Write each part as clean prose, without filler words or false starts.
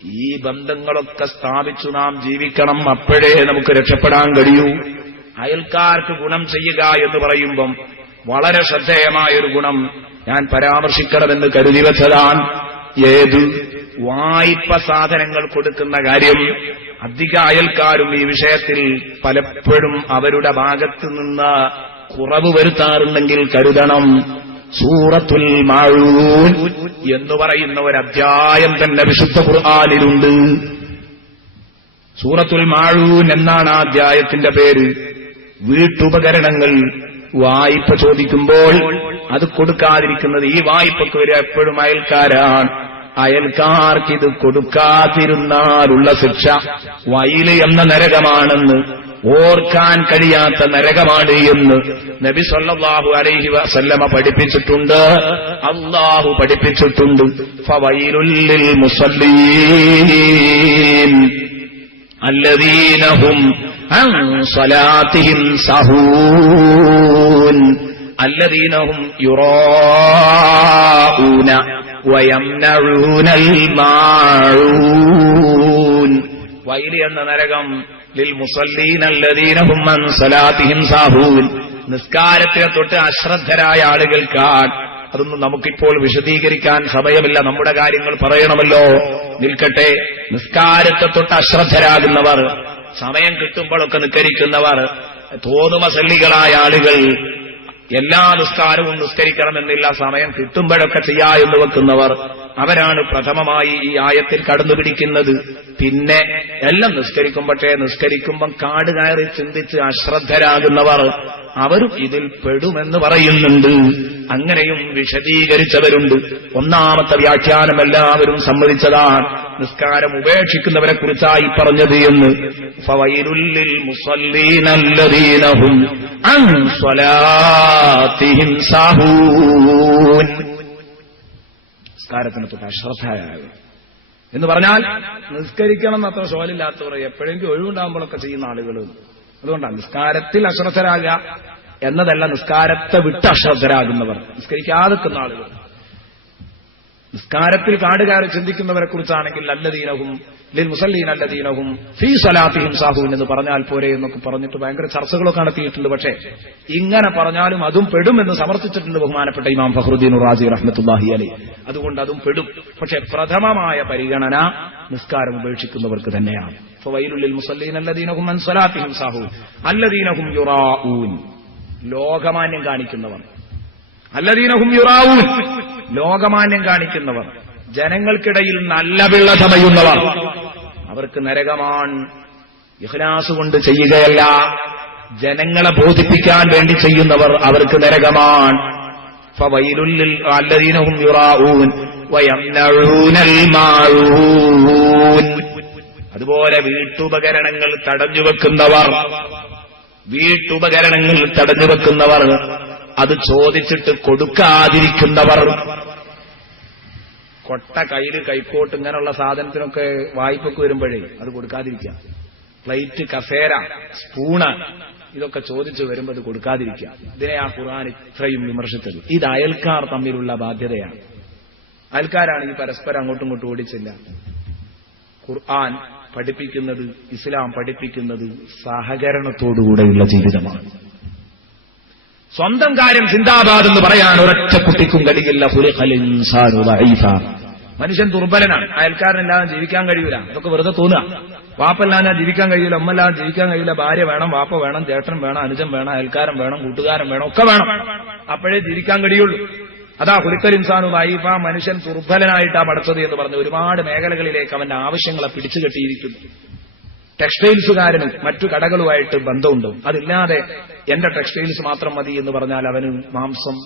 ഈ ബന്ധങ്ങളൊക്കെ സ്ഥാപിച്ചു നാം ജീവിക്കണം. അപ്പോഴേ നമുക്ക് രക്ഷപ്പെടാൻ കഴിയൂ. അയൽക്കാർക്ക് ഗുണം ചെയ്യുക എന്ന് പറയുമ്പം വളരെ ശ്രദ്ധേയമായൊരു ഗുണം ഞാൻ പരാമർശിക്കണമെന്ന് കരുതി വെച്ചതാണ്. ഏത്? വായ്പ സാധനങ്ങൾ കൊടുക്കുന്ന കാര്യം. അധിക അയൽക്കാരും ഈ വിഷയത്തിൽ പലപ്പോഴും അവരുടെ ഭാഗത്തു നിന്ന് കുറവ് വരുത്താറുണ്ടെങ്കിൽ കരുതണം. സൂറത്തുൽ മാഊൻ എന്ന് പറയുന്ന ഒരു അധ്യായം തന്നെ വിശുദ്ധ ഖുർആനിലുണ്ട്. സൂറത്തുൽ മാഊൻ എന്നാണ് ആ അധ്യായത്തിന്റെ പേര്. വീട്ടുപകരണങ്ങൾ വായ്പ ചോദിക്കുമ്പോൾ അത് കൊടുക്കാതിരിക്കുന്നത്, ഈ വായ്പക്ക് വരെ എപ്പോഴും അയൽക്കാരാണ്. അയൽക്കാർക്കിത് കൊടുക്കാതിരുന്നാലുള്ള ശിക്ഷ വയില് എന്ന നരകമാണെന്ന്, ഓർക്കാൻ കഴിയാത്ത നരകമാണ് എന്ന് നബി സല്ലല്ലാഹു അലൈഹി വസല്ലമ പഠിപ്പിച്ചിട്ടുണ്ട്. അല്ലാഹു പഠിപ്പിച്ചിട്ടുണ്ട്. ഫവൈലുൽ ലിൽ മുസല്ലീൻ അല്ലദീന ഹും അൻ സ്വലാത്തിഹിം സഹൂൻ അല്ലദീന ഹും യുറാഊന വയംനഊനൽ മാഊൻ. വൈലി എന്ന നരകം ലിൽ മുസല്ലീന അല്ലദീന ഹും അൻ സ്വലാത്തിഹിം സഹൂൻ. നിസ്കാരത്തെ തൊട്ട് അശ്രദ്ധരായ ആളുകൾക്കാണ്. അതൊന്നും നമുക്കിപ്പോൾ വിശദീകരിക്കാൻ സമയമില്ല, നമ്മുടെ കാര്യങ്ങൾ പറയണമല്ലോ. നിൽക്കട്ടെ. നിസ്കാരത്തെ തൊട്ട് അശ്രദ്ധരാകുന്നവർ, സമയം കിട്ടുമ്പോഴൊക്കെ നിസ്കരിക്കുന്നവർ, തോന്നുമസല്ലികളായ ആളുകൾ, എല്ലാ നിസ്കാരവും നിസ്കരിക്കണമെന്നില്ല, സമയം കിട്ടുമ്പോഴൊക്കെ ചെയ്യാ എന്ന് വെക്കുന്നവർ, അവരാണ് പ്രഥമമായി ഈ ആയത്തിൽ കടന്നുപിടിക്കുന്നത്. പിന്നെ എല്ലാം നിസ്കരിക്കും, പക്ഷേ നിസ്കരിക്കുമ്പം കാട് കയറി ചിന്തിച്ച് അശ്രദ്ധരാകുന്നവർ, അവരും ഇതിൽ പെടുമെന്ന് പറയുന്നുണ്ട്. അങ്ങനെയും വിശദീകരിച്ചവരുണ്ട്. ഒന്നാമത്തെ വ്യാഖ്യാനം എല്ലാവരും സമ്മതിച്ചതാണ്. നിസ്കാരം ഉപേക്ഷിക്കുന്നവരെ കുറിച്ചായി പറഞ്ഞത് എന്ന്. ഫവൈലുൽ ലിൽ മുസല്ലീന അല്ലദീന ഹും അൻ സ്വലാത്തിഹിം സഹൂൻ. നിസ്കാരത്തിന് തൊട്ട് അശ്രദ്ധയായ എന്ന് പറഞ്ഞാൽ നിസ്കരിക്കണം അത്ര ശോലില്ലാത്തവർ, എപ്പോഴെങ്കിലും ഒഴിവുണ്ടാകുമ്പോഴൊക്കെ ചെയ്യുന്ന ആളുകൾ. അതുകൊണ്ടാണ് നിസ്കാരത്തിൽ അശ്രദ്ധരാകുക എന്നതല്ല, നിസ്കാരത്തെ വിട്ട് അശ്രദ്ധരാകുന്നവർ, നിസ്കരിക്കാതെക്കുന്ന ആളുകൾ. നിസ്കാരത്തിൽ കാട് കയറി ചിന്തിക്കുന്നവരെ കുറിച്ചാണെങ്കിൽ അല്ലദീനഹും ലിൽ മുസല്ലീന അല്ലദീനഹും ഫീ സ്വലാത്തിഹിം സാഹൂൻ എന്ന് പറഞ്ഞാൽ പോരെ എന്നൊക്കെ പറഞ്ഞിട്ട് ഭയങ്കര ചർച്ചകളൊക്കെ നടത്തിയിട്ടുണ്ട്. പക്ഷേ ഇങ്ങനെ പറഞ്ഞാലും അതും പെടുമെന്ന് സമർത്ഥിച്ചിട്ടുണ്ട് ബഹുമാനപ്പെട്ട ഇമാം ഫഖ്റുദ്ദീൻ റാസി റഹ്മത്തുള്ളാഹി അലൈഹി. അതുകൊണ്ട് അതും പെടും. പക്ഷെ പ്രഥമമായ പരിഗണന നിസ്കാരം ഉപേക്ഷിക്കുന്നവർക്ക് തന്നെയാണ്. ഫവൈലുൽ ലിൽ മുസല്ലീന അല്ലദീന ഹും അൻ സ്വലാത്തിഹിം സാഹൂൻ അല്ലദീന ഹും യുറാഊൻ. ലോകമാന്യം കാണിക്കുന്നവർ. അല്ലദീന ഹും യുറാഊൻ, ലോകമാന്യം കാണിക്കുന്നവർ, ജനങ്ങൾക്കിടയിൽ നല്ല പിള്ള ചമയുന്നവർ, അവർക്ക് നരകമാണ്. ഇഖ്ലാസ് കൊണ്ട് ചെയ്യുകയല്ല, ജനങ്ങളെ ബോധിപ്പിക്കാൻ വേണ്ടി ചെയ്യുന്നവർ, അവർക്ക് നരകമാണ്. ഫവൈലുൽ ലിൽ അല്ലദീന ഹും യുറാഊൻ വയംനഊനൽ മാഊൻ. അതുപോലെ വീട്ടുപകരണങ്ങൾ തടഞ്ഞു വെക്കുന്നവർ, അത് ചോദിച്ചിട്ട് കൊടുക്കാതിരിക്കുന്നവർ, കൊട്ട, കയ്യില്, കൈക്കോട്ട് ഇങ്ങനെയുള്ള സാധനത്തിനൊക്കെ വായ്പക്ക് വരുമ്പോഴേ അത് കൊടുക്കാതിരിക്കുക. പ്ലേറ്റ്, കസേര, സ്പൂണ് ഇതൊക്കെ ചോദിച്ചു വരുമ്പോൾ അത് കൊടുക്കാതിരിക്കുക. ഇതിനെ ആ ഖുർആൻ ഇത്രയും വിമർശിച്ചത്. ഇത് അയൽക്കാർ തമ്മിലുള്ള ബാധ്യതയാണ്. അയൽക്കാരാണ് ഈ പരസ്പരം അങ്ങോട്ടും ഇങ്ങോട്ടും ഓടിച്ചില്ല. ഖുർആൻ പഠിപ്പിക്കുന്നത്, ഇസ്ലാം പഠിപ്പിക്കുന്നത് സഹകരണത്തോടുകൂടെയുള്ള ജീവിതമാണ്. സ്വന്തം കാര്യം സിന്ദാബാദ് എന്ന് പറയാൻ ഒരൊറ്റ കുട്ടിക്കും കഴിയില്ല. ഖുലിഖൽ ഇൻസാനു ദഈഫ. മനുഷ്യൻ ദുർബലനാണ്. അയൽക്കാരനില്ലാതെ ജീവിക്കാൻ കഴിയൂല. അതൊക്കെ വെറുതെ തോന്നുക. വാപ്പല്ലാതെ ജീവിക്കാൻ കഴിയൂല, ഉമ്മല്ലാതെ ജീവിക്കാൻ കഴിയൂല. ഭാര്യ വേണം, വാപ്പ വേണം, ചേട്ടൻ വേണം, അനുജൻ വേണം, അയൽക്കാരൻ വേണം, കൂട്ടുകാരൻ വേണം, ഒക്കെ വേണം. അപ്പോഴേ ജീവിക്കാൻ കഴിയുള്ളൂ. അതാ ഖുലിഖൽ ഇൻസാനു ദഈഫ. മനുഷ്യൻ ദുർബലനായിട്ടാ പഠിച്ചത് എന്ന് പറഞ്ഞ് ഒരുപാട് മേഖലകളിലേക്ക് അവന്റെ ആവശ്യങ്ങളെ പിടിച്ചു കെട്ടിയിരിക്കുന്നു. ടെക്സ്റ്റൈൽസുകാരന് മറ്റു കടകളുമായിട്ട് ബന്ധമുണ്ട്. അതില്ലാതെ എന്റെ ടെക്സ്റ്റൈൽസ് മാത്രം മതി എന്ന് പറഞ്ഞാൽ അവന് മാംസം,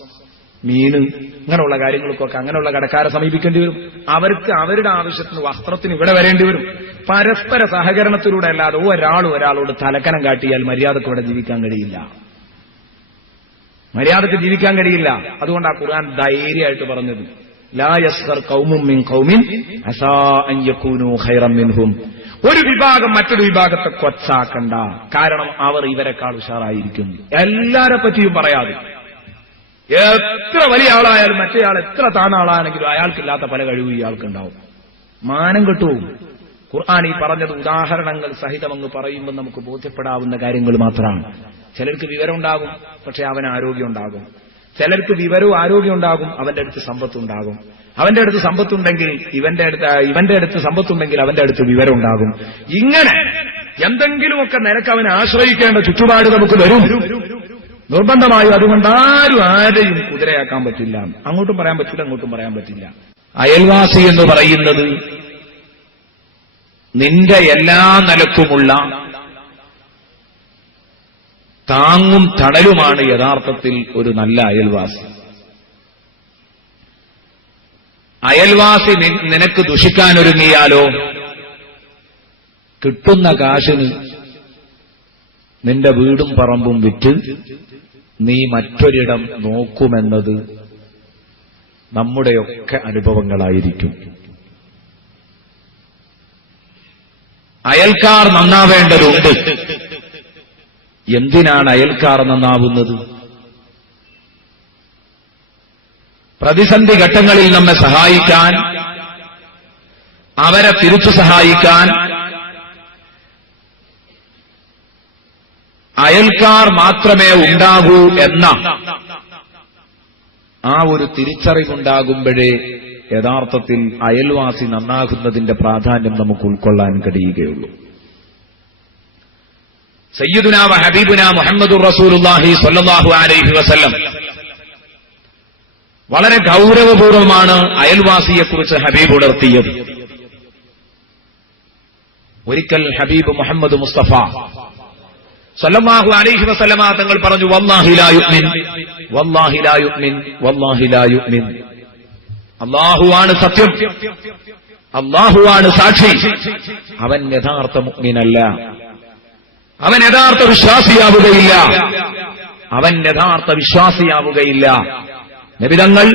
മീന് ഇങ്ങനെയുള്ള കാര്യങ്ങൾക്കൊക്കെ അങ്ങനെയുള്ള കടക്കാരെ സമീപിക്കേണ്ടി വരും. അവർക്ക് അവരുടെ ആവശ്യത്തിന് വസ്ത്രത്തിന് ഇവിടെ വരേണ്ടി വരും. പരസ്പര സഹകരണത്തിലൂടെ അല്ലാതെ ഒരാളോട് തലക്കനം കാട്ടിയാൽ മര്യാദക്ക് ഇവിടെ ജീവിക്കാൻ കഴിയില്ല. അതുകൊണ്ട് ആ ഖുർആൻ ധൈര്യമായിട്ട് പറഞ്ഞത് ലാ യസ്ഖർ ഖൗമുൻ മിൻ ഖൗമിൻ അസാ അൻ യകൂനു ഖൈറൻ മിൻഹും. ഒരു വിഭാഗം മറ്റൊരു വിഭാഗത്തെ കൊച്ചാക്കണ്ട, കാരണം അവർ ഇവരെക്കാൾ ഉഷാറായിരിക്കും. എല്ലാരെ പറ്റിയും പറയാതെ, എത്ര വലിയ ആളായാലും മറ്റേയാൾ എത്ര താണ ആളാണെങ്കിലും അയാൾക്കില്ലാത്ത പല കഴിവും ഇയാൾക്കുണ്ടാവും. മാനം കെട്ടുപോകും. ഖുർആൻ ഈ പറഞ്ഞത് ഉദാഹരണങ്ങൾ സഹിതം അങ്ങ് പറയുമ്പോൾ നമുക്ക് ബോധ്യപ്പെടാവുന്ന കാര്യങ്ങൾ മാത്രമാണ്. ചിലർക്ക് വിവരം ഉണ്ടാകും, പക്ഷെ അവന് ആരോഗ്യം ഉണ്ടാകും. ചിലർക്ക് വിവരവും ആരോഗ്യം ഉണ്ടാകും, അവന്റെ അടുത്ത് സമ്പത്തുണ്ടാകും. അവന്റെ അടുത്ത് സമ്പത്തുണ്ടെങ്കിൽ ഇവന്റെ അടുത്ത് സമ്പത്തുണ്ടെങ്കിൽ അവന്റെ അടുത്ത് വിവരം ഉണ്ടാകും. ഇങ്ങനെ എന്തെങ്കിലുമൊക്കെ നിരക്ക് അവനെ ആശ്രയിക്കേണ്ട ചുറ്റുപാട് നമുക്ക് വരും നിർബന്ധമായും. അതുകൊണ്ട് ആരെയും കുതിരയാക്കാൻ പറ്റില്ല. അങ്ങോട്ടും പറയാൻ പറ്റില്ല, അങ്ങോട്ടും പറയാൻ പറ്റില്ല. അയൽവാസി എന്ന് പറയുന്നത് നിന്റെ എല്ലാ നിലക്കുമുള്ള താങ്ങും തണലുമാണ് യഥാർത്ഥത്തിൽ ഒരു നല്ല അയൽവാസി. അയൽവാസി നിനക്ക് ദുഷിക്കാനൊരുങ്ങിയാലോ കിട്ടുന്ന കാശിന് നിന്റെ വീടും പറമ്പും വിറ്റ് നീ മറ്റൊരിടം നോക്കുമെന്നത് നമ്മുടെയൊക്കെ അനുഭവങ്ങളായിരിക്കും. അയൽക്കാർ നന്നാവേണ്ടതുണ്ട്. എന്തിനാണ് അയൽക്കാർ നന്നാവുന്നത്? പ്രതിസന്ധി ഘട്ടങ്ങളിൽ നമ്മെ സഹായിക്കാൻ, അവരെ തിരിച്ചു സഹായിക്കാൻ അയൽക്കാർ മാത്രമേ ഉണ്ടാകൂ എന്ന ആ ഒരു തിരിച്ചറിവുണ്ടാകുമ്പോഴേ യഥാർത്ഥത്തിൽ അയൽവാസി നന്നാകുന്നതിന്റെ പ്രാധാന്യം നമുക്ക് ഉൾക്കൊള്ളാൻ കഴിയുകയുള്ളൂ. സയ്യിദുനാ വ ഹബീബുനാ മുഹമ്മദുർ റസൂലുള്ളാഹി സ്വല്ലല്ലാഹു അലൈഹി വസല്ലം വളരെ ഗൗരവപൂർവമാണ് അയൽവാസിയെക്കുറിച്ച് ഹബീബ് ഉണർത്തിയത്. ഒരിക്കൽ ഹബീബ് മുഹമ്മദ് മുസ്തഫ സ്വല്ലല്ലാഹു അലൈഹി വസല്ലമ തങ്ങൾ പറഞ്ഞു, വല്ലാഹി ലാ യുഅ്മിൻ, വല്ലാഹി ലാ യുഅ്മിൻ, വല്ലാഹി ലാ യുഅ്മിൻ. അല്ലാഹുവാണ് സത്യം, അല്ലാഹുവാണ് സാക്ഷി, അവൻ യഥാർത്ഥ മുഅ്മിനല്ല, അവൻ യഥാർത്ഥ വിശ്വാസിയാവുകയില്ല, അവൻ യഥാർത്ഥ വിശ്വാസിയാവുകയില്ല. നബിതങ്ങൾ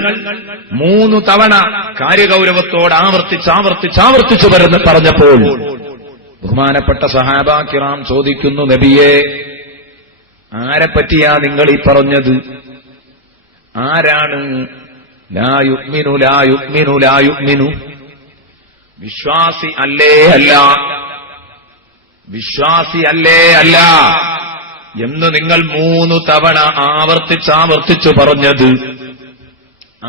3 തവണ കാര്യഗൗരവത്തോട് ആവർത്തിച്ച് പറഞ്ഞപ്പോൾ ബഹുമാനപ്പെട്ട സഹാബാ കിറാം ചോദിക്കുന്നു, നബിയെ, ആരെപ്പറ്റിയാ നിങ്ങൾ ഈ പറഞ്ഞത്? ആരാണ് ലാ യുഅ്മിനു ലാ യുഅ്മിനു ലാ യുഅ്മിനു? വിശ്വാസി അല്ലേ അല്ല, വിശ്വാസി അല്ലേ അല്ല എന്ന് നിങ്ങൾ 3 തവണ ആവർത്തിച്ച് പറഞ്ഞത്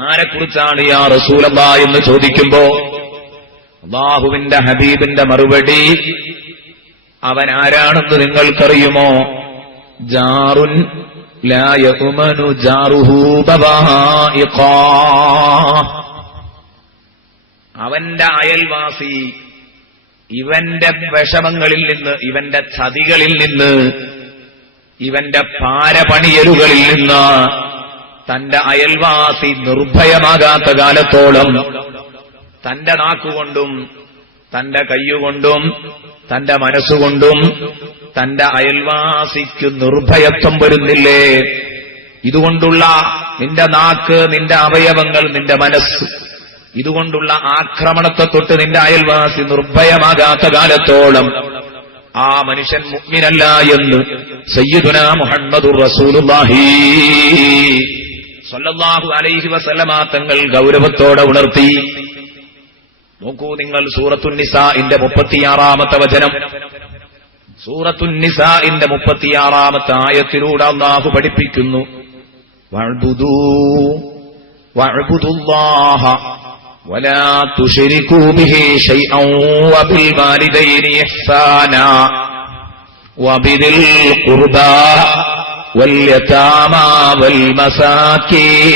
ആരെക്കുറിച്ചാണ് യാ റസൂലല്ലാഹ് എന്ന് ചോദിക്കുമ്പോ അല്ലാഹുവിന്റെ ഹബീബിന്റെ മറുപടി, അവൻ ആരാണെന്ന് നിങ്ങൾക്കറിയുമോ? ജാറുൻ ലാ യഉമനു ജാറുഹു ബവാഇഖാ. അവന്റെ അയൽവാസി ഇവന്റെ വിഷമങ്ങളിൽ നിന്ന്, ഇവന്റെ ചതികളിൽ നിന്ന്, ഇവന്റെ പാരപണിയലുകളിൽ നിന്ന് തന്റെ അയൽവാസി നിർഭയമാകാത്ത കാലത്തോളം തന്റെ നാക്കുകൊണ്ടും തന്റെ കയ്യുകൊണ്ടും തന്റെ മനസ്സുകൊണ്ടും തന്റെ അയൽവാസിക്ക് നിർഭയത്വം വരുന്നില്ലേ? ഇതുകൊണ്ടുള്ള നിന്റെ നാക്ക്, നിന്റെ അവയവങ്ങൾ, നിന്റെ മനസ്സ്, ഇതുകൊണ്ടുള്ള ആക്രമണത്തെ തൊട്ട് നിന്റെ അയൽവാസി നിർഭയമാകാത്ത കാലത്തോളം ആ മനുഷ്യൻ മുഅ്മിനല്ല എന്ന് സയ്യിദുനാ മുഹമ്മദുർ റസൂലുള്ളാഹി സ്വല്ലല്ലാഹു അലൈഹി വസല്ലമ തങ്ങൾ ഗൗരവത്തോടെ ഉണർത്തി. നോക്കൂ നിങ്ങൾ, സൂറത്തുൻ നിസാഇന്റെ 36-ാമത്തെ വചനം, സൂറത്തുൻ നിസാഇന്റെ 36-ാമത്തെ ആയത്തിലൂടെ അല്ലാഹു പഠിപ്പിക്കുന്നു, വഅബ്ദുല്ലാഹ വലാ തുശ്രികൂ ബിഹി ശൈഅൻ വബിൽ വാലിദൈനി ഇഹ്സാനാ വബിദിൽ ഖുർബാ വൽയതാമാ വൽമസാകീൻ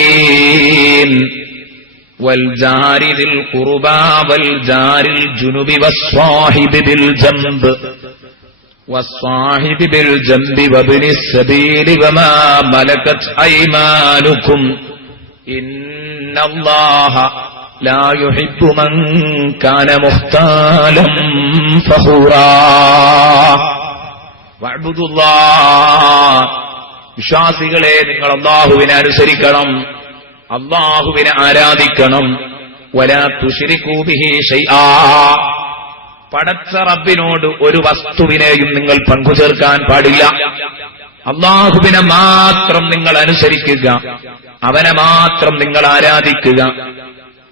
والجار ذي القربى والجار الجنب والصاحب بالجنب وابن السبيل وما ملكت أيمانكم إن الله لا يحب من كان مختالا فخورا واعبدوا الله. വിശ്വാസികളെ, നിങ്ങൾ അല്ലാഹുവിനെ അനുസരിക്കണം, അല്ലാഹുവിനെ ആരാധിക്കണം. വലാ തുശ്രികൂ ബിഹി ശൈആ, പടച്ച റബ്ബിനോട് ഒരു വസ്തുവിനെയും നിങ്ങൾ പങ്കുചേർക്കാൻ പാടില്ല. അല്ലാഹുവിനെ മാത്രം നിങ്ങൾ അനുസരിക്കുക, അവനെ മാത്രം നിങ്ങൾ ആരാധിക്കുക.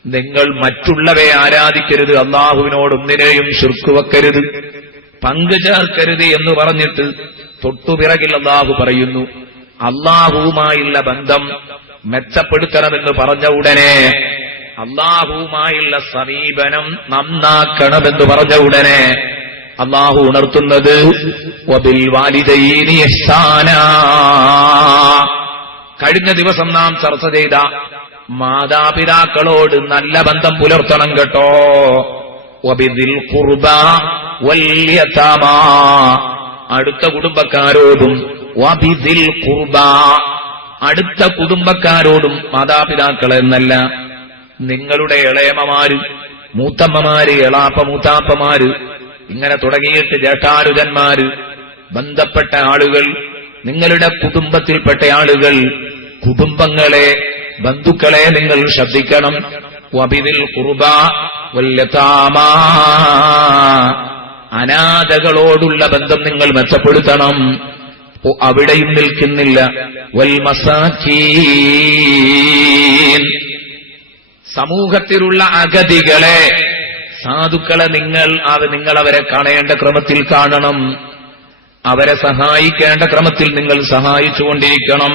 നിങ്ങൾ മറ്റുള്ളവയെ ആരാധിക്കരുത്, അള്ളാഹുവിനോട് ഒന്നിനെയും ശിർക്ക് വെക്കരുത്, പങ്കു ചേർക്കരുത് എന്ന് പറഞ്ഞിട്ട് തൊട്ടുപിറകിൽ അള്ളാഹു പറയുന്നു അള്ളാഹുവുമായുള്ള ബന്ധം മെച്ചപ്പെടുത്തണമെന്ന് പറഞ്ഞ ഉടനെ, അള്ളാഹുവുമായുള്ള സമീപനം നന്നാക്കണമെന്ന് പറഞ്ഞ ഉടനെ അള്ളാഹു ഉണർത്തുന്നത് വബിൽ വാലിദൈനി ഇഹ്സാനാ. കഴിഞ്ഞ ദിവസം നാം ചർച്ച ചെയ്ത മാതാപിതാക്കളോട് നല്ല ബന്ധം പുലർത്തണം കേട്ടോ. വബിദിൽ ഖുർബാ വൽ യതാമാ, അടുത്ത കുടുംബക്കാരോടും വബിദിൽ ഖുർബാ, അടുത്ത കുടുംബക്കാരോടും, മാതാപിതാക്കൾ എന്നല്ല, നിങ്ങളുടെ ഇളയമ്മമാര്, മൂത്തമ്മമാര്, എളാപ്പ മൂത്താപ്പമാര്, ഇങ്ങനെ തുടങ്ങിയിട്ട് ജേഷ്ഠാനുജന്മാര്, ബന്ധപ്പെട്ട ആളുകൾ, നിങ്ങളുടെ കുടുംബത്തിൽപ്പെട്ട ആളുകൾ, കുടുംബങ്ങളെ, ബന്ധുക്കളെ നിങ്ങൾ ശ്രദ്ധിക്കണം. വബിദിൽ ഖുർബാ വൽ യതാമാ, അനാഥകളോടുള്ള ബന്ധം നിങ്ങൾ മെച്ചപ്പെടുത്തണം. അവിടെയും നിൽക്കുന്നില്ല. വൽ മസാകീൻ, സമൂഹത്തിലുള്ള അഗതികളെ, സാധുക്കളെ നിങ്ങൾ അവരെ കാണേണ്ട ക്രമത്തിൽ കാണണം, അവരെ സഹായിക്കേണ്ട ക്രമത്തിൽ നിങ്ങൾ സഹായിച്ചുകൊണ്ടിരിക്കണം.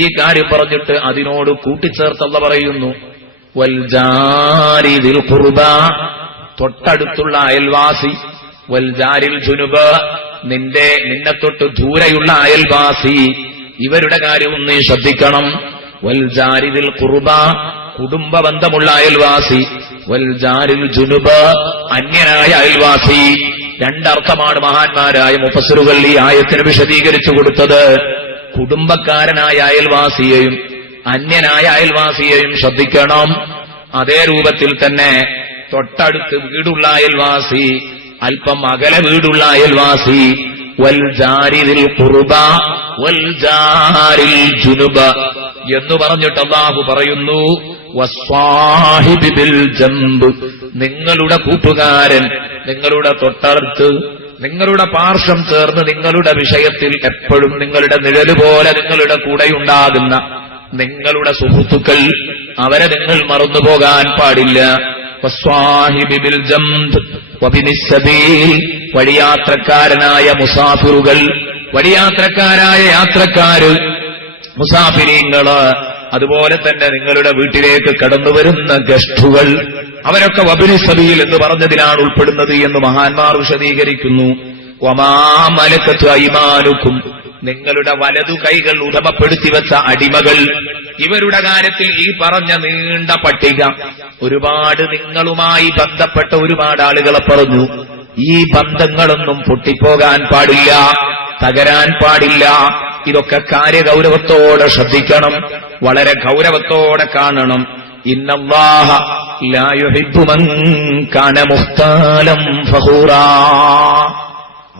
ഈ കാര്യം പറഞ്ഞിട്ട് അതിനോട് കൂട്ടിച്ചേർത്തല്ല പറയുന്നു വൽ ജാരി ദിൽ ഖുർബാ, തൊട്ടടുത്തുള്ള അയൽവാസി, വൽ ജാരിൽ ജുനുബ്, നിന്നെ തൊട്ട് ദൂരെയുള്ള അയൽവാസി, ഇവരുടെ കാര്യവും നീ ശ്രദ്ധിക്കണം. വൽ ജാരി ദിൽ ഖുർബാ, കുടുംബ ബന്ധമുള്ള അയൽവാസി, വൽ ജാരിൽ ജുനുബ്, അന്യനായ അയൽവാസി. രണ്ടർത്ഥമാണ് മഹാന്മാരായ മുഫസ്സിറുകൾ ഈ ആയത്തിന് വിശദീകരിച്ചു കൊടുത്തത്. കുടുംബക്കാരനായ അയൽവാസിയെയും അന്യനായ അയൽവാസിയെയും ശ്രദ്ധിക്കണം. അതേ രൂപത്തിൽ തന്നെ തൊട്ടടുത്ത് വീടുള്ള അയൽവാസി, അല്പം അകലെ വീടുള്ള അയൽവാസി, വൽ ജാരിൽ ഖുർബാ വൽ ജാരിൽ ജുനുബ് എന്ന് പറഞ്ഞിട്ട് അല്ലാഹു പറയുന്നു വസ്വാഹിബി ബിൽ ജംബ്, നിങ്ങളുടെ കൂട്ടുകാരൻ, നിങ്ങളുടെ തൊട്ടടുത്ത്, നിങ്ങളുടെ പാർശ്വം ചേർന്ന് നിങ്ങളുടെ വിഷയത്തിൽ എപ്പോഴും നിങ്ങളുടെ നിഴല് പോലെ നിങ്ങളുടെ കൂടെയുണ്ടാകുന്ന നിങ്ങളുടെ സുഹൃത്തുക്കൾ, അവരെ നിങ്ങൾ മറന്നുപോകാൻ പാടില്ല. വസ്വാഹിബി ബിൽ ജംബ് വബിനിസ് സബീൽ, വഴിയാത്രക്കാരനായ മുസാഫിറുകൾ, വഴിയാത്രക്കാരായ യാത്രക്കാര്, മുസാഫിരീങ്ങള്, അതുപോലെ തന്നെ നിങ്ങളുടെ വീട്ടിലേക്ക് കടന്നുവരുന്ന ഗസ്റ്റുകൾ, അവരൊക്കെ വബിനിസ് സബീൽ എന്ന് പറഞ്ഞതിലാണ് ഉൾപ്പെടുന്നത് എന്ന് മഹാന്മാർ വിശദീകരിക്കുന്നു. വമാ മലക്കത്ത് അയ്മാനുക്കും, നിങ്ങളുടെ വലതു കൈകൾ ഉടമപ്പെടുത്തി വെച്ച അടിമകൾ, ഇവരുടെ കാര്യത്തിൽ ഈ പറഞ്ഞ നീണ്ട പട്ടിക, ഒരുപാട് നിങ്ങളുമായി ബന്ധപ്പെട്ട ഒരുപാട് ആളുകളെ പറഞ്ഞു. ഈ ബന്ധങ്ങളൊന്നും പൊട്ടിപ്പോകാൻ പാടില്ല, തകരാൻ പാടില്ല. ഇതൊക്കെ കാര്യഗൗരവത്തോടെ ശ്രദ്ധിക്കണം, വളരെ ഗൗരവത്തോടെ കാണണം. ഇന്നല്ലാഹ ലാ യുഹിബ്ബു മൻ കാന മുഖ്താലൻ ഫഖൂറാ,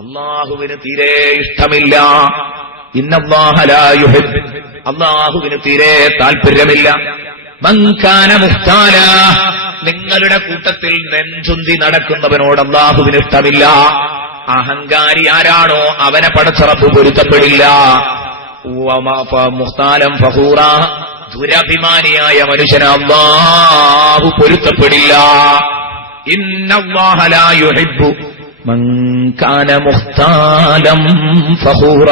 അല്ലാഹുവിന് തീരെ ഇഷ്ടമില്ല. ഇന്നല്ലാഹ ലാ യുഹിബ്ബു, അല്ലാഹുവിന് തീരെ താല്പര്യമില്ല. മൻ കാന മുഖ്താല, നിങ്ങളുടെ കൂട്ടത്തിൽ നെഞ്ചുന്തി നടക്കുന്നവനോട് അല്ലാഹുവിന് ഇഷ്ടമില്ല. അഹങ്കാരി ആരാണോ അവനെ പടച്ച റബ്ബ് പൊരുത്തപ്പെടില്ല. മുഖ്താലൻ ഫഖൂറ, ദുരഭിമാനിയായ മനുഷ്യനെ അല്ലാഹു പൊരുത്തപ്പെടില്ല. ഇന്നല്ലാഹ ലാ യുഹിബ്ബു മൻ കാന മുഖ്താലൻ ഫഖൂറ.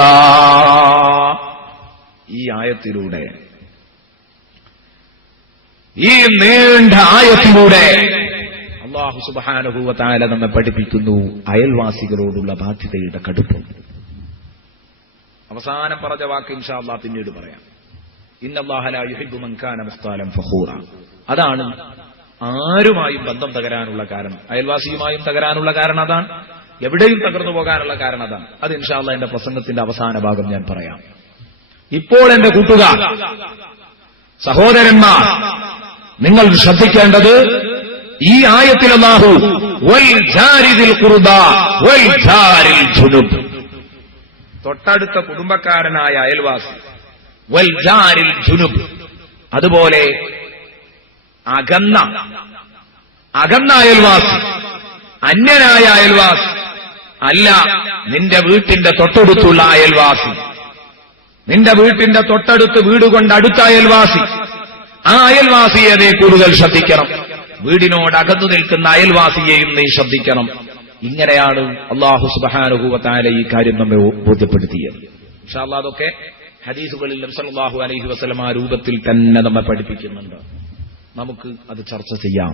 ഈ ആയത്തിലൂടെ, ഈ നീണ്ട ആയത്തിലൂടെ അല്ലാഹു സുബ്ഹാനഹു വ തആല നമ്മെ പഠിപ്പിക്കുന്നു അയൽവാസികളോടുള്ള ബാധ്യതയുടെ കടുപ്പം. അവസാനം പറഞ്ഞ വാക്ക് ഇൻഷാ അല്ലാഹ് പിന്നീട് പറയാം. ഇന്നല്ലാഹ ലാ യുഹിബ്ബു മൻ കാന മുഖ്താലൻ ഫഖൂറ. അതാണ് ആരുമായും ബന്ധം തകരാനുള്ള കാരണം, അയൽവാസിയുമായും തകരാനുള്ള കാരണം അതാണ്, എവിടെയും തകർന്നു പോകാനുള്ള കാരണം അതാണ്. അത് ഇൻഷാ അല്ലാഹ് എന്റെ പ്രസംഗത്തിന്റെ അവസാന ഭാഗം ഞാൻ പറയാം. ഇപ്പോൾ എന്റെ കൂട്ടുകാർ, സഹോദരന്മാർ, നിങ്ങൾ ശ്രദ്ധിക്കേണ്ടത് ഈ ആയത്തിൽ അല്ലാഹു വൽ ജാരി ദിൽ ഖുർബാ വൽ ജാരിൽ ജുനുബ്, തൊട്ടടുത്ത കുടുംബക്കാരനായ അയൽവാസി, വൽ ജാരിൽ ജുനുബ്, അതുപോലെ അകന്ന അയൽവാസി, അന്യനായ അയൽവാസി, അല്ല നിന്റെ വീട്ടിന്റെ തൊട്ടടുത്തുള്ള അയൽവാസി, നിന്റെ വീട്ടിന്റെ തൊട്ടടുത്ത് വീട് കൊണ്ട് അടുത്ത അയൽവാസി, ആ അയൽവാസിയെ നീ കൂടുതൽ ശ്രദ്ധിക്കണം. വീടിനോട് അകന്നു നിൽക്കുന്ന അയൽവാസിയെയും നീ ശ്രദ്ധിക്കണം. ഇങ്ങനെയാണ് അല്ലാഹു സുബ്ഹാനഹു വ തആല ഈ കാര്യം നമ്മെ ബോധ്യപ്പെടുത്തിയത്. ഇൻഷാ അല്ലാഹ് അതൊക്കെ ഹദീസുകളിൽ നബി സല്ലല്ലാഹു അലൈഹി വസല്ലം ആ രൂപത്തിൽ തന്നെ നമ്മെ പഠിപ്പിക്കുന്നുണ്ട്. നമുക്ക് അത് ചർച്ച ചെയ്യാം.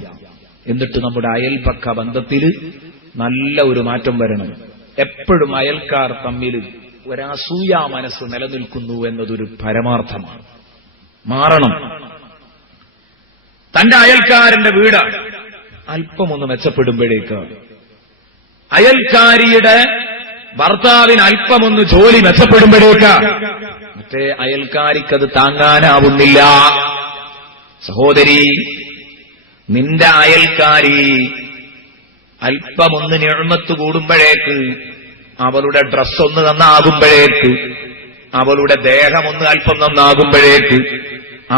എന്നിട്ട് നമ്മുടെ അയൽപക്ക ബന്ധത്തിൽ നല്ല ഒരു മാറ്റം വരണം. എപ്പോഴും അയൽക്കാർ തമ്മിൽ ഒരസൂയ മനസ്സ് നിലനിൽക്കുന്നു എന്നതൊരു പരമാർത്ഥമാണ്. മാറണം. തന്റെ അയൽക്കാരന്റെ വീട് അല്പമൊന്ന് മെച്ചപ്പെടുമ്പോഴേക്ക് അയൽക്കാരിയുടെ ഭർത്താവിന് അല്പമൊന്ന് ജോലി മെച്ചപ്പെടുമ്പോഴേക്ക് മറ്റേ അയൽക്കാരിക്കത് താങ്ങാനാവുന്നില്ല. സഹോദരി, നിന്റെ അയൽക്കാരി അല്പമൊന്ന് നിഅ്മത്ത് കൂടുമ്പോഴേക്ക്, അവളുടെ ഡ്രസ്സൊന്ന് നന്നാകുമ്പോഴേക്ക്, അവളുടെ ദേഹമൊന്ന് അല്പം നന്നാകുമ്പോഴേക്ക്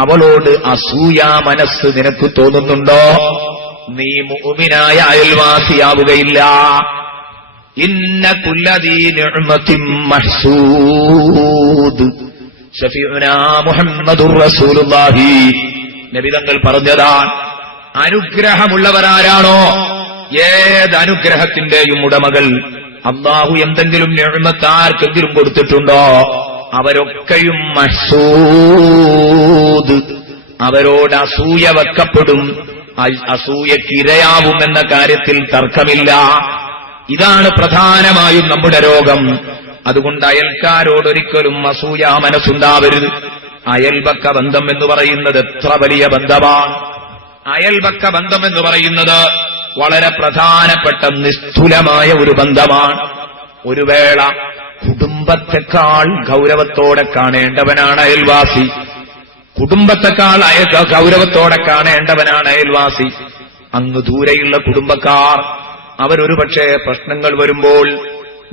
അവളോട് അസൂയ മനസ്സ് നിനക്ക് തോന്നുന്നുണ്ടോ? നീ മുഅ്മിനായ അയൽവാസിയാവുകയില്ല. ഇന്ന കുല്ലദീ നിഅ്മത്തിൻ മഹ്സൂദ്. ശഫീഉനാ മുഹമ്മദുർ റസൂലുള്ളാഹി നബി തങ്ങൾ പറഞ്ഞതാണ്, അനുഗ്രഹമുള്ളവരാരാണോ, ഏത് അനുഗ്രഹത്തിന്റെയും ഉടമകൾ, അല്ലാഹു എന്തെങ്കിലും നിഅ്മത്ത് ആർക്കെങ്കിലും കൊടുത്തിട്ടുണ്ടോ, അവരൊക്കെയും മഹ്സൂദ്, അവരോട് അസൂയ വെക്കപ്പെടും, അസൂയക്കിരയാവുമെന്ന കാര്യത്തിൽ തർക്കമില്ല. ഇതാണ് പ്രധാനമായും നമ്മുടെ രോഗം. അതുകൊണ്ട് അയൽക്കാരോടൊരിക്കലും അസൂയ മനസ്സുണ്ടാവരുത്. അയൽപക്ക ബന്ധം എന്ന് പറയുന്നത് എത്ര വലിയ ബന്ധമാണ്. അയൽപക്ക ബന്ധം എന്ന് പറയുന്നത് വളരെ പ്രധാനപ്പെട്ട നിസ്തുലമായ ഒരു ബന്ധമാണ്. ഒരു വേള കുടുംബത്തെക്കാൾ ഗൗരവത്തോടെ കാണേണ്ടവനാണ് അയൽവാസി. കുടുംബത്തെക്കാൾ ഗൗരവത്തോടെ കാണേണ്ടവനാണ് അയൽവാസി. അങ്ങ് ദൂരെയുള്ള കുടുംബക്കാർ, അവരൊരു പക്ഷേ പ്രശ്നങ്ങൾ വരുമ്പോൾ,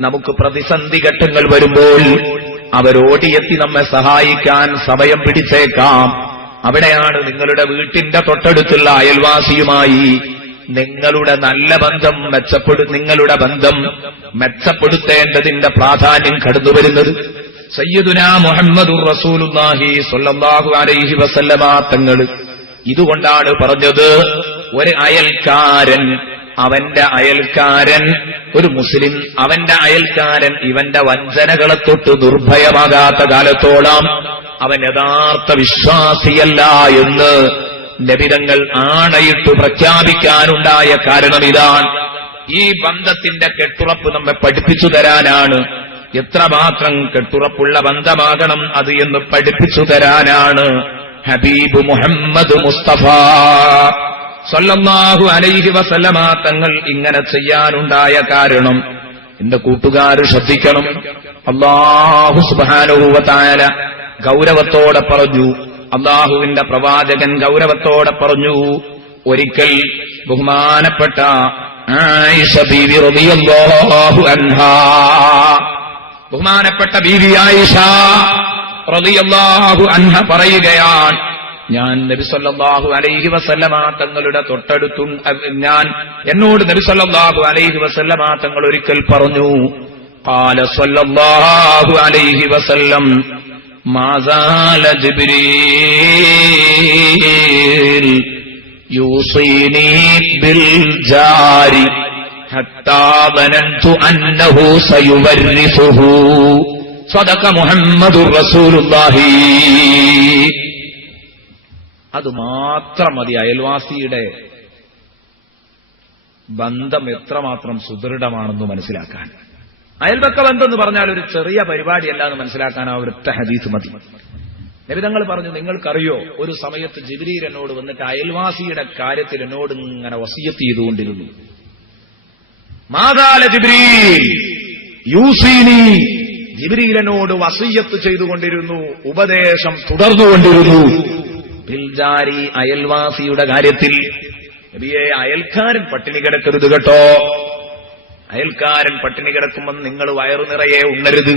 നമുക്ക് പ്രതിസന്ധി ഘട്ടങ്ങൾ വരുമ്പോൾ അവരോടിയെത്തി നമ്മെ സഹായിക്കാൻ സമയം പിടിച്ചേക്കാം. അവിടെയാണ് നിങ്ങളുടെ വീട്ടിന്റെ തൊട്ടടുത്തുള്ള അയൽവാസിയുമായി നിങ്ങളുടെ നല്ല ബന്ധം നിങ്ങളുടെ ബന്ധം മെച്ചപ്പെടുത്തേണ്ടതിന്റെ പ്രാധാന്യം കടന്നുവരുന്നത്. സയ്യിദുനാ മുഹമ്മദുർ റസൂലുള്ളാഹി സ്വല്ലല്ലാഹു അലൈഹി വസല്ലമ തങ്ങൾ ഇതുകൊണ്ടാണ് പറഞ്ഞത്, ഒരു അയൽക്കാരൻ, അവന്റെ അയൽക്കാരൻ, ഒരു മുസ്ലിം അവന്റെ അയൽക്കാരൻ ഇവന്റെ വഞ്ചനകളെ തൊട്ട് നിർഭയമാകാത്ത കാലത്തോളം അവൻ യഥാർത്ഥ വിശ്വാസിയല്ല എന്ന് നബിതങ്ങൾ ആണയിട്ട് പ്രഖ്യാപിക്കാനുണ്ടായ കാരണം ഇതാണ്. ഈ ബന്ധത്തിന്റെ കെട്ടുറപ്പ് നമ്മെ പഠിപ്പിച്ചു തരാനാണ്. എത്രമാത്രം കെട്ടുറപ്പുള്ള ബന്ധമാകണം അത് എന്ന് പഠിപ്പിച്ചു തരാനാണ് ഹബീബ് മുഹമ്മദ് മുസ്തഫ സല്ലല്ലാഹു അലൈഹി വസല്ലമ തങ്ങൾ ഇങ്ങനെ ചെയ്യാനുണ്ടായ കാരണം. എന്റെ കൂട്ടുകാർ ശ്രദ്ധിക്കണം. അല്ലാഹു സുബ്ഹാനഹു വ തആല ഗൗരവത്തോടെ പറഞ്ഞു, അല്ലാഹുവിന്റെ പ്രവാചകൻ ഗൗരവത്തോടെ പറഞ്ഞു. ഒരിക്കൽ ബഹുമാനപ്പെട്ട ആയിഷ ബീവി റളിയല്ലാഹു അൻഹാ, ബഹുമാനപ്പെട്ട ബീവി ആയിഷ റളിയല്ലാഹു അൻഹ പറയുകയാണ്, ഞാൻ നബി സല്ലല്ലാഹു അലൈഹി വസല്ലമ തങ്ങളുടെ എന്നോട് നബി സല്ലല്ലാഹു അലൈഹി വസല്ലമ തങ്ങൾ ഒരിക്കൽ പറഞ്ഞു, ഖാല സല്ലല്ലാഹു അലൈഹി വസല്ലം മാ സാല ജിബ്രീൽ യൂസീനി ബിൽ ജാരി ഹത്താ ദനന്തു അന്നഹു സയുവരിസുഹു സദഖ മുഹമ്മദുർ റസൂലുള്ളാഹി. അത് മാത്രം മതി അയൽവാസിയുടെ ബന്ധം എത്രമാത്രം സുദൃഢമാണെന്ന് മനസ്സിലാക്കാൻ. അയൽപക്ക ബന്ധം എന്ന് പറഞ്ഞാൽ ഒരു ചെറിയ പരിപാടിയല്ല എന്ന് മനസ്സിലാക്കാൻ ആ ഒരൊറ്റ ഹദീസ് മതി. നബി തങ്ങൾ പറഞ്ഞു, നിങ്ങൾക്കറിയോ, ഒരു സമയത്ത് ജിബ്രീൽ എന്നോട് വന്നിട്ട് അയൽവാസിയുടെ കാര്യത്തിൽ എന്നോട് ഇങ്ങനെ വസിയത്ത് ചെയ്തുകൊണ്ടിരുന്നു. മാദാല ജിബ്രീൽ യൂസീനി, ജിബ്രീൽ എന്നോട് വസിയത്ത് ചെയ്തുകൊണ്ടിരുന്നു, ഉപദേശം തുടർന്നുകൊണ്ടിരുന്നു. ബിൽജാരി, അയൽവാസിയുടെ കാര്യത്തിൽ. നബിയെ, അയൽക്കാരൻ പട്ടിണി കിടക്കരുത് കേട്ടോ. അയൽക്കാരൻ പട്ടിണി കിടക്കുമ്പോൾ നിങ്ങൾ വയറു നിറയെ ഉണ്ണരുത്.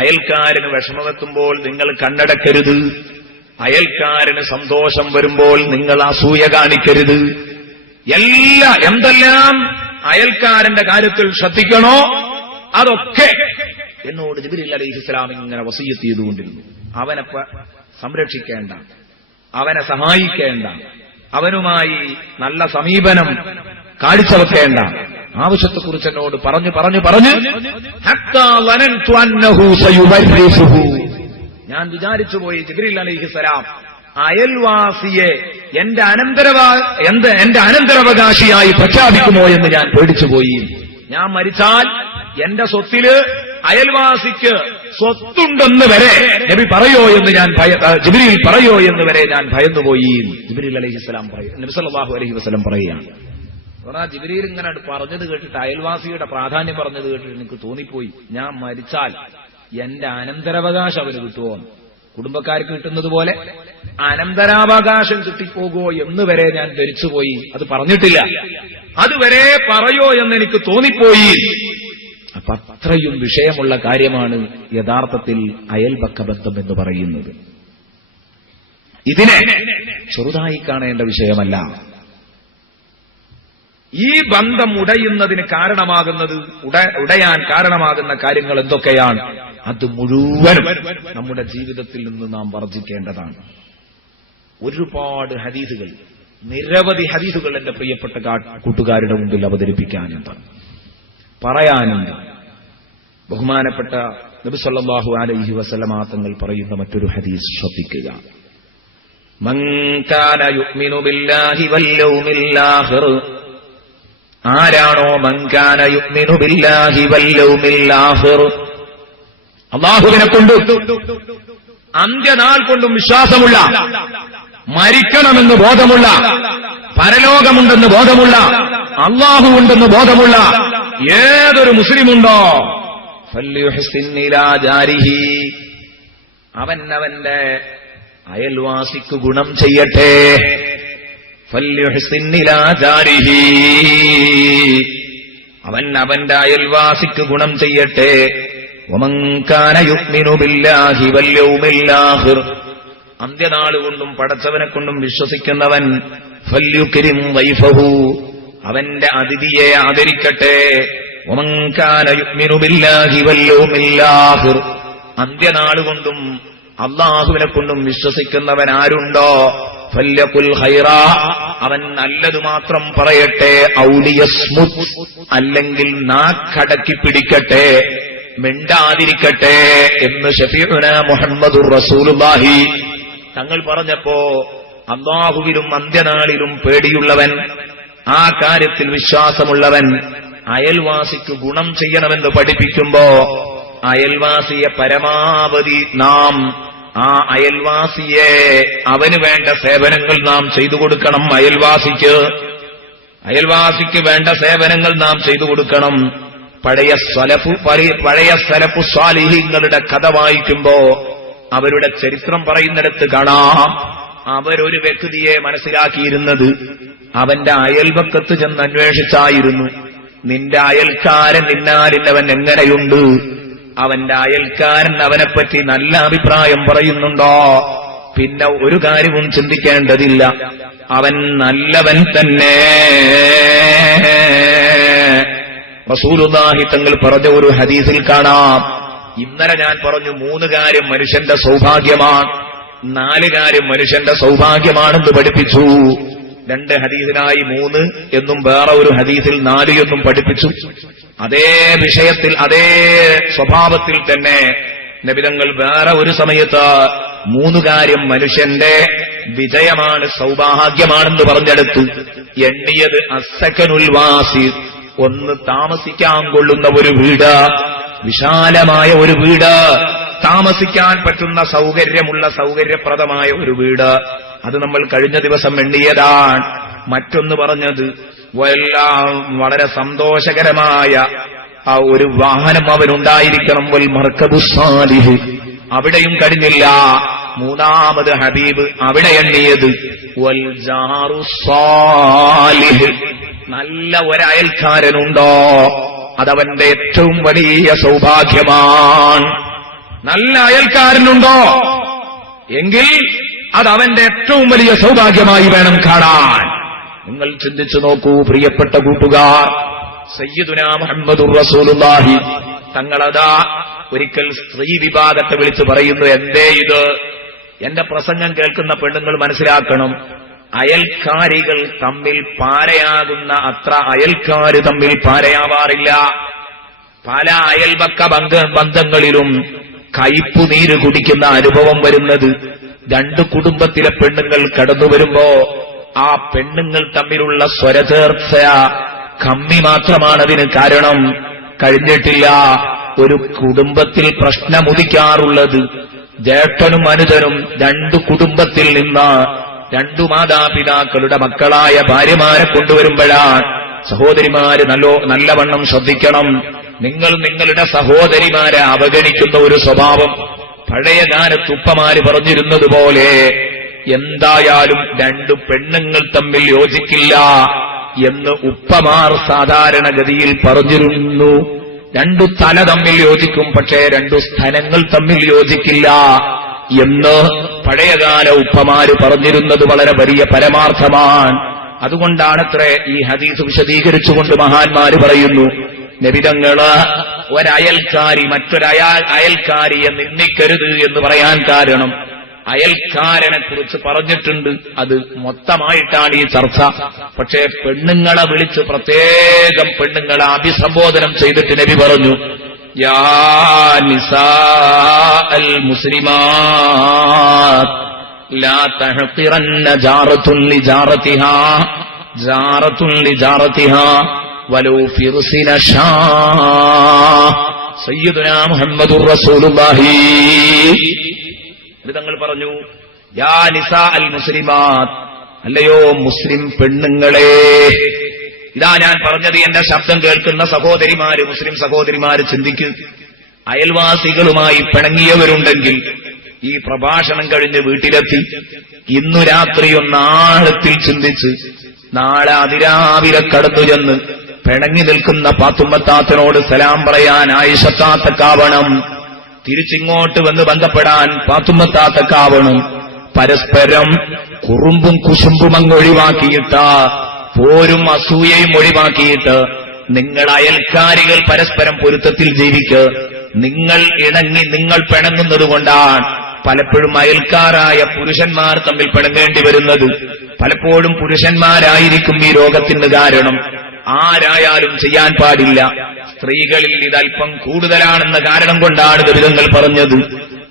അയൽക്കാരന് വിഷമമെത്തുമ്പോൾ നിങ്ങൾ കണ്ണടക്കരുത്. അയൽക്കാരന് സന്തോഷം വരുമ്പോൾ നിങ്ങൾ അസൂയ കാണിക്കരുത്. എന്തെല്ലാം അയൽക്കാരന്റെ കാര്യത്തിൽ ശ്രദ്ധിക്കണോ അതൊക്കെ എന്നോട് ജിബ്രീൽ അലൈഹിസ്സലാം ഇങ്ങനെ വസിയത്ത് ചെയ്തുകൊണ്ടിരുന്നു. അവനെ സംരക്ഷിക്കേണ്ട, അവനെ സഹായിക്കേണ്ട, അവനുമായി നല്ല സമീപനം കാഴ്ചവെക്കേണ്ട ആവശ്യത്തെക്കുറിച്ച് എന്നോട് പറഞ്ഞു പറഞ്ഞു പറഞ്ഞ് ഞാൻ വിചാരിച്ചുപോയി ജിബ്രീൽ അലൈഹിസ്സലാം അയൽവാസിയെ എന്റെ അനന്തരാവകാശിയായി പ്രഖ്യാപിക്കുമോ എന്ന് ഞാൻ പേടിച്ചുപോയി. ഞാൻ മരിച്ചാൽ എന്റെ സ്വത്തില് അയൽവാസിക്ക് സ്വത്തുണ്ടെന്ന് വരെ നബി പറയോ എന്ന് ഞാൻ ജിബ്രീൽ പറയോ എന്ന് വരെ ഞാൻ ഭയന്നുപോയി. ജിബ്രീൽ അലൈഹിസ്സലാം നബി സല്ലല്ലാഹു അലൈഹി വസല്ലം പറയുകയാണ്. ജിബ്രീൽ ഇങ്ങനെ പറഞ്ഞത് കേട്ടിട്ട്, അയൽവാസിയുടെ പ്രാധാന്യം പറഞ്ഞത് കേട്ടിട്ട് എനിക്ക് തോന്നിപ്പോയി, ഞാൻ മരിച്ചാൽ എന്റെ അനന്തരാവകാശം അവന് കിട്ടുമോ, കുടുംബക്കാർക്ക് കിട്ടുന്നത് പോലെ അനന്തരാവകാശം കിട്ടിപ്പോകുമോ എന്ന് വരെ ഞാൻ ധരിച്ചുപോയി. അത് പറഞ്ഞിട്ടില്ല, അതുവരെ പറയോ എന്ന് എനിക്ക് തോന്നിപ്പോയി. അപ്പൊ അത്രയും വിഷയമുള്ള കാര്യമാണ് യഥാർത്ഥത്തിൽ അയൽപക്കബന്ധം എന്ന് പറയുന്നത്. ഇതിനെ ചെറുതായി കാണേണ്ട വിഷയമല്ല. ഈ ബന്ധം ഉടയുന്നതിന് കാരണമാകുന്നത്, ഉടയാൻ കാരണമാകുന്ന കാര്യങ്ങൾ എന്തൊക്കെയാണ്, അത് മുഴുവനും നമ്മുടെ ജീവിതത്തിൽ നിന്ന് നാം വർജിക്കേണ്ടതാണ്. ഒരുപാട് ഹദീസുകൾ, നിരവധി ഹദീസുകൾ എന്റെ പ്രിയപ്പെട്ട കൂട്ടുകാരുടെ മുമ്പിൽ അവതരിപ്പിക്കാനുണ്ട്, പറയാനുണ്ട്. ബഹുമാനപ്പെട്ട നബി സല്ലല്ലാഹു അലൈഹി വസല്ലമ തങ്ങൾ പറയുന്ന മറ്റൊരു ഹദീസ് ശ്രദ്ധിക്കുക. മൻ കാന യുഅ്മിനു ബില്ലാഹി വൽ യൗമിൽ ആഖിർ, ആരാണോ മൻ കാന യുഅ്മിനു ബില്ലാഹി വൽ യൗമിൽ ആഖിർ, അല്ലാഹുവിനെ കൊണ്ടും അന്ത്യനാൾ കൊണ്ടും വിശ്വാസമുള്ള, മരിക്കണമെന്ന് ബോധമുള്ള, പരലോകമുണ്ടെന്ന് ബോധമുള്ള, അല്ലാഹു ഉണ്ടെന്ന് ബോധമുള്ള ഏതൊരു മുസ്ലിമുണ്ടോ ഫല്യുഹ്സിൻ ഇലാ ജാരിഹി, അവൻ അവന്റെ അയൽവാസിക്ക് ഗുണം ചെയ്യട്ടെ. ഫല്യുഹ്സിൻ ഇലാ ജാരിഹി, അവൻ അവന്റെ അയൽവാസിക്ക് ഗുണം ചെയ്യട്ടെ. വമൻ കാന യുഅ്മിനു ബില്ലാഹി വൽ യൗമിൽ ആഖിർ, അന്ത്യനാളുകൊണ്ടും പടച്ചവനെ കൊണ്ടും വിശ്വസിക്കുന്നവൻ ഫല്യുക്രിം വൈഫഹു, അവന്റെ അതിഥിയെ ആദരിക്കട്ടെ. വമൻ കാന യുഅ്മിനു ബില്ലാഹി വൽ യൗമിൽ ആഖിർ, അന്ത്യനാളുകൊണ്ടും അല്ലാഹുവിനെ കൊണ്ടും വിശ്വസിക്കുന്നവൻ ആരുണ്ടോ ഫല്യഖുൽ ഖൈറാ, അവൻ നല്ലത് മാത്രം പറയട്ടെ. ഔലിയസ്മുത്, അല്ലെങ്കിൽ നാക്കടക്കി പിടിക്കട്ടെ, മിണ്ടാതിരിക്കട്ടെ എന്ന് ശഫീഉനാ മുഹമ്മദുർ റസൂലുള്ളാഹി തങ്ങൾ പറഞ്ഞപ്പോ, അല്ലാഹുവിലും അന്ത്യനാളിലും പേടിയുള്ളവൻ, ആ കാര്യത്തിൽ വിശ്വാസമുള്ളവൻ അയൽവാസിക്ക് ഗുണം ചെയ്യണമെന്ന് പഠിപ്പിക്കുമ്പോ, അയൽവാസിയെ പരമാവധി നാം ആ അയൽവാസിയെ അവന് വേണ്ട സേവനങ്ങൾ നാം ചെയ്തു കൊടുക്കണം. അയൽവാസിക്ക് വേണ്ട സേവനങ്ങൾ നാം ചെയ്തു കൊടുക്കണം. പഴയ സലഫു സ്വാലിഹീങ്ങളുടെ കഥ വായിക്കുമ്പോ അവരുടെ ചരിത്രം പറയുന്നിടത്ത് കാണാം, അവരൊരു വ്യക്തിയെ മനസ്സിലാക്കിയിരുന്നത് അവന്റെ അയൽപക്കത്ത് ചെന്ന് അന്വേഷിച്ചായിരുന്നു. നിന്റെ അയൽക്കാരൻ നിന്നാലില്ലവൻ എങ്ങനെയുണ്ട്, അവന്റെ അയൽക്കാരൻ അവനെപ്പറ്റി നല്ല അഭിപ്രായം പറയുന്നുണ്ടോ, പിന്നെ ഒരു കാര്യവും ചിന്തിക്കേണ്ടതില്ല, അവൻ നല്ലവൻ തന്നെ. റസൂലുള്ളാഹി തങ്ങൾ പറഞ്ഞ ഒരു ഹദീസിൽ കാണാം, ഇന്നലെ ഞാൻ പറഞ്ഞു 3 കാര്യം മനുഷ്യന്റെ സൗഭാഗ്യമാണ്, 4 കാര്യം മനുഷ്യന്റെ സൗഭാഗ്യമാണെന്ന് പഠിപ്പിച്ചു. 2 ഹദീസിനായി 3 എന്നും വേറെ ഒരു ഹദീസിൽ 4 എന്നും പഠിപ്പിച്ചു. അതേ വിഷയത്തിൽ അതേ സ്വഭാവത്തിൽ തന്നെ നബിതങ്ങൾ വേറെ ഒരു സമയത്ത് 3 കാര്യം മനുഷ്യന്റെ വിജയമാണ്, സൗഭാഗ്യമാണെന്ന് പറഞ്ഞെടുത്തു. എണ്ണിയത് അസ്സകനുൽ വാസി, ഒന്ന് താമസിക്കാൻ കൊള്ളുന്ന ഒരു വീട്, വിശാലമായ ഒരു വീട്, താമസിക്കാൻ പറ്റുന്ന സൗകര്യമുള്ള സൗകര്യപ്രദമായ ഒരു വീട്. അത് നമ്മൾ കഴിഞ്ഞ ദിവസം എണ്ണിയതാണ്. മറ്റൊന്ന് പറഞ്ഞത് വളരെ സന്തോഷകരമായ ആ ഒരു വാഹനം അവനുണ്ടായിരിക്കണം. വൽ മർക്കബു സാലിഹ്, അവിടെയും കഴിഞ്ഞില്ല. 3ാമത് ഹബീബ് അവിടെ എണ്ണിയത് വൽ ജാറു സാലിഹ്, നല്ല ഒരയൽക്കാരനുണ്ടോ അതവന്റെ ഏറ്റവും വലിയ സൗഭാഗ്യമാണ്. നല്ല അയൽക്കാരനുണ്ടോ എങ്കിൽ അതവന്റെ ഏറ്റവും വലിയ സൗഭാഗ്യമായി വേണം കാണാൻ. നിങ്ങൾ ചിന്തിച്ചു നോക്കൂ പ്രിയപ്പെട്ട കൂട്ടുകാർ, സയ്യിദുനാ മുഹമ്മദുർ റസൂലുള്ളാഹി തങ്ങളതാ ഒരിക്കൽ സ്ത്രീ വിഭാഗത്തെ വിളിച്ചു പറയുന്നു, എന്തേ ഇത്, എന്റെ പ്രസംഗം കേൾക്കുന്ന പെണ്ണുങ്ങൾ മനസ്സിലാക്കണം, അയൽക്കാരികൾ തമ്മിൽ പാരയാകുന്ന അത്ര അയൽക്കാര് തമ്മിൽ പാരയാവാറില്ല. പല അയൽപക്ക ബന്ധങ്ങളിലും കയ്പുനീര് കുടിക്കുന്ന അനുഭവം വരുന്നത് രണ്ടു കുടുംബത്തിലെ പെണ്ണുങ്ങൾ കടന്നു വരുമ്പോ ആ പെണ്ണുങ്ങൾ തമ്മിലുള്ള സ്വരചേർച്ച കമ്മി മാത്രമാണതിന് കാരണം. കഴിഞ്ഞിട്ടില്ല ഒരു കുടുംബത്തിൽ പ്രശ്നമുദിക്കാറുള്ളത് ജ്യേഷ്ഠനും അനുജനും രണ്ടു കുടുംബത്തിൽ നിന്ന് രണ്ടു മാതാപിതാക്കളുടെ മക്കളായ ഭാര്യമാരെ കൊണ്ടുവരുമ്പോഴാണ്. സഹോദരിമാര് നല്ലവണ്ണം ശ്രദ്ധിക്കണം. നിങ്ങൾ നിങ്ങളുടെ സഹോദരിമാരെ അവഗണിക്കുന്ന ഒരു സ്വഭാവം പഴയ കാലത്ത് ഉപ്പമാര് പറഞ്ഞിരുന്നതുപോലെ എന്തായാലും രണ്ടു പെണ്ണുങ്ങൾ തമ്മിൽ യോജിക്കില്ല എന്ന് ഉപ്പമാർ സാധാരണഗതിയിൽ പറഞ്ഞിരുന്നു. രണ്ടു തല തമ്മിൽ യോജിക്കും, പക്ഷേ രണ്ടു സ്ഥലങ്ങൾ തമ്മിൽ യോജിക്കില്ല എന്ന് പഴയകാല ഉപ്പമാര് പറഞ്ഞിരുന്നത് വളരെ വലിയ പരമാർത്ഥമാണ്. അതുകൊണ്ടാണത്രേ ഈ ഹദീസ് വിശദീകരിച്ചുകൊണ്ട് മഹാന്മാര് പറയുന്നു, നബിതങ്ങള് ഒരയൽക്കാരി അയൽക്കാരിയെ നിന്ദിക്കരുത് എന്ന് പറയാൻ കാരണം അയൽക്കാരനെ കുറിച്ച് പറഞ്ഞിട്ടുണ്ട്. അത് മൊത്തമായിട്ടാണ് ഈ ചർച്ച. പക്ഷേ പെണ്ണുങ്ങളെ വിളിച്ച് പ്രത്യേകം പെണ്ണുങ്ങളെ അഭിസംബോധനം ചെയ്തിട്ട് നബി പറഞ്ഞു, യാ നിസാ അൽ മുസ്ലിമാത് ലാ തഹ്ഖിറന്ന ജാറത്തുൻ ലിജാറതിഹാ വലൗ ഫിർസിന ഷാ. സയ്യിദുനാ മുഹമ്മദുർ റസൂലുള്ളാഹി തങ്ങൾ പറഞ്ഞു, യാ നിസാ അൽ മുസ്ലിമാത്, അല്ലയോ മുസ്ലിം പെണ്ണുങ്ങളെ. ഇതാ ഞാൻ പറഞ്ഞത്. എന്റെ ശബ്ദം കേൾക്കുന്ന സഹോദരിമാര്, മുസ്ലിം സഹോദരിമാര് ചിന്തിക്കൂ. അയൽവാസികളുമായി പിണങ്ങിയവരുണ്ടെങ്കിൽ ഈ പ്രഭാഷണം കഴിഞ്ഞ് വീട്ടിലെത്തി ഇന്നു രാത്രിയൊന്നാഴത്തിൽ ചിന്തിച്ച് നാളെ അതിരാവിലെ കടന്നു ചെന്ന് പിണങ്ങി നിൽക്കുന്ന പാത്തുമ്മത്താത്തനോട് സലാം പറയാൻ ആയിഷത്താത്തക്കാവണം. തിരിച്ചിങ്ങോട്ട് വന്ന് ബന്ധപ്പെടാൻ പാത്തുമ്മത്താത്തക്കാവണം. പരസ്പരം കുറുമ്പും കുശുമ്പും അങ്ങൊഴിവാക്കിയിട്ട്, പോരും അസൂയയും ഒഴിവാക്കിയിട്ട് നിങ്ങൾ അയൽക്കാരികൾ പരസ്പരം പൊരുത്തത്തിൽ ജീവിക്ക്. നിങ്ങൾ ഇണങ്ങി നിങ്ങൾ പിണങ്ങുന്നത് കൊണ്ടാണ് പലപ്പോഴും അയൽക്കാരായ പുരുഷന്മാർ തമ്മിൽ പിണങ്ങേണ്ടി വരുന്നത്. പലപ്പോഴും പുരുഷന്മാരായിരിക്കും ഈ രോഗത്തിന് കാരണം. ആരായാലും ചെയ്യാൻ പാടില്ല. സ്ത്രീകളിൽ ഇതല്പം കൂടുതലാണെന്ന കാരണം കൊണ്ടാണ് ദുരിതങ്ങൾ പറഞ്ഞത്.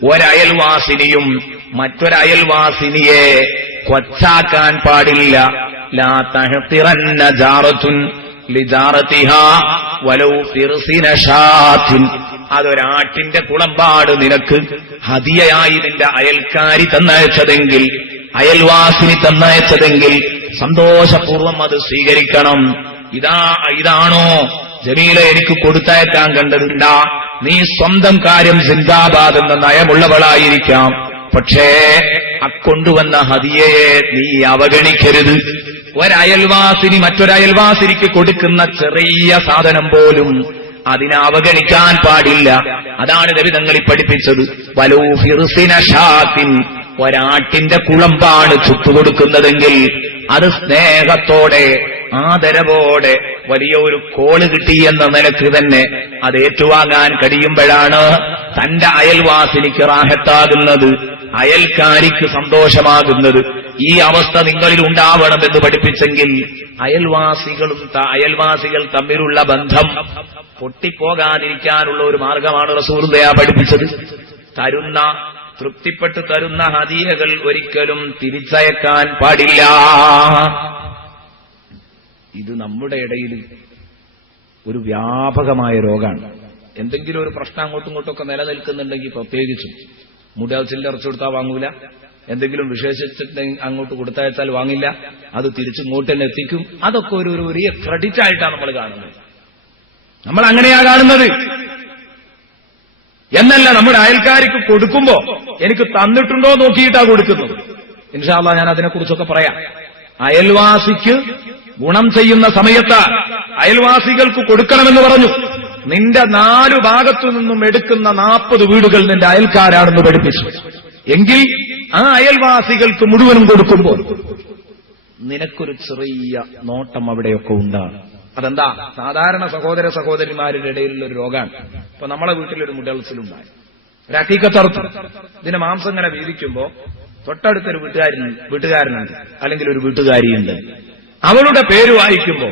ഒരയൽവാസിനിയും മറ്റൊരയൽവാസിനിയെ കൊച്ചാക്കാൻ പാടില്ല. ലാ തഹ്ഖിറന്ന ജാറത്തുൻ ലിജാറതിഹാ വലൗ ഫിർസിന ഷാത്തിൻ. അതൊരാട്ടിന്റെ കുളമ്പാട് നിനക്ക് ഹദിയയായി നിന്റെ അയൽക്കാരി തന്നയച്ചതെങ്കിൽ, അയൽവാസിനി തന്നയച്ചതെങ്കിൽ സന്തോഷപൂർവം അത് സ്വീകരിക്കണം. ഇതാണോ ജമീല എനിക്ക് കൊടുത്തയക്കാൻ കണ്ടതുണ്ടാ? നീ സ്വന്തം കാര്യം സിന്ദാബാദ് എന്ന നയമുള്ളവളായിരിക്കാം, പക്ഷേ അക്കൊണ്ടുവന്ന ഹദിയയെ നീ അവഗണിക്കരുത്. ഒരയൽവാസിനി മറ്റൊരയൽവാസിനിക്ക് കൊടുക്കുന്ന ചെറിയ സാധനം പോലും അതിനെ അവഗണിക്കാൻ പാടില്ല. അതാണ് നബി തങ്ങൾ പഠിപ്പിച്ചത്. വലൗ ഫിർസിന ഷാത്തിൻ, ഒരാട്ടിന്റെ കുളമ്പാണ് ചുട്ടുകൊടുക്കുന്നതെങ്കിൽ അത് സ്നേഹത്തോടെ ആദരവോടെ വലിയ ഒരു കോള് കിട്ടി എന്ന നിലക്ക് തന്നെ അത് ഏറ്റുവാങ്ങാൻ കഴിയുമ്പോഴാണ് തന്റെ അയൽവാസിനിക്ക് റാഹത്താകുന്നത്, അയൽക്കാരിക്ക് സന്തോഷമാകുന്നത്. ഈ അവസ്ഥ നിങ്ങളിൽ ഉണ്ടാവണമെന്ന് പഠിപ്പിച്ചെങ്കിൽ അയൽവാസികൾ തമ്മിലുള്ള ബന്ധം പൊട്ടിപ്പോകാതിരിക്കാനുള്ള ഒരു മാർഗമാണ് റസൂലുള്ളാഹി പഠിപ്പിച്ചത്. തൃപ്തിപ്പെട്ട് തരുന്ന ഹദിയകൾ ഒരിക്കലും തിരിച്ചയക്കാൻ പാടില്ല. ഇത് നമ്മുടെ ഇടയിൽ ഒരു വ്യാപകമായ രോഗമാണ്. എന്തെങ്കിലും ഒരു പ്രശ്നം അങ്ങോട്ടും ഇങ്ങോട്ടൊക്കെ നിലനിൽക്കുന്നുണ്ടെങ്കിൽ പ്രത്യേകിച്ചും മുടിയാൽ ചില്ലറച്ചു കൊടുത്താൽ വാങ്ങൂല, എന്തെങ്കിലും വിശേഷിച്ചിട്ടുണ്ടെങ്കിൽ അങ്ങോട്ട് കൊടുത്തയച്ചാൽ വാങ്ങില്ല, അത് തിരിച്ചിങ്ങോട്ട് തന്നെ എത്തിക്കും. അതൊക്കെ ഒരു വലിയ ക്രെഡിറ്റ് ആയിട്ടാണ് നമ്മൾ കാണുന്നത്. നമ്മൾ അങ്ങനെയാ കാണുന്നത് എന്നല്ല. നമ്മുടെ അയൽക്കാരിക്ക് കൊടുക്കുമ്പോ എനിക്ക് തന്നിട്ടുണ്ടോ നോക്കിയിട്ടാ കൊടുക്കുന്നത്. ഇൻഷാ അല്ലാഹ് ഞാൻ അതിനെക്കുറിച്ചൊക്കെ പറയാം. അയൽവാസിക്ക് ഗുണം ചെയ്യുന്ന സമയത്ത് അയൽവാസികൾക്ക് കൊടുക്കണമെന്ന് പറഞ്ഞു. നിന്റെ 4 ഭാഗത്തു നിന്നും എടുക്കുന്ന 40 വീടുകൾ നിന്റെ അയൽക്കാരാണെന്ന് പഠിപ്പിച്ചു. എങ്കിൽ ആ അയൽവാസികൾക്ക് മുഴുവനും കൊടുക്കുമ്പോൾ നിനക്കൊരു ചെറിയ നോട്ടം അവിടെയൊക്കെ ഉണ്ടാകും. അതെന്താ? സാധാരണ സഹോദരന്മാരുടെ ഇടയിലുള്ള ഒരു രോഗമാണ്. ഇപ്പൊ നമ്മളെ വീട്ടിലൊരു മുടൽസിലുണ്ടായി, ഒരു അക്കീക്കത്തറുത്തു. ഇതിന് മാംസം ഇങ്ങനെ വീതിക്കുമ്പോ തൊട്ടടുത്തൊരു വീട്ടുകാരനുണ്ട്, അല്ലെങ്കിൽ ഒരു വീട്ടുകാരിയുണ്ട്. അവളുടെ പേര് വായിക്കുമ്പോ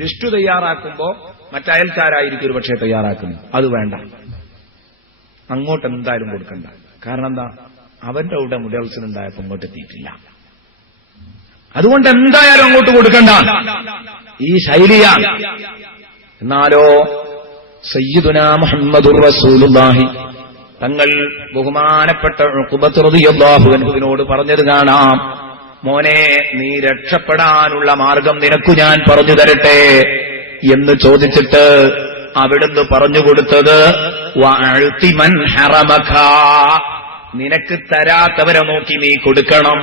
ലിസ്റ്റ് തയ്യാറാക്കുമ്പോ മറ്റയൽക്കാരായിരിക്കും ഒരു പക്ഷേ തയ്യാറാക്കുന്നു. അത് വേണ്ട, അങ്ങോട്ട് എന്തായാലും കൊടുക്കണ്ട. കാരണം എന്താ, അവന്റെ കൂടെ മുടിയവസനുണ്ടായപ്പോ ഇങ്ങോട്ട് എത്തിയിട്ടില്ല. അതുകൊണ്ട് എന്തായാലും അങ്ങോട്ട് കൊടുക്കണ്ട. ഈ ശൈലിയാണ്. എന്നാലോ സയ്യിദുനാ മുഹമ്മദുർ റസൂലുള്ളാഹി തങ്ങൾ ബഹുമാനപ്പെട്ട ഉഖബത്ത് റളിയല്ലാഹു അൻഹുവിനോട് പറഞ്ഞത് കാണാം. മോനെ, നീ രക്ഷപ്പെടാനുള്ള മാർഗം നിനക്കു ഞാൻ പറഞ്ഞു തരട്ടെ എന്ന് ചോദിച്ചിട്ട് അവിടുന്ന് പറഞ്ഞുകൊടുത്തത് വഅഅതി മൻ ഹറമക, നിനക്ക് തരാത്തവരെ നോക്കി നീ കൊടുക്കണം.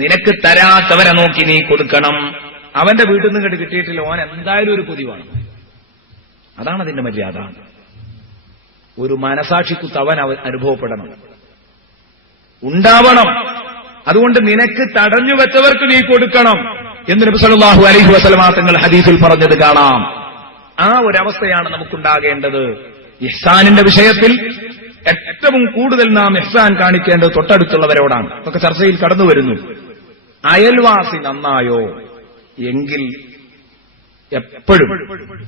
നിനക്ക് തരാത്തവരെ നോക്കി നീ കൊടുക്കണം. അവന്റെ വീട്ടിൽ നിന്ന് ഇങ്ങോട്ട് കിട്ടിയിട്ടില്ല, ഓൻ എന്തായാലും ഒരു കൊതി വേണം. അതാണ് അതിന്റെ മര്യാദ. ഒരു മനസാക്ഷിക്കുത്ത് അവൻ അനുഭവപ്പെടണം, ഉണ്ടാവണം. അതുകൊണ്ട് നിനക്ക് തടഞ്ഞു വെച്ചവർക്ക് നീ കൊടുക്കണം എന്ന് നബി സല്ലല്ലാഹു അലൈഹി വസല്ലമ തങ്ങൾ ഹദീസിൽ പറഞ്ഞത് കാണാം. ആ ഒരവസ്ഥയാണ് നമുക്കുണ്ടാകേണ്ടത്. ഇഹ്സാനിന്റെ വിഷയത്തിൽ ഏറ്റവും കൂടുതൽ നാം ഇഹ്സാൻ കാണിക്കേണ്ടത് തൊട്ടടുത്തുള്ളവരോടാണ്. ഇതൊക്കെ ചർച്ചയിൽ കടന്നു വരുന്നു. അയൽവാസി നന്നായോ എങ്കിൽ എപ്പോഴും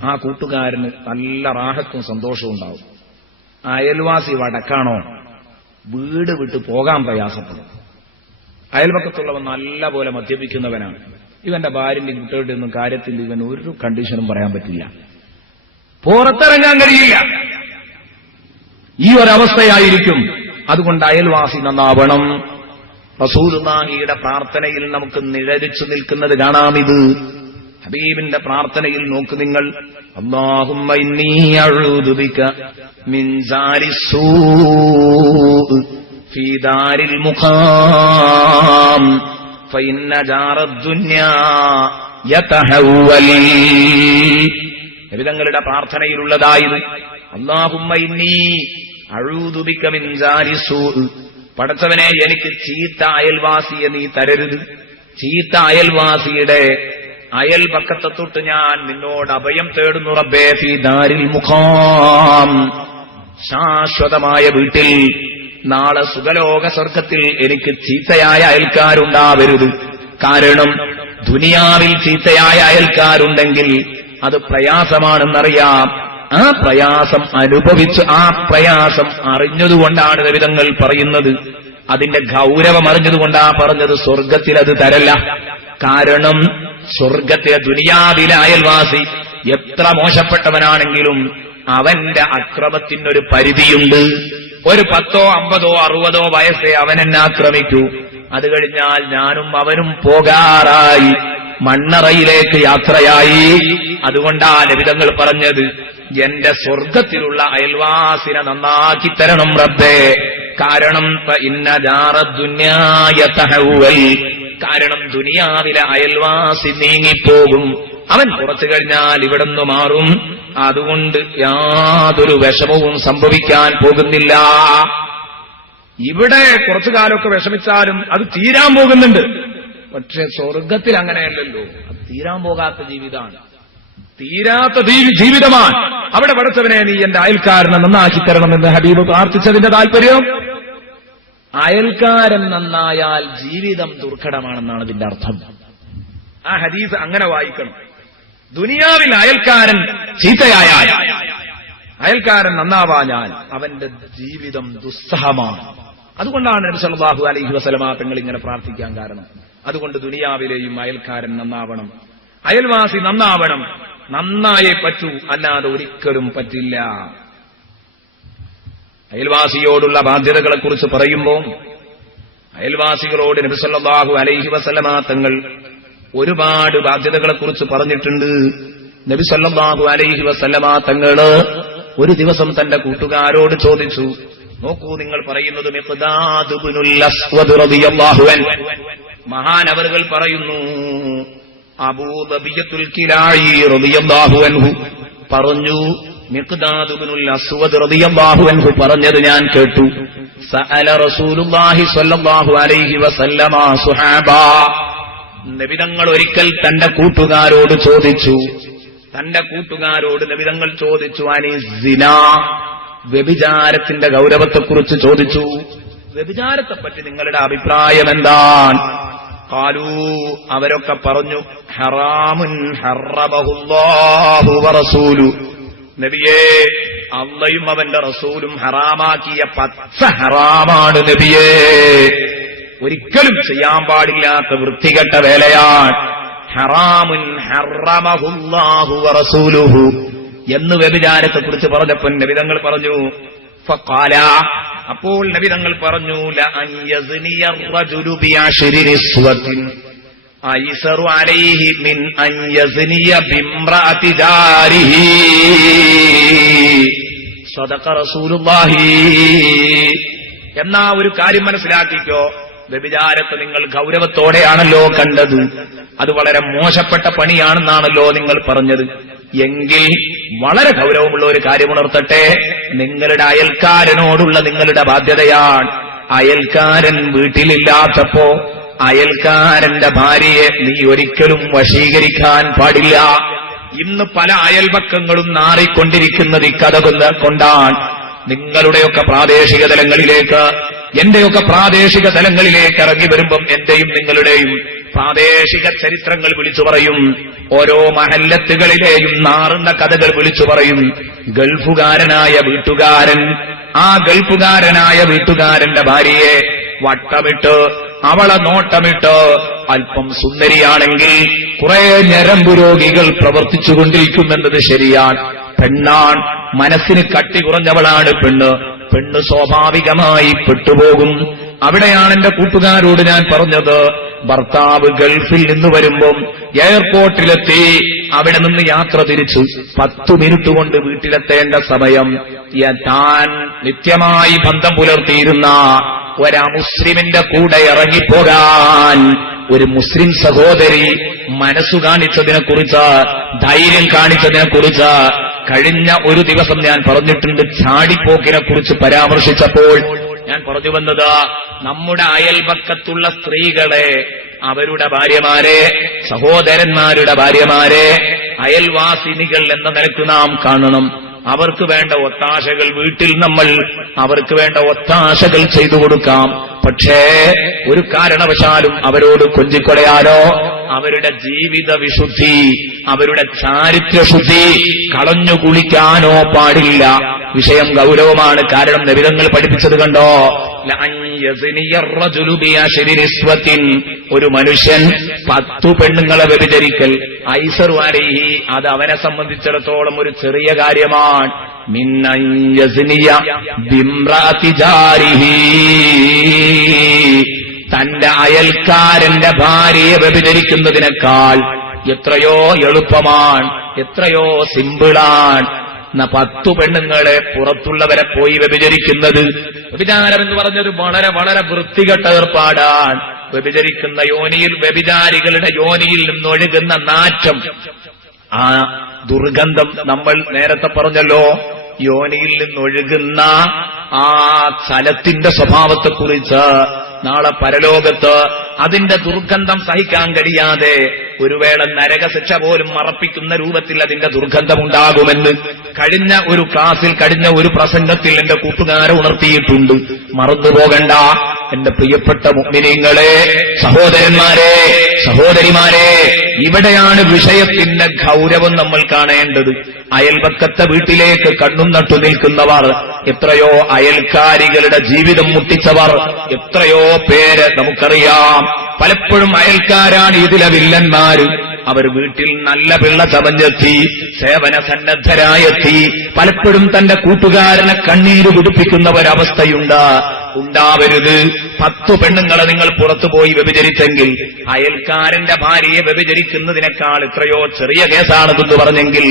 ആ കൂട്ടുകാരന് നല്ല റാഹത്തും സന്തോഷവും ഉണ്ടാവും. അയൽവാസി വടക്കാണോ, വീട് വിട്ട് പോകാൻ പ്രയാസപ്പെടും. അയൽപക്കത്തുള്ളവൻ നല്ല പോലെ മദ്യപിക്കുന്നവനാണ്. ഇവന്റെ ഭാര്യന്റെ കുട്ടികളുടെ ഒന്നും കാര്യത്തിൽ ഇവൻ ഒരു കണ്ടീഷനും പറയാൻ പറ്റില്ല, പുറത്തിറങ്ങാൻ കഴിയില്ല. ഈ ഒരവസ്ഥയായിരിക്കും. അതുകൊണ്ട് അയൽവാസി നന്നാവണം. റസൂലുള്ളാഹിയുടെ പ്രാർത്ഥനയിൽ നമുക്ക് നിഴലിച്ചു നിൽക്കുന്നത് കാണാം. ഇത് ഹബീബിന്റെ പ്രാർത്ഥനയിൽ നോക്ക് നിങ്ങൾ. അല്ലാഹുമ്മ ഇന്നി അഊദു ബിക മിൻ സാരിസ്സൂഇ ഫീ ദാരിൽ മുഖാം ഫഇന്ന ജാറദ്ദുനിയാ യതഹവ്വൽ. നബിതങ്ങളുടെ പ്രാർത്ഥനയിലുള്ളതായത് അല്ലാഹുമ്മ ഇന്നി അഊദു ബിക മിൻ സാരിസ്സൂഇ, പടച്ചവനെ എനിക്ക് ചീത്ത അയൽവാസിയെ നീ തരരുത്. ചീത്ത അയൽവാസിയുടെ അയൽപക്കത്തെ തൊട്ട് ഞാൻ നിന്നോട് അഭയം തേടുന്നു റബ്ബേ. ഫീ ദാരിൽ മുഖാം, ശാശ്വതമായ വീട്ടിൽ നാളെ സുഖലോക സ്വർഗത്തിൽ എനിക്ക് ചീത്തയായ അയൽക്കാരുണ്ടാവരുത്. കാരണം ദുനിയാവിൽ ചീത്തയായ അയൽക്കാരുണ്ടെങ്കിൽ അത് പ്രയാസമാണെന്നറിയാം. ആ പ്രയാസം അനുഭവിച്ച് ആ പ്രയാസം അറിഞ്ഞതുകൊണ്ടാണ് നബിതങ്ങൾ പറയുന്നത്. അതിന്റെ ഗൗരവം അറിഞ്ഞതുകൊണ്ടാ പറഞ്ഞത് സ്വർഗത്തിൽ അത് തരല്ല. കാരണം സ്വർഗത്തിലെ ദുനിയാവിലെ അയൽവാസി എത്ര മോശപ്പെട്ടവനാണെങ്കിലും അവന്റെ അക്രമത്തിനൊരു പരിധിയുണ്ട്. ഒരു 10, 50, 60 വയസ്സേ അവൻ എന്നെ ആക്രമിക്കൂ. അത് കഴിഞ്ഞാൽ ഞാനും അവനും പോകാറായി, മണ്ണറയിലേക്ക് യാത്രയായി. അതുകൊണ്ടാ നബിതങ്ങൾ പറഞ്ഞത് എന്റെ സ്വർഗത്തിലുള്ള അയൽവാസിനെ നന്നാക്കി തരണം റബ്ബേ. കാരണം ഇന്ന ജാറദ്ദുനിയാ യതഹവ്വൽ, കാരണം ദുനിയാവിലെ അയൽവാസി നീങ്ങിപ്പോകും. അവൻ കുറച്ചു കഴിഞ്ഞാൽ ഇവിടുന്ന് മാറും. അതുകൊണ്ട് യാതൊരു വിഷമവും സംഭവിക്കാൻ പോകുന്നില്ല. ഇവിടെ കുറച്ചു കാലമൊക്കെ വിഷമിച്ചാലും അത് തീരാൻ പോകുന്നുണ്ട്. പക്ഷെ സ്വർഗത്തിൽ അങ്ങനെയല്ലല്ലോ. അത് തീരാൻ പോകാത്ത ജീവിതമാണ്, തീരാത്ത ജീവിതമാണ്. അവിടെ പടച്ചവനെ നീ എന്റെ അയൽക്കാരനെ നന്നാക്കി തരണമെന്ന് ഹബീബ് പ്രാർത്ഥിച്ചതിന്റെ താല്പര്യം അയൽക്കാരൻ നന്നായാൽ ജീവിതം ദുർഘടമാണെന്നാണ് ഇതിന്റെ അർത്ഥം. ആ ഹദീസ് അങ്ങനെ വായിക്കണം. ദുനിയാവിൽ അയൽക്കാരൻ ചീത്തയായാൽ, അയൽക്കാരൻ നന്നാവാഞ്ഞാൽ അവന്റെ ജീവിതം ദുസ്സഹമാണ്. അതുകൊണ്ടാണ് നബി സല്ലല്ലാഹു അലൈഹി വസല്ലമ തങ്ങൾ ഇങ്ങനെ പ്രാർത്ഥിക്കാൻ കാരണം. അതുകൊണ്ട് ദുനിയാവിലെയും അയൽക്കാരൻ നന്നാവണം, അയൽവാസി നന്നാവണം. നന്നായേ പറ്റൂ, അല്ലാതെ ഒരിക്കലും പറ്റില്ല. അയൽവാസിയോടുള്ള ബാധ്യതകളെക്കുറിച്ച് പറയുമ്പോൾ അയൽവാസികളോട് നബി സല്ലല്ലാഹു അലൈഹി വസല്ലമ തങ്ങൾ ഒരുപാട് ബാധ്യതകളെക്കുറിച്ച് പറഞ്ഞിട്ടുണ്ട്. നബി സല്ലല്ലാഹു അലൈഹി വസല്ലമ തങ്ങള് ഒരു ദിവസം തന്റെ കൂട്ടുകാരോട് ചോദിച്ചു. നോക്കൂ, നിങ്ങൾ പറയുന്നത് മിഖ്ദാദ് ഇബ്നുൽ അസ്വദ് റളിയല്ലാഹു അൻഹു, മഹാനവറുകൾ പറയുന്നു, അബൂ ദബിയത്തുൽ കിലായി റളിയല്ലാഹു അൻഹു പറഞ്ഞു, മിഖ്ദാദ് ഇബ്നുൽ അസ്വദ് റളിയല്ലാഹു അൻഹു പറഞ്ഞത് ഞാൻ കേട്ടു. സഅല റസൂലുള്ളാഹി സ്വല്ലല്ലാഹു അലൈഹി വസല്ലമ സുഹാബാ, നബിതങ്ങൾ ഒരിക്കൽ തന്റെ കൂട്ടുകാരോട് ചോദിച്ചു. തന്റെ കൂട്ടുകാരോട് നബിതങ്ങൾ ചോദിച്ചു, അനി സിനാ, വ്യഭിചാരത്തിന്റെ ഗൗരവത്തെക്കുറിച്ച് ചോദിച്ചു. വ്യഭിചാരത്തെപ്പറ്റി നിങ്ങളുടെ അഭിപ്രായം എന്താണ്? ഖാലൂ, അവരൊക്കെ പറഞ്ഞു, ഹറാമുൻ ഹറമഹുല്ലാഹു വറസൂലു, നബിയേ, അള്ളയും അവന്റെ റസൂലും ഹറാമാക്കിയ പച്ച ഹറാമാണ് നബിയേ, ഒരിക്കലും ചെയ്യാൻ പാടില്ലാത്ത വൃത്തികെട്ട വേലയാണ്. ഹറാമുൻ ഹറമഹുല്ലാഹു വറസൂലുഹു എന്ന് വ്യഭിചാരത്തെക്കുറിച്ച് പറഞ്ഞപ്പോൾ നബിതങ്ങൾ പറഞ്ഞു, ഫഖാല, അപ്പോൾ നബിതങ്ങൾ പറഞ്ഞു, ലഅൻ യസ്നിയ റജുലു ബിഅശ്രി നിസ്വത്തിൻ അയ്സറു അലൈഹി മിൻ അൻ യസ്നിയ ബിംറഅതി ജാരിഹി സദഖ റസൂലുള്ളാഹി. എന്നാ ഒരു കാര്യം മനസ്സിലാക്കിക്കോ, വ്യഭിചാരത്തെ നിങ്ങൾ ഗൗരവത്തോടെയാണല്ലോ കണ്ടത്, അത് വളരെ മോശപ്പെട്ട പണിയാണെന്നാണല്ലോ നിങ്ങൾ പറഞ്ഞത്. എങ്കിൽ വളരെ ഗൗരവമുള്ള ഒരു കാര്യം ഉണർത്തട്ടെ, നിങ്ങളുടെ അയൽക്കാരനോടുള്ള നിങ്ങളുടെ ബാധ്യതയാണ്. അയൽക്കാരൻ വീട്ടിലില്ലാത്തപ്പോ അയൽക്കാരന്റെ ഭാര്യയെ നീ ഒരിക്കലും വശീകരിക്കാൻ പാടില്ല. ഇന്ന് പല അയൽപക്കങ്ങളും നാറിക്കൊണ്ടിരിക്കുന്നത് ഇക്കഥ കൊണ്ടാണ്. നിങ്ങളുടെയൊക്കെ പ്രാദേശിക തലങ്ങളിലേക്ക്, എന്റെയൊക്കെ പ്രാദേശിക തലങ്ങളിലേക്ക് ഇറങ്ങി വരുമ്പം എന്റെയും നിങ്ങളുടെയും പ്രാദേശിക ചരിത്രങ്ങൾ വിളിച്ചു പറയും. ഓരോ മഹല്ലത്തുകളിലെയും നാറുന്ന കഥകൾ വിളിച്ചു പറയും. ഗൾഫുകാരനായ വീട്ടുകാരൻ, ആ ഗൾഫുകാരനായ വീട്ടുകാരന്റെ ഭാര്യയെ വട്ടമിട്ട് അവളെ നോട്ടമിട്ട് അല്പം സുന്ദരിയാണെങ്കിൽ കുറെ ഞരമ്പു രോഗികൾ പ്രവർത്തിച്ചുകൊണ്ടിരിക്കുമെന്നത് ശരിയാണ്. പെണ്ണാൺ, മനസ്സിന് കട്ടി കുറഞ്ഞവളാണ് പെണ്ണ്. പെണ്ണ് സ്വാഭാവികമായി പെട്ടുപോകും. അവിടെയാണ് എന്റെ കൂട്ടുകാരോട് ഞാൻ പറഞ്ഞത്, ഭർത്താവ് ഗൾഫിൽ നിന്ന് വരുമ്പം എയർപോർട്ടിലെത്തി, അവിടെ നിന്ന് യാത്ര തിരിച്ചു 10 മിനിറ്റ് കൊണ്ട് വീട്ടിലെത്തേണ്ട സമയം താൻ നിത്യമായി ബന്ധം പുലർത്തിയിരുന്ന ഒരമുസ്ലിമിന്റെ കൂടെ ഇറങ്ങിപ്പോകാൻ ഒരു മുസ്ലിം സഹോദരി മനസ്സു കാണിച്ചതിനെക്കുറിച്ച്, ധൈര്യം കാണിച്ചതിനെക്കുറിച്ച് കഴിഞ്ഞ ഒരു ദിവസം ഞാൻ പറഞ്ഞിട്ടുണ്ട്. ചാടിപ്പോക്കിനെ കുറിച്ച് പരാമർശിച്ചപ്പോൾ ഞാൻ പറഞ്ഞു വന്നത്, നമ്മുടെ അയൽപക്കത്തുള്ള സ്ത്രീകളെ, അവരുടെ ഭാര്യമാരെ, സഹോദരന്മാരുടെ ഭാര്യമാരെ അയൽവാസിനികൾ എന്ന നിലക്ക് നാം കാണണം. അവർക്ക് വേണ്ട ഒത്താശകൾ വീട്ടിൽ നമ്മൾ അവർക്ക് വേണ്ട ഒത്താശകൾ ചെയ്തു കൊടുക്കാം. പക്ഷേ ഒരു കാരണവശാലും അവരോട് കൊഞ്ചിക്കൊടയാനോ അവരുടെ ജീവിത വിശുദ്ധി, അവരുടെ ചാരിത്രശുദ്ധി കളഞ്ഞു കുളിക്കാനോ പാടില്ല. വിഷയം ഗൗരവമാണ്. കാരണം നബിതങ്ങൾ പഠിപ്പിച്ചത് കണ്ടോ, ഒരു മനുഷ്യൻ 10 പെണ്ണുങ്ങളെ വ്യഭിചരിക്കൽ ഐസറു അലൈഹി, അത് അവനെ സംബന്ധിച്ചിടത്തോളം ഒരു ചെറിയ കാര്യമാണ്. മിൻ അൻ യസ്നിയ ബിംറഅതി ജാരിഹി, തന്റെ അയൽക്കാരന്റെ ഭാര്യയെ വ്യഭിചരിക്കുന്നതിനേക്കാൾ എത്രയോ എളുപ്പമാണ്, എത്രയോ സിമ്പിളാണ് 10 പെണ്ണുങ്ങളെ പുറത്തുള്ളവരെ പോയി വ്യഭിചരിക്കുന്നത്. വ്യഭിചാരം എന്ന് പറഞ്ഞത് വളരെ വളരെ വൃത്തികെട്ട ഏർപ്പാടാണ്. വ്യഭിചരിക്കുന്ന യോനിയിൽ, വ്യഭിചാരികളുടെ യോനിയിൽ നിന്നൊഴുകുന്ന നാറ്റം, ആ ദുർഗന്ധം നമ്മൾ നേരത്തെ പറഞ്ഞല്ലോ. യോനിയിൽ നിന്നൊഴുകുന്ന ആ സ്ഥലത്തിന്റെ സ്വഭാവത്തെക്കുറിച്ച് നാളെ പരലോകത്ത് അതിന്റെ ദുർഗന്ധം സഹിക്കാൻ കഴിയാതെ ഒരു വേള നരകശിക്ഷ പോലും മറപ്പിക്കുന്ന രൂപത്തിൽ അതിന്റെ ദുർഗന്ധമുണ്ടാകുമെന്ന് കഴിഞ്ഞ ഒരു ക്ലാസ്സിൽ, കഴിഞ്ഞ ഒരു പ്രസംഗത്തിൽ എന്റെ കൂട്ടുകാരെ ഉണർത്തിയിട്ടുണ്ട്. മറന്നുപോകണ്ട എന്റെ പ്രിയപ്പെട്ട മുഅ്മിനീങ്ങളെ, സഹോദരന്മാരെ, സഹോദരിമാരെ, ഇവിടെയാണ് വിഷയത്തിന്റെ ഗൗരവം നമ്മൾ കാണേണ്ടത്. അയൽപക്കത്തെ വീട്ടിലേക്ക് കണ്ണും നട്ടു നിൽക്കുന്നവർ, എത്രയോ അയൽക്കാരികളുടെ ജീവിതം മുട്ടിച്ചവർ, എത്രയോ പേര് നമുക്കറിയാം. പലപ്പോഴും അയൽക്കാരാണ് ഇതിലെ വില്ലന്മാര്. അവർ വീട്ടിൽ നല്ല പിള്ള ചമഞ്ഞെത്തി, സേവന സന്നദ്ധരായെത്തി, പലപ്പോഴും തന്റെ കൂട്ടുകാരനെ കണ്ണീര് കുടിപ്പിക്കുന്ന ഒരവസ്ഥയുണ്ട്. ഉണ്ടാവരുത്. 10 പെണ്ണുങ്ങളെ നിങ്ങൾ പുറത്തുപോയി വ്യഭിചരിച്ചെങ്കിൽ അയൽക്കാരന്റെ ഭാര്യയെ വ്യഭിചരിക്കുന്നതിനേക്കാൾ എത്രയോ ചെറിയ കേസാണതെന്ന് പറഞ്ഞെങ്കിൽ,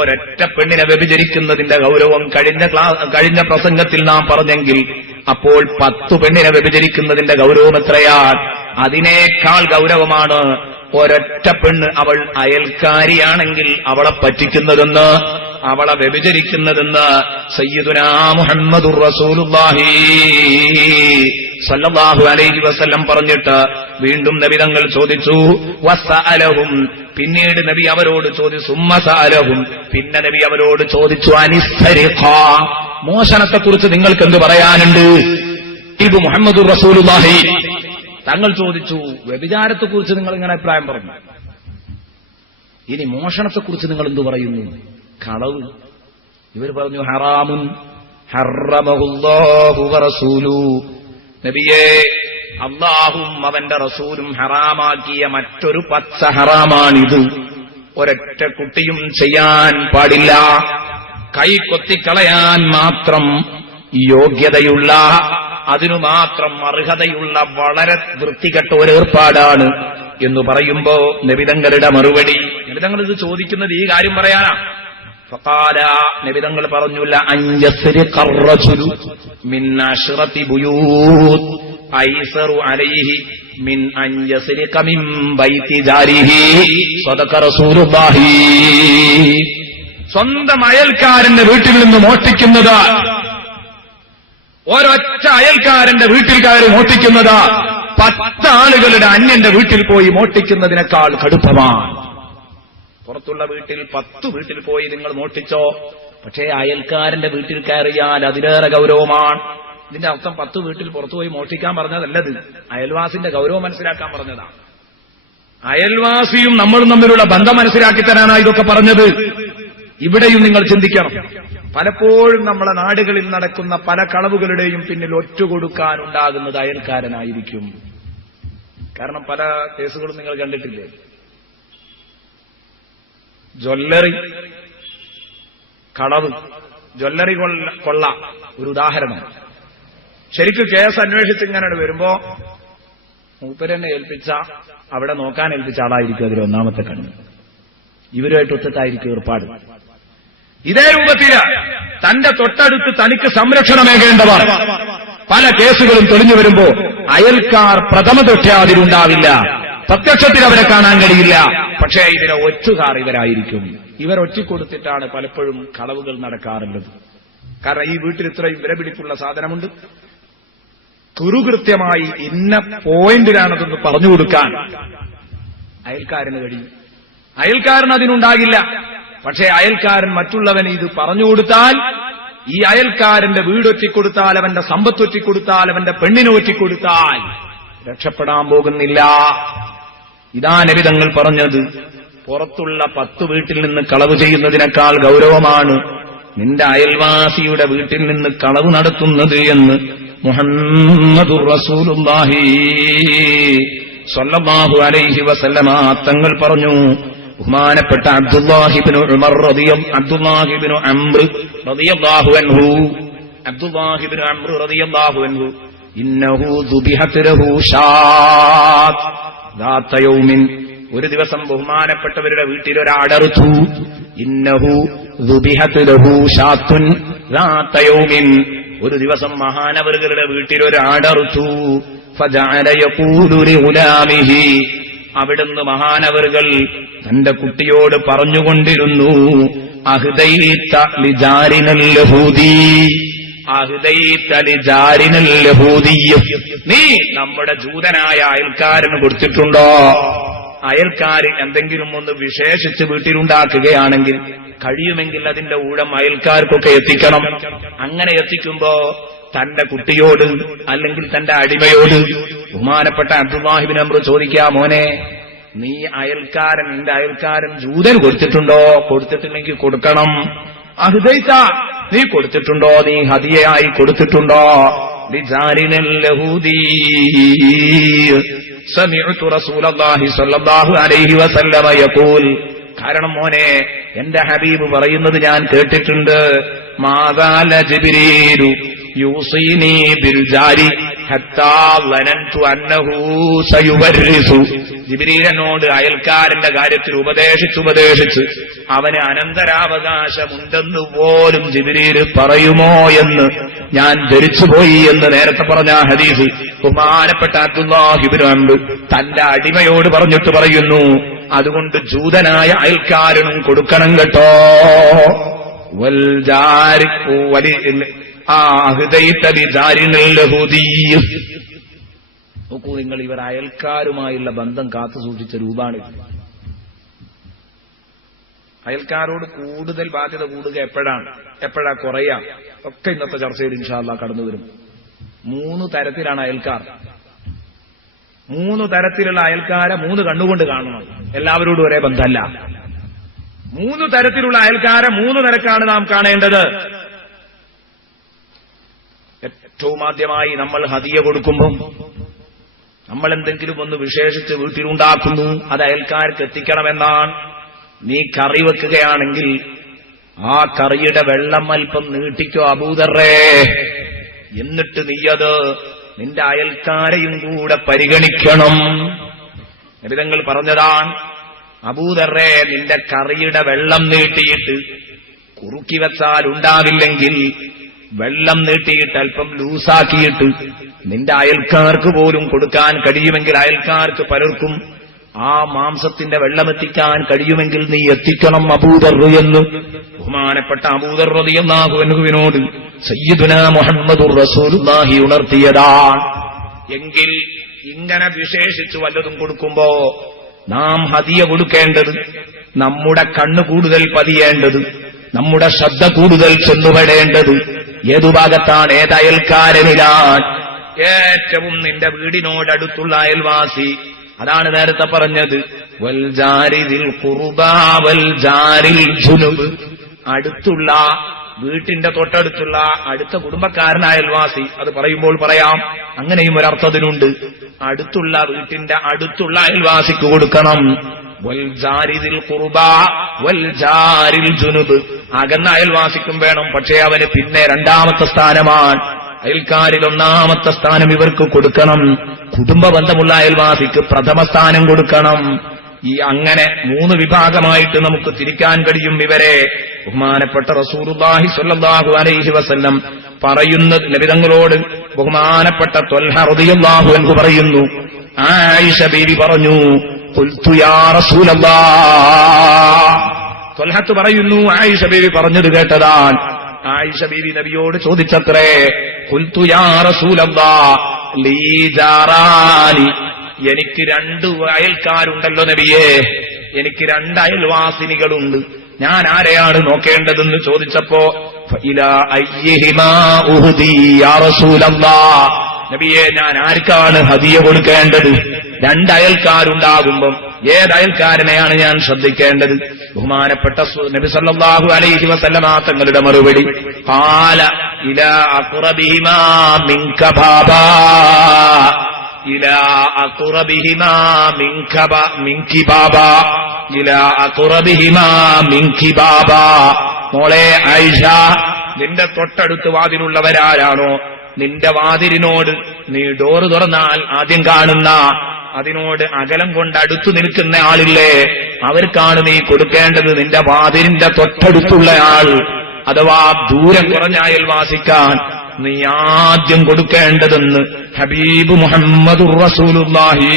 ഒരൊറ്റ പെണ്ണിനെ വ്യഭിചരിക്കുന്നതിന്റെ ഗൗരവം കഴിഞ്ഞ പ്രസംഗത്തിൽ നാം പറഞ്ഞെങ്കിൽ, അപ്പോൾ 10 പെണ്ണിനെ വ്യഭിചരിക്കുന്നതിന്റെ ഗൗരവം എത്രയാണ്? അതിനേക്കാൾ ഗൗരവമാണ് ഒരൊറ്റ പെണ്ണ്, അവൾ അയൽക്കാരിയാണെങ്കിൽ അവളെ പറ്റിക്കുന്നതെന്ന്, അവളെ വ്യഭിചരിക്കുന്നതെന്ന് സയ്യിദുനാ മുഹമ്മദുർ റസൂലുള്ളാഹി സല്ലല്ലാഹു അലൈഹി വസല്ലം പറഞ്ഞിട്ട് വീണ്ടും നബി തങ്ങൾ ചോദിച്ചു. വസഅലഹും, പിന്നീട് നബി അവരോട് ചോദിച്ചു. സുമ്മ സഅലഹും, പിന്നെ നബി അവരോട് ചോദിച്ചു. അനിസ്തരിഖ, മോഷണത്തെക്കുറിച്ച് നിങ്ങൾക്ക് എന്ത് പറയാനുണ്ട്? ഇത് മുഹമ്മദുർ റസൂലുള്ളാഹി തങ്ങൾ ചോദിച്ചു, വ്യഭിചാരത്തെക്കുറിച്ച് നിങ്ങൾ ഇങ്ങനെ അഭിപ്രായം പറഞ്ഞു, ഇനി മോഷണത്തെക്കുറിച്ച് നിങ്ങൾ എന്തു പറയുന്നു? കളവ്. ഇവർ പറഞ്ഞു ഹറാമുൻ ഹറമഹുല്ലാഹു വറസൂലുഹു, നബിയേ അല്ലാഹും അവന്റെ റസൂലും ഹറാമാക്കിയ മറ്റൊരു പച്ച ഹറാമാണിത്. ഒരൊറ്റ കുട്ടിയും ചെയ്യാൻ പാടില്ല. കൈ കൊത്തിക്കളയാൻ മാത്രം യോഗ്യതയുള്ള, അതിനു മാത്രം അർഹതയുള്ള വളരെ വൃത്തികെട്ട ഒരു ഏർപ്പാടാണ് എന്ന് പറയുമ്പോ നബിതങ്ങളുടെ മറുപടി, നബിതങ്ങൾ ഇത് ചോദിക്കുന്നത് ഈ കാര്യം പറയാനാ. ഫഖാല, നബിതങ്ങൾ പറഞ്ഞു, ലഅൻയസ്രിഖ അർറജുലു മിൻ അശ്റതി ബുയൂത് ഐസറു അലൈഹി മിൻ അൻ യസ്രിഖ മിൻ ബൈതി ജാരിഹി സദഖ റസൂലുള്ളാഹി. സ്വന്തം അയൽക്കാരന്റെ വീട്ടിൽ നിന്ന് മോഷ്ടിക്കുന്നത്, ഒരൊറ്റ അയൽക്കാരന്റെ വീട്ടിൽ കയറി മോഷ്ടിക്കുന്നത് 10 ആളുകളുടെ അന്യന്റെ വീട്ടിൽ പോയി മോഷ്ടിക്കുന്നതിനേക്കാൾ കടുപ്പമാണ്. പുറത്തുള്ള വീട്ടിൽ 10 വീട്ടിൽ പോയി നിങ്ങൾ മോഷ്ടിച്ചോ, പക്ഷേ അയൽക്കാരന്റെ വീട്ടിൽ കയറിയാൽ അതിലേറെ ഗൗരവമാണ്. ഇതിന്റെ അർത്ഥം 10 വീട്ടിൽ പുറത്തുപോയി മോഷ്ടിക്കാൻ പറഞ്ഞതല്ലത്, അയൽവാസിന്റെ ഗൗരവം മനസ്സിലാക്കാൻ പറഞ്ഞതാണ്. അയൽവാസിയും നമ്മളും തമ്മിലുള്ള ബന്ധം മനസ്സിലാക്കി തരാനാണ് ഇതൊക്കെ പറഞ്ഞത്. ഇവിടെയും നിങ്ങൾ ചിന്തിക്കണം. പലപ്പോഴും നമ്മളെ നാടുകളിൽ നടക്കുന്ന പല കളവുകളുടെയും പിന്നിൽ ഒറ്റുകൊടുക്കാനുണ്ടാകുന്നത് അയൽക്കാരനായിരിക്കും. കാരണം പല കേസുകളും നിങ്ങൾ കണ്ടിട്ടില്ലേ? ജ്വല്ലറി കളവ്, ജ്വല്ലറി കൊള്ള ഒരു ഉദാഹരണം. ശരിക്കും കേസ് അന്വേഷിച്ച് ഇങ്ങനെ വരുമ്പോ മൂപ്പരെന്നെ ഏൽപ്പിച്ച, അവിടെ നോക്കാൻ ഏൽപ്പിച്ച ആളായിരിക്കും അതിൽ ഒന്നാമത്തെ കണ്ണ്. ഇവരുമായിട്ട് ഒത്തിട്ടായിരിക്കും ഏർപ്പാട്. ഇതേ രൂപത്തില് തന്റെ തൊട്ടടുത്ത് തനിക്ക് സംരക്ഷണമേകേണ്ടവർ പല കേസുകളും തെളിഞ്ഞു വരുമ്പോ അയൽക്കാർ പ്രഥമ ദൃഷ്ട്യാ അതിലുണ്ടാവില്ല, പ്രത്യക്ഷത്തിൽ അവരെ കാണാൻ കഴിയില്ല. പക്ഷേ ഇതിനെ ഒറ്റുകാർ ഇവരായിരിക്കും. ഇവർ ഒറ്റിക്കൊടുത്തിട്ടാണ് പലപ്പോഴും കളവുകൾ നടക്കാറുള്ളത്. കാരണം ഈ വീട്ടിൽ ഇത്രയും വിലപിടിപ്പുള്ള സാധനമുണ്ട്, കുറുകൃത്യമായി ഇന്ന പോയിന്റിലാണതെന്ന് പറഞ്ഞു കൊടുക്കാൻ അയൽക്കാരന് കഴിയും. അയൽക്കാരൻ അതിനുണ്ടാകില്ല. പക്ഷേ അയൽക്കാരൻ മറ്റുള്ളവന് ഇത് പറഞ്ഞുകൊടുത്താൽ, ഈ അയൽക്കാരന്റെ വീടൊറ്റിക്കൊടുത്താൽ, അവന്റെ സമ്പത്തൊറ്റിക്കൊടുത്താൽ, അവന്റെ പെണ്ണിനെ ഒറ്റിക്കൊടുത്താൽ രക്ഷപ്പെടാൻ പോകുന്നില്ല. ഇതാ നബി തങ്ങൾ പറഞ്ഞത്, പുറത്തുള്ള 10 വീട്ടിൽ നിന്ന് കളവ് ചെയ്യുന്നതിനേക്കാൾ ഗൗരവമാണ് നിന്റെ അയൽവാസിയുടെ വീട്ടിൽ നിന്ന് കളവ് നടത്തുന്നത് എന്ന് മുഹമ്മദുർ റസൂലുള്ളാഹി സ്വല്ലല്ലാഹു അലൈഹി വസല്ലമ തങ്ങൾ പറഞ്ഞു. ബഹുമാനപ്പെട്ട അബ്ദുല്ലാഹിബ്നു ഉമർ അബ്ദുല്ലാഹിബ്നു അംർ റളിയല്ലാഹു അൻഹു, അബ്ദുല്ലാഹിബ്നു അംർ റളിയല്ലാഹു അൻഹു, ഇന്നഹു ദുബിഹത് ലഹു ഷാത്ത് ദാത യൗമിൻ, ഒരു ദിവസം ബഹുമാനപ്പെട്ടവരുടെ വീട്ടിൽ ഒരാടറുത്തു. ഇന്നഹു ദുബിഹത് ലഹു ഷാത്തുൻ ദാത യൗമിൻ, ഒരു ദിവസം മഹാനവറുകളുടെ വീട്ടിൽ ഒരാടറുത്തു. ഫജഅല യഖൂലു ലിഗുലാമിഹി, അവിടുന്ന് മഹാനവറുകൾ തന്റെ കുട്ടിയോട് പറഞ്ഞുകൊണ്ടിരുന്നു, അഹ്ദൈത ലിജാരിനൽ യഹൂദി, അഹ്ദൈത ലിജാരിനൽ യഹൂദി, നീ നമ്മുടെ ജൂതനായ അയൽക്കാരന് കൊടുത്തിട്ടുണ്ടോ? അയൽക്കാർ എന്തെങ്കിലും ഒന്ന് വിശേഷിച്ച് വീട്ടിലുണ്ടാക്കുകയാണെങ്കിൽ കഴിയുമെങ്കിൽ അതിന്റെ ഊഴം അയൽക്കാർക്കൊക്കെ എത്തിക്കണം. അങ്ങനെ എത്തിക്കുമ്പോ തന്റെ കുട്ടിയോട് അല്ലെങ്കിൽ തന്റെ അടിമയോട് ബഹുമാനപ്പെട്ട അബ്ദുല്ലാഹിബ്നു അംർ ചോദിക്കാ, മോനെ നീ അയൽക്കാരൻ, നിന്റെ അയൽക്കാരൻ ജൂതൻ കൊടുത്തിട്ടുണ്ടോ? കൊടുത്തിട്ടില്ലെങ്കിൽ കൊടുക്കണം. അഹ്ദൈത, നീ കൊടുത്തിട്ടുണ്ടോ? നീ ഹദിയയായി കൊടുത്തിട്ടുണ്ടോ? ലിജാരിനൽ യഹൂദി സമിഅ്തു റസൂലല്ലാഹി സ്വല്ലല്ലാഹു അലൈഹി വസല്ലമ യഖൂൽ, കാരണം മോനെ എന്റെ ഹബീബ് പറയുന്നത് ഞാൻ കേട്ടിട്ടുണ്ട്. മാദാല ജിബ്രീലു യൂസീനി ബിൽ ജാരി ഹത്താ ലനന്തു അന്നഹു സയുവരിസു, ജിബ്രീലിനോട് അയൽക്കാരന്റെ കാര്യത്തിൽ ഉപദേശിച്ച് അവന് അനന്തരാവകാശമുണ്ടെന്ന് പോലും ജിബ്രീൽ പറയുമോ എന്ന് ഞാൻ ധരിച്ചുപോയി എന്ന് നേരത്തെ പറഞ്ഞ ഹദീസ് ബഹുമാനപ്പെട്ട അബ്ദുല്ലാഹിബ്നു അംർ തന്റെ അടിമയോട് പറഞ്ഞിട്ട് പറയുന്നു, അതുകൊണ്ട് ജൂതനായ അയൽക്കാരനും കൊടുക്കണം കേട്ടോ. വൽ ജാരി നോക്കൂ നിങ്ങൾ, ഇവർ അയൽക്കാരുമായുള്ള ബന്ധം കാത്തു സൂക്ഷിച്ച രൂപമാണ്. അയൽക്കാരോട് കൂടുതൽ ബാധ്യത കൂടുക എപ്പോഴാ കുറയാ, ഒക്കെ ഇന്നത്തെ ചർച്ചയിൽ ഇൻഷാ അല്ലാഹ് കടന്നു വരും. 3 തരത്തിലാണ് അയൽക്കാർ. 3 തരത്തിലുള്ള അയൽക്കാരെ 3 കണ്ണുകൊണ്ട് കാണണം. എല്ലാവരോടും ഒരേ ബന്ധമല്ല. 3 തരത്തിലുള്ള അയൽക്കാരെ 3 നിലക്കാണ് നാം കാണേണ്ടത്. ഏറ്റവും ആദ്യമായി നമ്മൾ ഹദിയ കൊടുക്കുമ്പോൾ നമ്മൾ എന്തെങ്കിലും ഒന്ന് വിശേഷിച്ച് വീട്ടിലുണ്ടാക്കുന്നു, അത് അയൽക്കാർക്ക് എത്തിക്കണമെന്നാണ്. നീ കറി വെക്കുകയാണെങ്കിൽ ആ കറിയുടെ വെള്ളം അല്പം നീട്ടിക്കോ അബൂദർറേ, എന്നിട്ട് നീയത് നിന്റെ അയൽക്കാരെയും കൂടെ പരിഗണിക്കണം. നബിതങ്ങൾ പറഞ്ഞതാണ്, അബൂദർറേ നിന്റെ കറിയുടെ വെള്ളം നീട്ടിയിട്ട് കുറുക്കി വെച്ചാൽ ഉണ്ടാവില്ലെങ്കിൽ വെള്ളം നീട്ടിയിട്ട് അല്പം ലൂസാക്കിയിട്ട് നിന്റെ അയൽക്കാർക്ക് പോലും കൊടുക്കാൻ കഴിയുമെങ്കിൽ, അയൽക്കാർക്ക് പലർക്കും ആ മാംസത്തിന്റെ വെള്ളമെത്തിക്കാൻ കഴിയുമെങ്കിൽ നീ എത്തിക്കണം അബൂദർ എന്ന് ബഹുമാനപ്പെട്ട അബൂദർ റളിയല്ലാഹു അൻഹുവിനോട് സയ്യിദുനാ മുഹമ്മദുർ റസൂലുള്ളാഹി ഉണർത്തിയതാണ്. എങ്കിൽ ഇങ്ങനെ വിശേഷിച്ചു വല്ലതും കൊടുക്കുമ്പോ നാം ഹദിയ കൊടുക്കേണ്ടത്, നമ്മുടെ കണ്ണ് കൂടുതൽ പതിയേണ്ടത്, നമ്മുടെ ശ്രദ്ധ കൂടുതൽ ചെന്നുപെടേണ്ടത് ഏതു ഭാഗത്താണ്, ഏതയൽക്കാരനിലാണ്? ഏറ്റവും നിന്റെ വീടിനോടടുത്തുള്ള അയൽവാസി. അതാണ് നേരത്തെ പറഞ്ഞത് വൽ ജാരിദിൽ ഖുർബാ വൽ ജാരിൽ ജുനുബ്. അടുത്തുള്ള വീട്ടിന്റെ തൊട്ടടുത്തുള്ള അടുത്ത കുടുംബക്കാരനായ അയൽവാസി. അത് പറയുമ്പോൾ പറയാം, അങ്ങനെയും ഒരർത്ഥത്തിനുണ്ട്. അടുത്തുള്ള വീട്ടിന്റെ അടുത്തുള്ള അയൽവാസിക്ക് കൊടുക്കണം. വൽ ജാരിദിൽ ഖുർബാ വൽ ജാരിൽ ജുനുബ്. അകന്ന അയൽവാസിക്കും വേണം, പക്ഷേ അവന് പിന്നെ 2ാമത്തെ സ്ഥാനമാണ്. അയൽക്കാരിൽ 1ാമത്തെ സ്ഥാനം ഇവർക്ക് കൊടുക്കണം. കുടുംബ ബന്ധമുള്ള അയൽവാസിക്ക് 1ഥമ സ്ഥാനം കൊടുക്കണം. ഈ അങ്ങനെ 3 വിഭാഗമായിട്ട് നമുക്ക് തിരിക്കാൻ കഴിയും ഇവരെ. ബഹുമാനപ്പെട്ട റസൂലുള്ളാഹി സ്വല്ലല്ലാഹു അലൈഹി വസല്ലം പറയുന്നത്, നബിതങ്ങളോട് ബഹുമാനപ്പെട്ട ത്വൽഹ റളിയല്ലാഹു അൻഹു പറയുന്നു, ആയിഷ ബീവി പറഞ്ഞു, ഖുൽതു യാ റസൂലല്ലാഹ്. ത്വൽഹത്ത് പറയുന്നു, ആയിഷ ബീവി പറഞ്ഞത് കേട്ടതാണ്. ആയിഷ ബീവി നബിയോട് ചോദിച്ചത്രേ, ഖുൽതു യാ റസൂലല്ലാഹ് ലീ ജാറാനി. എനിക്ക് 2 അയൽക്കാരുണ്ടല്ലോ നബിയേ, എനിക്ക് 2 അയൽവാസിനികളുണ്ട്, ഞാൻ ആരെയാണ് നോക്കേണ്ടതെന്ന് ചോദിച്ചപ്പോ ഫഇലാ അയ്യിഹിമാ ഉഹ്ദി യാ റസൂലല്ലാഹ്. നബിയെ ഞാൻ ആർക്കാണ് ഹദിയ കൊടുക്കേണ്ടത്? 2 അയൽക്കാരുണ്ടാകുമ്പം ഏതയൽക്കാരനെയാണ് ഞാൻ ശ്രദ്ധിക്കേണ്ടത്? ബഹുമാനപ്പെട്ട നബി സല്ലല്ലാഹു അലൈഹി വസല്ലമ തങ്ങളുടെ മറുപടി, ഖാല ഇലാ അഖ്റബിഹിമാ മിൻക ബാബാ ഇലാ അഖ്റബിഹിമാ മിൻകി ബാബാ ഇലാ അഖ്റബിഹിമാ മിൻകി ബാബാ. മോളെ ആയിഷ, നിന്റെ തൊട്ടടുത്ത് വാതിലുള്ളവരാരാണോ, നിന്റെ വാതിലിനോട് നീ ഡോറ് തുറന്നാൽ ആദ്യം കാണുന്ന, അതിനോട് അകലം കൊണ്ട് അടുത്തു നിൽക്കുന്ന ആളില്ലേ, അവർക്കാണ് നീ കൊടുക്കേണ്ടത്. നിന്റെ വാതിലിന്റെ തൊട്ടടുത്തുള്ള ആൾ അഥവാ ദൂരം കുറഞ്ഞ അയൽവാസിക്കാൻ നീ ആദ്യം കൊടുക്കേണ്ടതെന്ന് ഹബീബ് മുഹമ്മദുർ റസൂലുള്ളാഹി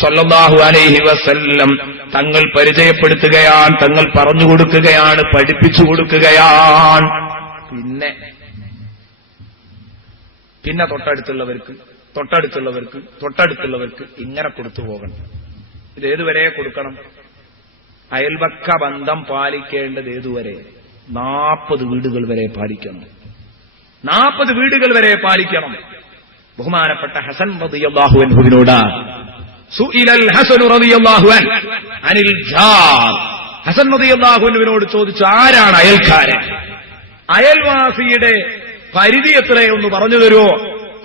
സ്വല്ലല്ലാഹു അലൈഹി വസല്ലം തങ്ങൾ പരിചയപ്പെടുത്തുകയാണ്, തങ്ങൾ പറഞ്ഞു കൊടുക്കുകയാണ്, പഠിപ്പിച്ചു കൊടുക്കുകയാണ്. പിന്നെ തൊട്ടടുത്തുള്ളവർക്ക് ഇങ്ങനെ കൊടുത്തു പോകണം. ഇത് ഏതുവരെ കൊടുക്കണം? അയൽപക്ക ബന്ധം പാലിക്കേണ്ടത് ഏതുവരെ? 40 വീടുകൾ വരെ പാലിക്കണം. 40 വീടുകൾ വരെ പാലിക്കണം. ബഹുമാനപ്പെട്ട ഹസൻ റളിയല്ലാഹു അൻഹുവിനോട് സുഇലൽ ഹസൻ റളിയല്ലാഹു അനിൽ ജാർ. ഹസൻ റളിയല്ലാഹു അൻഹുവിനോട് ചോദിച്ചു, ആരാണ് അയൽക്കാരൻ? അയൽവാസിയുടെ പരിധി എത്രയെന്ന് പറഞ്ഞു തരുമോ?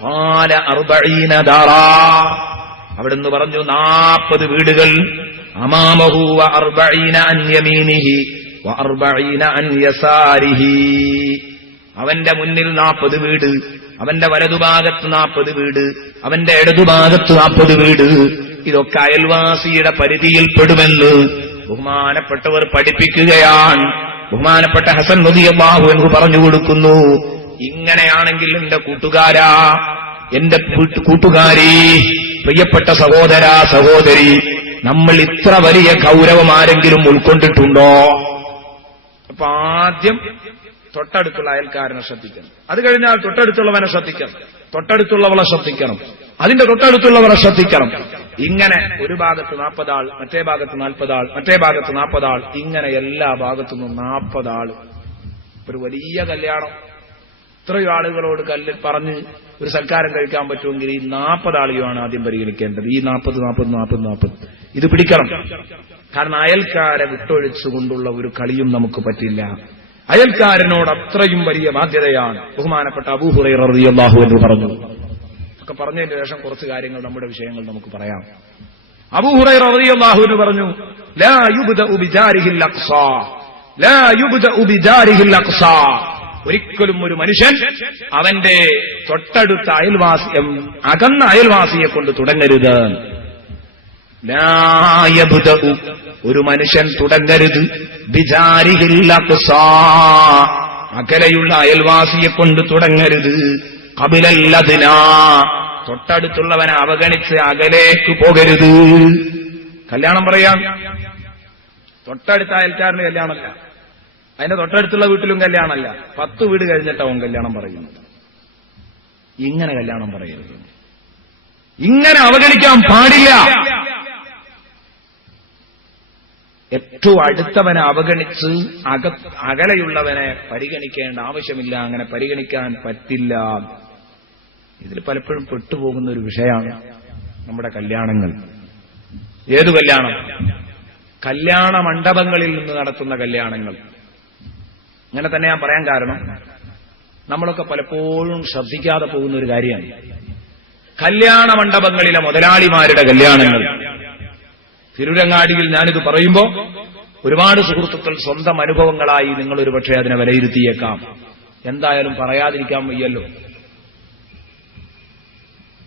ഖാല 40 ദാറാ. അവിടുന്ന് പറഞ്ഞു 40 വീടുകൾ. അമാമഹു വ 40 അൻ യമീനിഹി വ 40 അൻ യസാരിഹി. അവന്റെ മുന്നിൽ 40 വീട്, അവന്റെ വലതുഭാഗത്ത് 40 വീട്, അവന്റെ ഇടതുഭാഗത്ത് 40 വീട്. ഇതൊക്കെ അയൽവാസിയുടെ പരിധിയിൽപ്പെടുമെന്ന് ബഹുമാനപ്പെട്ടവർ പഠിപ്പിക്കുകയാണ്. ബഹുമാനപ്പെട്ട ഹസൻ റളിയല്ലാഹു അൻഹു പറഞ്ഞു കൊടുക്കുന്നു, ഇങ്ങനെയാണെങ്കിൽ എന്റെ കൂട്ടുകാരാ, എന്റെ കൂട്ടുകാരി, പ്രിയപ്പെട്ട സഹോദരാ സഹോദരി, നമ്മൾ ഇത്ര വലിയ ഗൗരവം ആരെങ്കിലും ഉൾക്കൊണ്ടിട്ടുണ്ടോ? അപ്പൊ ആദ്യം തൊട്ടടുത്തുള്ള അയൽക്കാരനെ ശ്രദ്ധിക്കണം. അത് കഴിഞ്ഞാൽ തൊട്ടടുത്തുള്ളവനെ ശ്രദ്ധിക്കണം, തൊട്ടടുത്തുള്ളവളെ ശ്രദ്ധിക്കണം, അതിന്റെ തൊട്ടടുത്തുള്ളവരെ ശ്രദ്ധിക്കണം. ഇങ്ങനെ ഒരു ഭാഗത്ത് 40 ആൾ, മറ്റേ ഭാഗത്ത് 40 ആൾ, മറ്റേ ഭാഗത്ത് 40 ആൾ, ഇങ്ങനെ എല്ലാ ഭാഗത്തുനിന്നും 40 ആള്. ഒരു വലിയ കല്യാണം, ഇത്രയും ആളുകളോട് പറഞ്ഞ് ഒരു സൽക്കാരം കഴിക്കാൻ പറ്റുമെങ്കിൽ ഈ 40 ആളുകളാണ് ആദ്യം പരിഗണിക്കേണ്ടത്. ഈ 40 ഇത് പിടിക്കണം. കാരണം അയൽക്കാരെ വിട്ടൊഴിച്ചുകൊണ്ടുള്ള ഒരു കളിയും നമുക്ക് പറ്റില്ല. അയൽക്കാരനോട് അത്രയും വലിയ ബാധ്യതയാണ്. ബഹുമാനപ്പെട്ട അബൂ ഹുറൈറ റളിയല്ലാഹു അൻഹു പറഞ്ഞു. ഒക്കെ പറഞ്ഞതിന് ശേഷം കുറച്ച് കാര്യങ്ങൾ നമ്മുടെ വിഷയങ്ങൾ നമുക്ക് പറയാം. അബൂ ഹുറൈറ റളിയല്ലാഹു അൻഹു പറഞ്ഞു, ലാ യുബ്ദഉ ബിജാരിഹിൽ അഖ്സാ, ലാ യുബ്ദഉ ബിജാരിഹിൽ അഖ്സാ. ഒരിക്കലും ഒരു മനുഷ്യൻ അവന്റെ തൊട്ടടുത്ത അകന്ന അയൽവാസിയെ കൊണ്ട് തുടങ്ങരുത്. ലാ യബ്ദഉ, ഒരു മനുഷ്യൻ തുടങ്ങരുത്, ബിജാരിഹിൽ അഖ്സാ, അകലെയുള്ള അയൽവാസിയെ കൊണ്ട് തുടങ്ങരുത്. ഖബിലൽ അദ്നാ, തൊട്ടടുത്തുള്ളവനെ അവഗണിച്ച് അകലേക്ക് പോകരുത്. കല്യാണം പറയാം, തൊട്ടടുത്ത അയൽക്കാരന് കല്യാണമല്ല, അതിന്റെ തൊട്ടടുത്തുള്ള വീട്ടിലും കല്യാണമല്ല, 10 വീട് കഴിഞ്ഞിട്ടാവും കല്യാണം പറയുന്നത്. ഇങ്ങനെ കല്യാണം പറയരുത്, ഇങ്ങനെ അവഗണിക്കാൻ പാടില്ല. ഏറ്റവും അടുത്തവനെ അവഗണിച്ച് അകലെയുള്ളവനെ പരിഗണിക്കേണ്ട ആവശ്യമില്ല, അങ്ങനെ പരിഗണിക്കാൻ പറ്റില്ല. ഇതിൽ പലപ്പോഴും പെട്ടുപോകുന്ന ഒരു വിഷയമാണ് നമ്മുടെ കല്യാണങ്ങൾ. ഏതു കല്യാണം? കല്യാണ മണ്ഡപങ്ങളിൽ നിന്ന് നടത്തുന്ന കല്യാണങ്ങൾ. അങ്ങനെ തന്നെ ഞാൻ പറയാൻ കാരണം, നമ്മളൊക്കെ പലപ്പോഴും ശ്രദ്ധിക്കാതെ പോകുന്ന ഒരു കാര്യമാണ് കല്യാണ മണ്ഡപങ്ങളിലെ മുതലാളിമാരുടെ കല്യാണങ്ങൾ. തിരുരങ്ങാടിയിൽ ഞാനിത് പറയുമ്പോൾ ഒരുപാട് സുഹൃത്തുക്കൾ സ്വന്തം അനുഭവങ്ങളായി നിങ്ങൾ ഒരുപക്ഷെ അതിനെ വിലയിരുത്തിയേക്കാം. എന്തായാലും പറയാതിരിക്കാൻ വയ്യല്ലോ.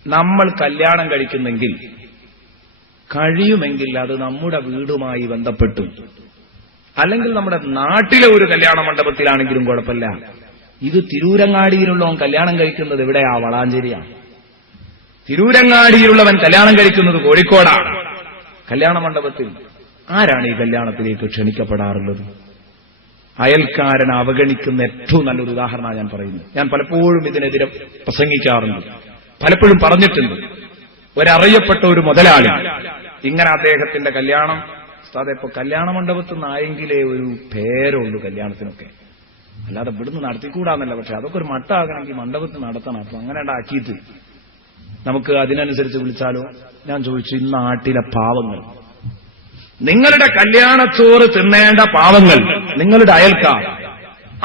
നമ്മൾ കല്യാണം കഴിക്കുന്നെങ്കിൽ കഴിയുമെങ്കിൽ അത് നമ്മുടെ വീടുമായി ബന്ധപ്പെട്ടു, അല്ലെങ്കിൽ നമ്മുടെ നാട്ടിലെ ഒരു കല്യാണ മണ്ഡപത്തിലാണെങ്കിലും കുഴപ്പമില്ല. ഇത് തിരൂരങ്ങാടിയിലുള്ളവൻ കല്യാണം കഴിക്കുന്നത് എവിടെയാ? വളാഞ്ചേരിയാണ്. തിരൂരങ്ങാടിയിലുള്ളവൻ കല്യാണം കഴിക്കുന്നത് കോഴിക്കോടാണ്. കല്യാണ മണ്ഡപത്തിൽ ആരാണ് ഈ കല്യാണത്തിലേക്ക് ക്ഷണിക്കപ്പെടാറുള്ളത്? അയൽക്കാരനെ അവഗണിക്കുന്ന ഏറ്റവും നല്ലൊരു ഉദാഹരണമാണ് ഞാൻ പറയുന്നത്. ഞാൻ പലപ്പോഴും ഇതിനെതിരെ പ്രസംഗിക്കാറുണ്ട്, പലപ്പോഴും പറഞ്ഞിട്ടുണ്ട്. ഒരറിയപ്പെട്ട ഒരു മുതലാളി ഇങ്ങനെ അദ്ദേഹത്തിന്റെ കല്യാണം, ഇപ്പൊ കല്യാണ മണ്ഡപത്തിൽ നിന്നായെങ്കിലേ ഒരു പേരുള്ളൂ കല്യാണത്തിനൊക്കെ, അല്ലാതെ ഇവിടുന്ന് നടത്തിക്കൂടാന്നല്ല. പക്ഷെ അതൊക്കെ ഒരു മട്ടാകണമെങ്കിൽ മണ്ഡപത്തിൽ നടത്തണം. അപ്പൊ അങ്ങനെ ഉണ്ടാക്കിയിട്ട് നമുക്ക് അതിനനുസരിച്ച് വിളിച്ചാലോ? ഞാൻ ചോദിച്ചു, ഈ നാട്ടിലെ പാവങ്ങൾ, നിങ്ങളുടെ കല്യാണച്ചോറ് തിന്നേണ്ട പാവങ്ങൾ, നിങ്ങളുടെ അയൽക്കാർ,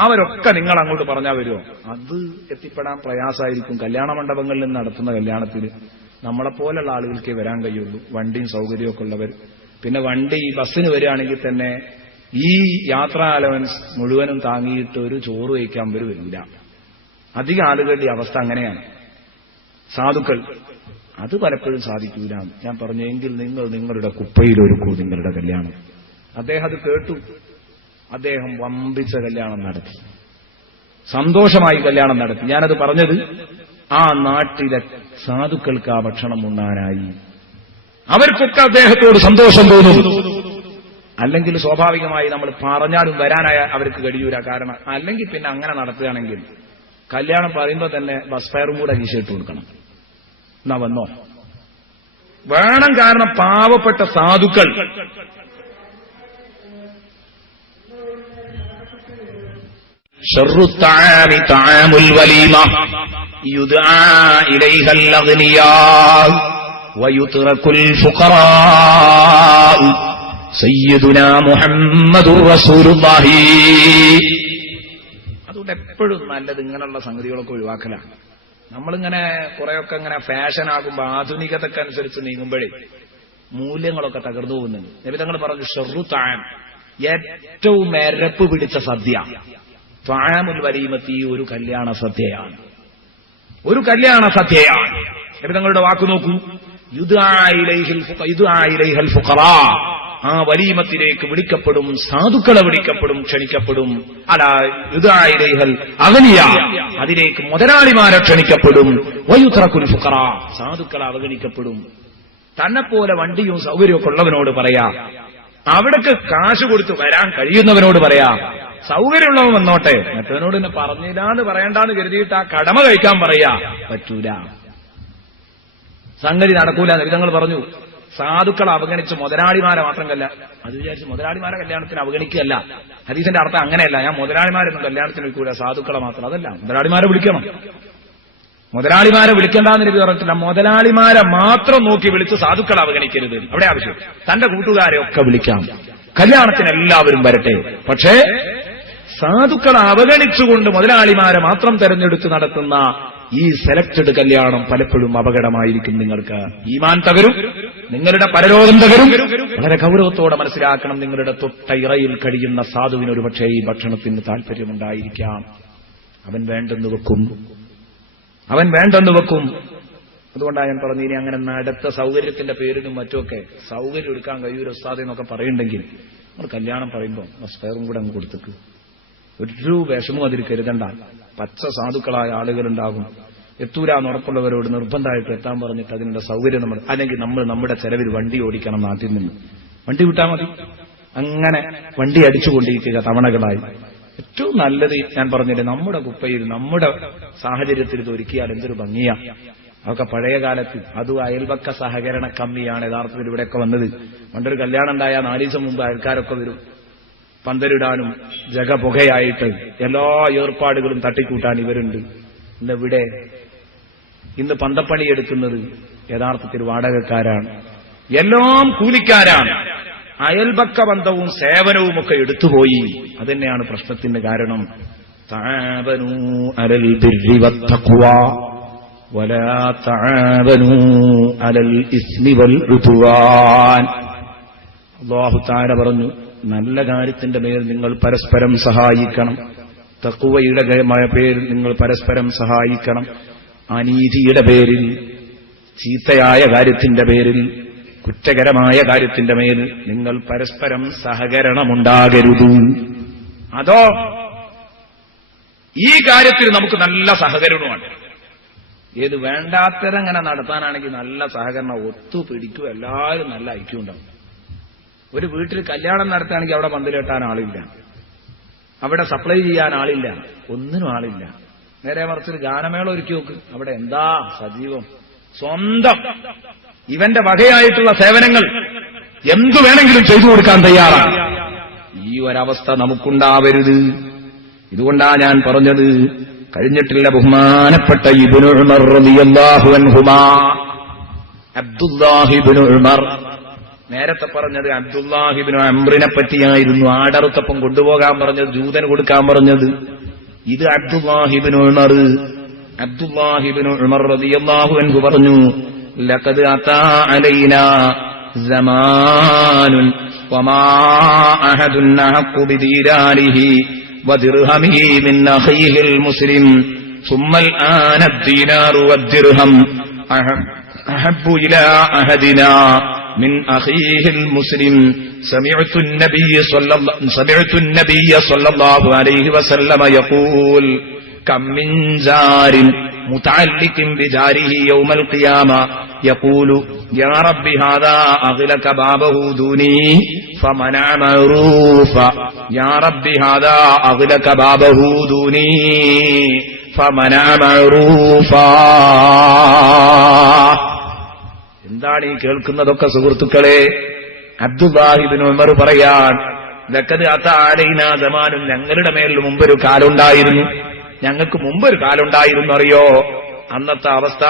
അവരൊക്കെ നിങ്ങൾ അങ്ങോട്ട് പറഞ്ഞാൽ വരുമോ? അത് എത്തിപ്പെടാൻ പ്രയാസമായിരിക്കും. കല്യാണ മണ്ഡപങ്ങളിൽ നിന്ന് നടത്തുന്ന കല്യാണത്തിൽ നമ്മളെപ്പോലുള്ള ആളുകൾക്കേ വരാൻ കഴിയുള്ളൂ, വണ്ടിയും സൗകര്യമൊക്കെ ഉള്ളവർ. പിന്നെ വണ്ടി ബസ്സിന് വരികയാണെങ്കിൽ തന്നെ ഈ യാത്രാ അലവൻസ് മുഴുവനും താങ്ങിയിട്ട് ഒരു ചോറ് വയ്ക്കാൻ വരില്ല. അധികം ആളുകളുടെ അവസ്ഥ അങ്ങനെയാണ്. സാധുക്കൾ അത് പലപ്പോഴും സാധിക്കൂല. ഞാൻ പറഞ്ഞെങ്കിൽ നിങ്ങൾ നിങ്ങളുടെ കുപ്പയിലൊരുക്കൂ നിങ്ങളുടെ കല്യാണം. അദ്ദേഹം അത് കേട്ടു, അദ്ദേഹം വമ്പിച്ച കല്യാണം നടത്തി, സന്തോഷമായി കല്യാണം നടത്തി. ഞാനത് പറഞ്ഞത് ആ നാട്ടിലെ സാധുക്കൾക്ക് ആ ഭക്ഷണം ഉണ്ണാനായി, അവർക്കൊക്കെ അദ്ദേഹത്തോട് സന്തോഷം തോന്നും. അല്ലെങ്കിൽ സ്വാഭാവികമായി നമ്മൾ പറഞ്ഞാലും വരാനായ അവർക്ക് കഴിയൂല. കാരണം അല്ലെങ്കിൽ പിന്നെ അങ്ങനെ നടത്തുകയാണെങ്കിൽ കല്യാണം പറയുമ്പോൾ തന്നെ ബസ് ഫെയറും കൂടെ വീശിട്ട് കൊടുക്കണം. എന്നാ വന്നോ വേണം. കാരണം പാവപ്പെട്ട സാധുക്കൾ സയ്യിദുനാ മുഹമ്മദുർ റസൂലുള്ളാഹി. അതുകൊണ്ട് എപ്പോഴും നല്ലത് ഇങ്ങനെയുള്ള സംഗതികളൊക്കെ ഒഴിവാക്കലാണ്. നമ്മളിങ്ങനെ കുറെയൊക്കെ ഇങ്ങനെ ഫാഷൻ ആകുമ്പോൾ, ആധുനികതയ്ക്ക് അനുസരിച്ച് നീങ്ങുമ്പോഴേ മൂല്യങ്ങളൊക്കെ തകർന്നു പോകുന്നുണ്ട്. നബി തങ്ങൾ പറഞ്ഞു, ഷർറു താം, ഏറ്റവും എരപ്പ് പിടിച്ച സദ്യ ത്വാമുൽ വലീമത്തി, ഒരു കല്യാണ സദ്യയാണ്, ഒരു കല്യാണ സദ്യയാണ്. നബി തങ്ങളുടെ വാക്ക് നോക്കൂ, യുദ്ആ ഇലൈഹിൽ ഫുഖറാ, ആ വലീമത്തിലേക്ക് വിളിക്കപ്പെടും, സാധുക്കളെ വിളിക്കപ്പെടും, ക്ഷണിക്കപ്പെടും. അല യുദ്ആ ഇലൈഹിൽ അഗ്നിയ, അതിലേക്ക് മുതലാളിമാരെ ക്ഷണിക്കപ്പെടും. വയുത്രകുൽ ഫുഖറാ, സാധുക്കളെ അവഗണിക്കപ്പെടും. തന്നെപ്പോലെ വണ്ടിയും സൗകര്യമൊക്കെ ഉള്ളവനോട് പറയാ, അവിടേക്ക് കാശ് കൊടുത്ത് വരാൻ കഴിയുന്നവനോട് പറയാ, സൗകര്യമുള്ളവൻ വന്നോട്ടെ, മറ്റവനോട് എന്നെ പറഞ്ഞില്ലാന്ന് പറയണ്ടാന്ന് കരുതിയിട്ട് ആ കടമ കഴിക്കാൻ പറയാ, പറ്റൂല, സംഗതി നടക്കൂല. നബി തങ്ങൾ പറഞ്ഞു, സാധുക്കളെ അവഗണിച്ച് മുതലാളിമാരെ മാത്രം അത് വിചാരിച്ച് മുതലാളിമാരെ കല്യാണത്തിന് അവഗണിക്കുകയല്ല. ഹദീസിന്റെ അർത്ഥം അങ്ങനെയല്ല. ഞാൻ മുതലാളിമാരൊന്നും കല്യാണത്തിന് വിളിക്കൂല, സാധുക്കളെ മാത്രം. അതല്ല, മുതലാളിമാരെ വിളിക്കണം. മുതലാളിമാരെ വിളിക്കേണ്ടെന്ന് നബി പറഞ്ഞിട്ടില്ല. മുതലാളിമാരെ മാത്രം നോക്കി വിളിച്ച് സാധുക്കളെ അവഗണിക്കരുത്. അവിടെ ആവശ്യം തന്റെ കൂട്ടുകാരെ ഒക്കെ വിളിക്കാം, കല്യാണത്തിന് എല്ലാവരും വരട്ടെ. പക്ഷേ സാധുക്കളെ അവഗണിച്ചുകൊണ്ട് മുതലാളിമാരെ മാത്രം തെരഞ്ഞെടുത്ത് നടത്തുന്ന ഈ സെലക്ടഡ് കല്യാണം പലപ്പോഴും അപകടമായിരിക്കും. നിങ്ങൾക്ക് ഈമാൻ തകരും, നിങ്ങളുടെ പരലോകം തകരും. വളരെ ഗൗരവത്തോടെ മനസ്സിലാക്കണം. നിങ്ങളുടെ തൊട്ടയിറയിൽ കഴിയുന്ന സാധുവിന് ഒരുപക്ഷേ ഈ ഭക്ഷണത്തിന് താല്പര്യമുണ്ടായിരിക്കാം. അവൻ വേണ്ടെന്ന് വെക്കും. അതുകൊണ്ടാണ് ഞാൻ പറഞ്ഞു, ഇനി അങ്ങനെ നടത്ത സൗകര്യത്തിന്റെ പേരിലും മറ്റുമൊക്കെ സൗകര്യം എടുക്കാൻ കഴിയൂല ഉസ്താദ് എന്നൊക്കെ പറയുന്നുണ്ടെങ്കിൽ നമ്മൾ കല്യാണം പറയുമ്പോൾ സ്പെയറും കൂടെ അങ്ങ് കൊടുത്തേക്ക്. ഒരു വിഷമവും അതിൽ കരുതണ്ട. പച്ച സാധുക്കളായ ആളുകളുണ്ടാകും. എത്തൂരാന്ന് ഉറപ്പുള്ളവരോട് നിർബന്ധമായിട്ട് എത്താൻ പറഞ്ഞിട്ട് അതിനുള്ള സൗകര്യം നമ്മൾ, അല്ലെങ്കിൽ നമ്മൾ നമ്മുടെ ചെലവിൽ വണ്ടി ഓടിക്കണം. നാട്ടിൽ നിന്ന് വണ്ടി വിട്ടാൽ മതി. അങ്ങനെ വണ്ടി അടിച്ചുകൊണ്ടിരിക്കുക തവണകളായി. ഏറ്റവും നല്ലത് ഞാൻ പറഞ്ഞില്ലേ, നമ്മുടെ കുപ്പയിൽ നമ്മുടെ സാഹചര്യത്തിൽ ഇത് ഒരുക്കിയാൽ എന്തൊരു ഭംഗിയാ. അതൊക്കെ പഴയ കാലത്ത് അതും അയൽപക്ക സഹകരണ കമ്മിയാണ് യഥാർത്ഥത്തിൽ ഇവിടെയൊക്കെ വന്നത്. പണ്ടൊരു കല്യാണം ഉണ്ടായാൽ 4 ദിവസം മുമ്പ് അയൽക്കാരൊക്കെ വരും പന്തലിടാനും ജഗപുകയായിട്ട് എല്ലാ ഏർപ്പാടുകളും തട്ടിക്കൂട്ടാൻ ഇവരുണ്ട്. ഇന്ന് പന്തപ്പണി എടുക്കുന്നത് യഥാർത്ഥത്തിൽ വാടകക്കാരാണ്, എല്ലാം കൂലിക്കാരാണ്. അയൽപക്ക ബന്ധവും സേവനവും ഒക്കെ എടുത്തുപോയി. അതുതന്നെയാണ് പ്രശ്നത്തിന് കാരണം. തആവനൂ അലൽ ബിർരി വത്തഖ്വാ വലാ തആവനൂ അലൽ ഇസ്മി വൽ ഉദ്വാൻ. അല്ലാഹു തആല പറഞ്ഞു, നല്ല കാര്യത്തിന്റെ മേൽ നിങ്ങൾ പരസ്പരം സഹായിക്കണം, തഖ്വയുടെ പേരിൽ നിങ്ങൾ പരസ്പരം സഹായിക്കണം. അനീതിയുടെ പേരിൽ, ചീത്തയായ കാര്യത്തിന്റെ പേരിൽ, കുറ്റകരമായ കാര്യത്തിന്റെ മേൽ നിങ്ങൾ പരസ്പരം സഹകരണമുണ്ടാകരുത്. അതോ ഈ കാര്യത്തിൽ നമുക്ക് നല്ല സഹകരണമാണ്. ഏത് വേണ്ടാത്തരങ്ങനെ നടത്താനാണെങ്കിൽ നല്ല സഹകരണം, ഒത്തുപിടിക്കും, എല്ലാവരും നല്ല ഐക്യം ഉണ്ടാവും. ഒരു വീട്ടിൽ കല്യാണം നടത്തുകയാണെങ്കിൽ അവിടെ പന്തലിട്ടാൻ ആളില്ല, അവിടെ സപ്ലൈ ചെയ്യാൻ ആളില്ല, ഒന്നിനും ആളില്ല. നേരെ മറിച്ചൊരു ഗാനമേള ഒരുക്കി നോക്ക്, അവിടെ എന്താ സജീവം. സ്വന്തം ഇവന്റെ വകയായിട്ടുള്ള സേവനങ്ങൾ എന്തു വേണമെങ്കിലും ചെയ്തു കൊടുക്കാൻ തയ്യാറാണ്. ഈ ഒരവസ്ഥ നമുക്കുണ്ടാവരുത്. ഇതുകൊണ്ടാ ഞാൻ പറഞ്ഞത്, കഴിഞ്ഞിട്ടില്ല ബഹുമാനപ്പെട്ട ഇബ്നു ഉമർ റളിയല്ലാഹു അൻഹുമാ, അബ്ദുല്ലാഹി ഇബ്നു ഉമർ. നേരത്തെ പറഞ്ഞത് അബ്ദുല്ലാഹി ഇബ്നു അംറിനെ പറ്റിയായിരുന്നു. ആടറുത്തപ്പം കൊണ്ടുപോകാൻ പറഞ്ഞത്, ജൂതന് കൊടുക്കാൻ പറഞ്ഞത്. ഇത് അബ്ദുല്ലാഹി ഇബ്നു ഉമർ. അബ്ദുല്ലാഹി ഇബ്നു ഉമർ റളിയല്ലാഹു അൻഹു പറഞ്ഞു, ലഖദ് അതാ അലൈനാ സമാനുൻ വമാ അഹദുൻ അഹഖു ബിദീനാരിഹി വദിർഹമിഹി മിൻ അഖീഹിൽ മുസ്ലിം സുമ്മൽ ആന അദ്ദീനാറു വദ്ദിർഹം അഹബ്ബു ഇലാ അഹദിനാ മിൻ അഖീഹിൽ മുസ്ലിം. സമിഅ്തു النبي صلى الله عليه وسلم يقول كم من جار متعلق بجاره يوم القيامة يقول يا رب هذا أغلق بابه دوني فمنع معروفا يا رب هذا أغلق بابه دوني فمنع معروفا. എന്താണ് ഈ കേൾക്കുന്നതൊക്കെ സുഹൃത്തുക്കളെ? അബ്ദുല്ലാഹി ഇബ്നു ഉമർ പറയാൻ, ലഖദ് അതാ അലൈനാ സമാനുൻ, ഞങ്ങളുടെ മേൽ മുമ്പൊരു കാലുണ്ടായിരുന്നു, ഞങ്ങൾക്ക് മുമ്പൊരു കാലുണ്ടായിരുന്നു. അറിയോ അന്നത്തെ അവസ്ഥ?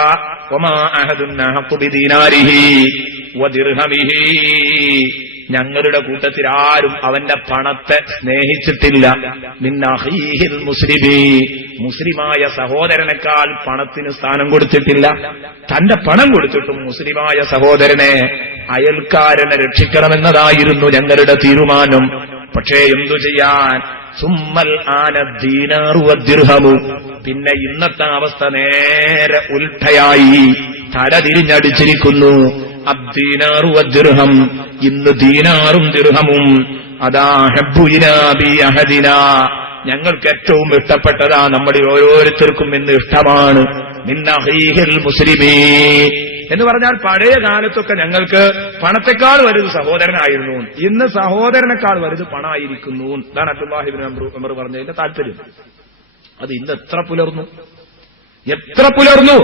വമാ അഹദുൻ അഹഖു ബിദീനാരിഹി വദിർഹമിഹി, ഞങ്ങളുടെ കൂട്ടത്തിൽ ആരും അവന്റെ പണത്തെ സ്നേഹിച്ചിട്ടില്ല. മിൻ അഖീഹിൽ മുസ്ലിമി, മുസ്ലിമായ സഹോദരനേക്കാൾ പണത്തിന് സ്ഥാനം കൊടുത്തിട്ടില്ല. തന്റെ പണം കൊടുത്തിട്ടും മുസ്ലിമായ സഹോദരനെ, അയൽക്കാരനെ രക്ഷിക്കണമെന്നതായിരുന്നു ഞങ്ങളുടെ തീരുമാനം. പക്ഷേ എന്തു ചെയ്യാൻ? സുമ്മൽ ആന ദീനാറു വദ്ദിർഹമു, പിന്നെ ഇന്നത്തെ അവസ്ഥ നേരെ ഉൽട്ടയായി, തലതിരിഞ്ഞടിച്ചിരിക്കുന്നു. അദ്ദീനാറു വദ്ദിർഹം, ഇന്ന് ദീനാറും ദിർഹമും അതാ ഹബ്ബു ഇലാ ബി അഹദിനാ, ഞങ്ങൾക്ക് ഏറ്റവും ഇഷ്ടപ്പെട്ടതാ നമ്മളിൽ ഓരോരുത്തർക്കും ഇന്ന് ഇഷ്ടമാണ്. മിൻ അഖീഹിൽ മുസ്ലിമീ എന്ന് പറഞ്ഞാൽ പഴയ കാലത്തൊക്കെ ഞങ്ങൾക്ക് പണത്തെക്കാൾ വലുത് സഹോദരനായിരുന്നു, ഇന്ന് സഹോദരനേക്കാൾ വലുത് പണമായിരിക്കുന്നു. ഇതാണ് അബ്ദുല്ലാഹി ഇബ്നു ഉമർ പറഞ്ഞതിന്റെ താല്പര്യം. അത് ഇന്ന് എത്ര പുലർന്നു. എത്ര പുലർന്നു.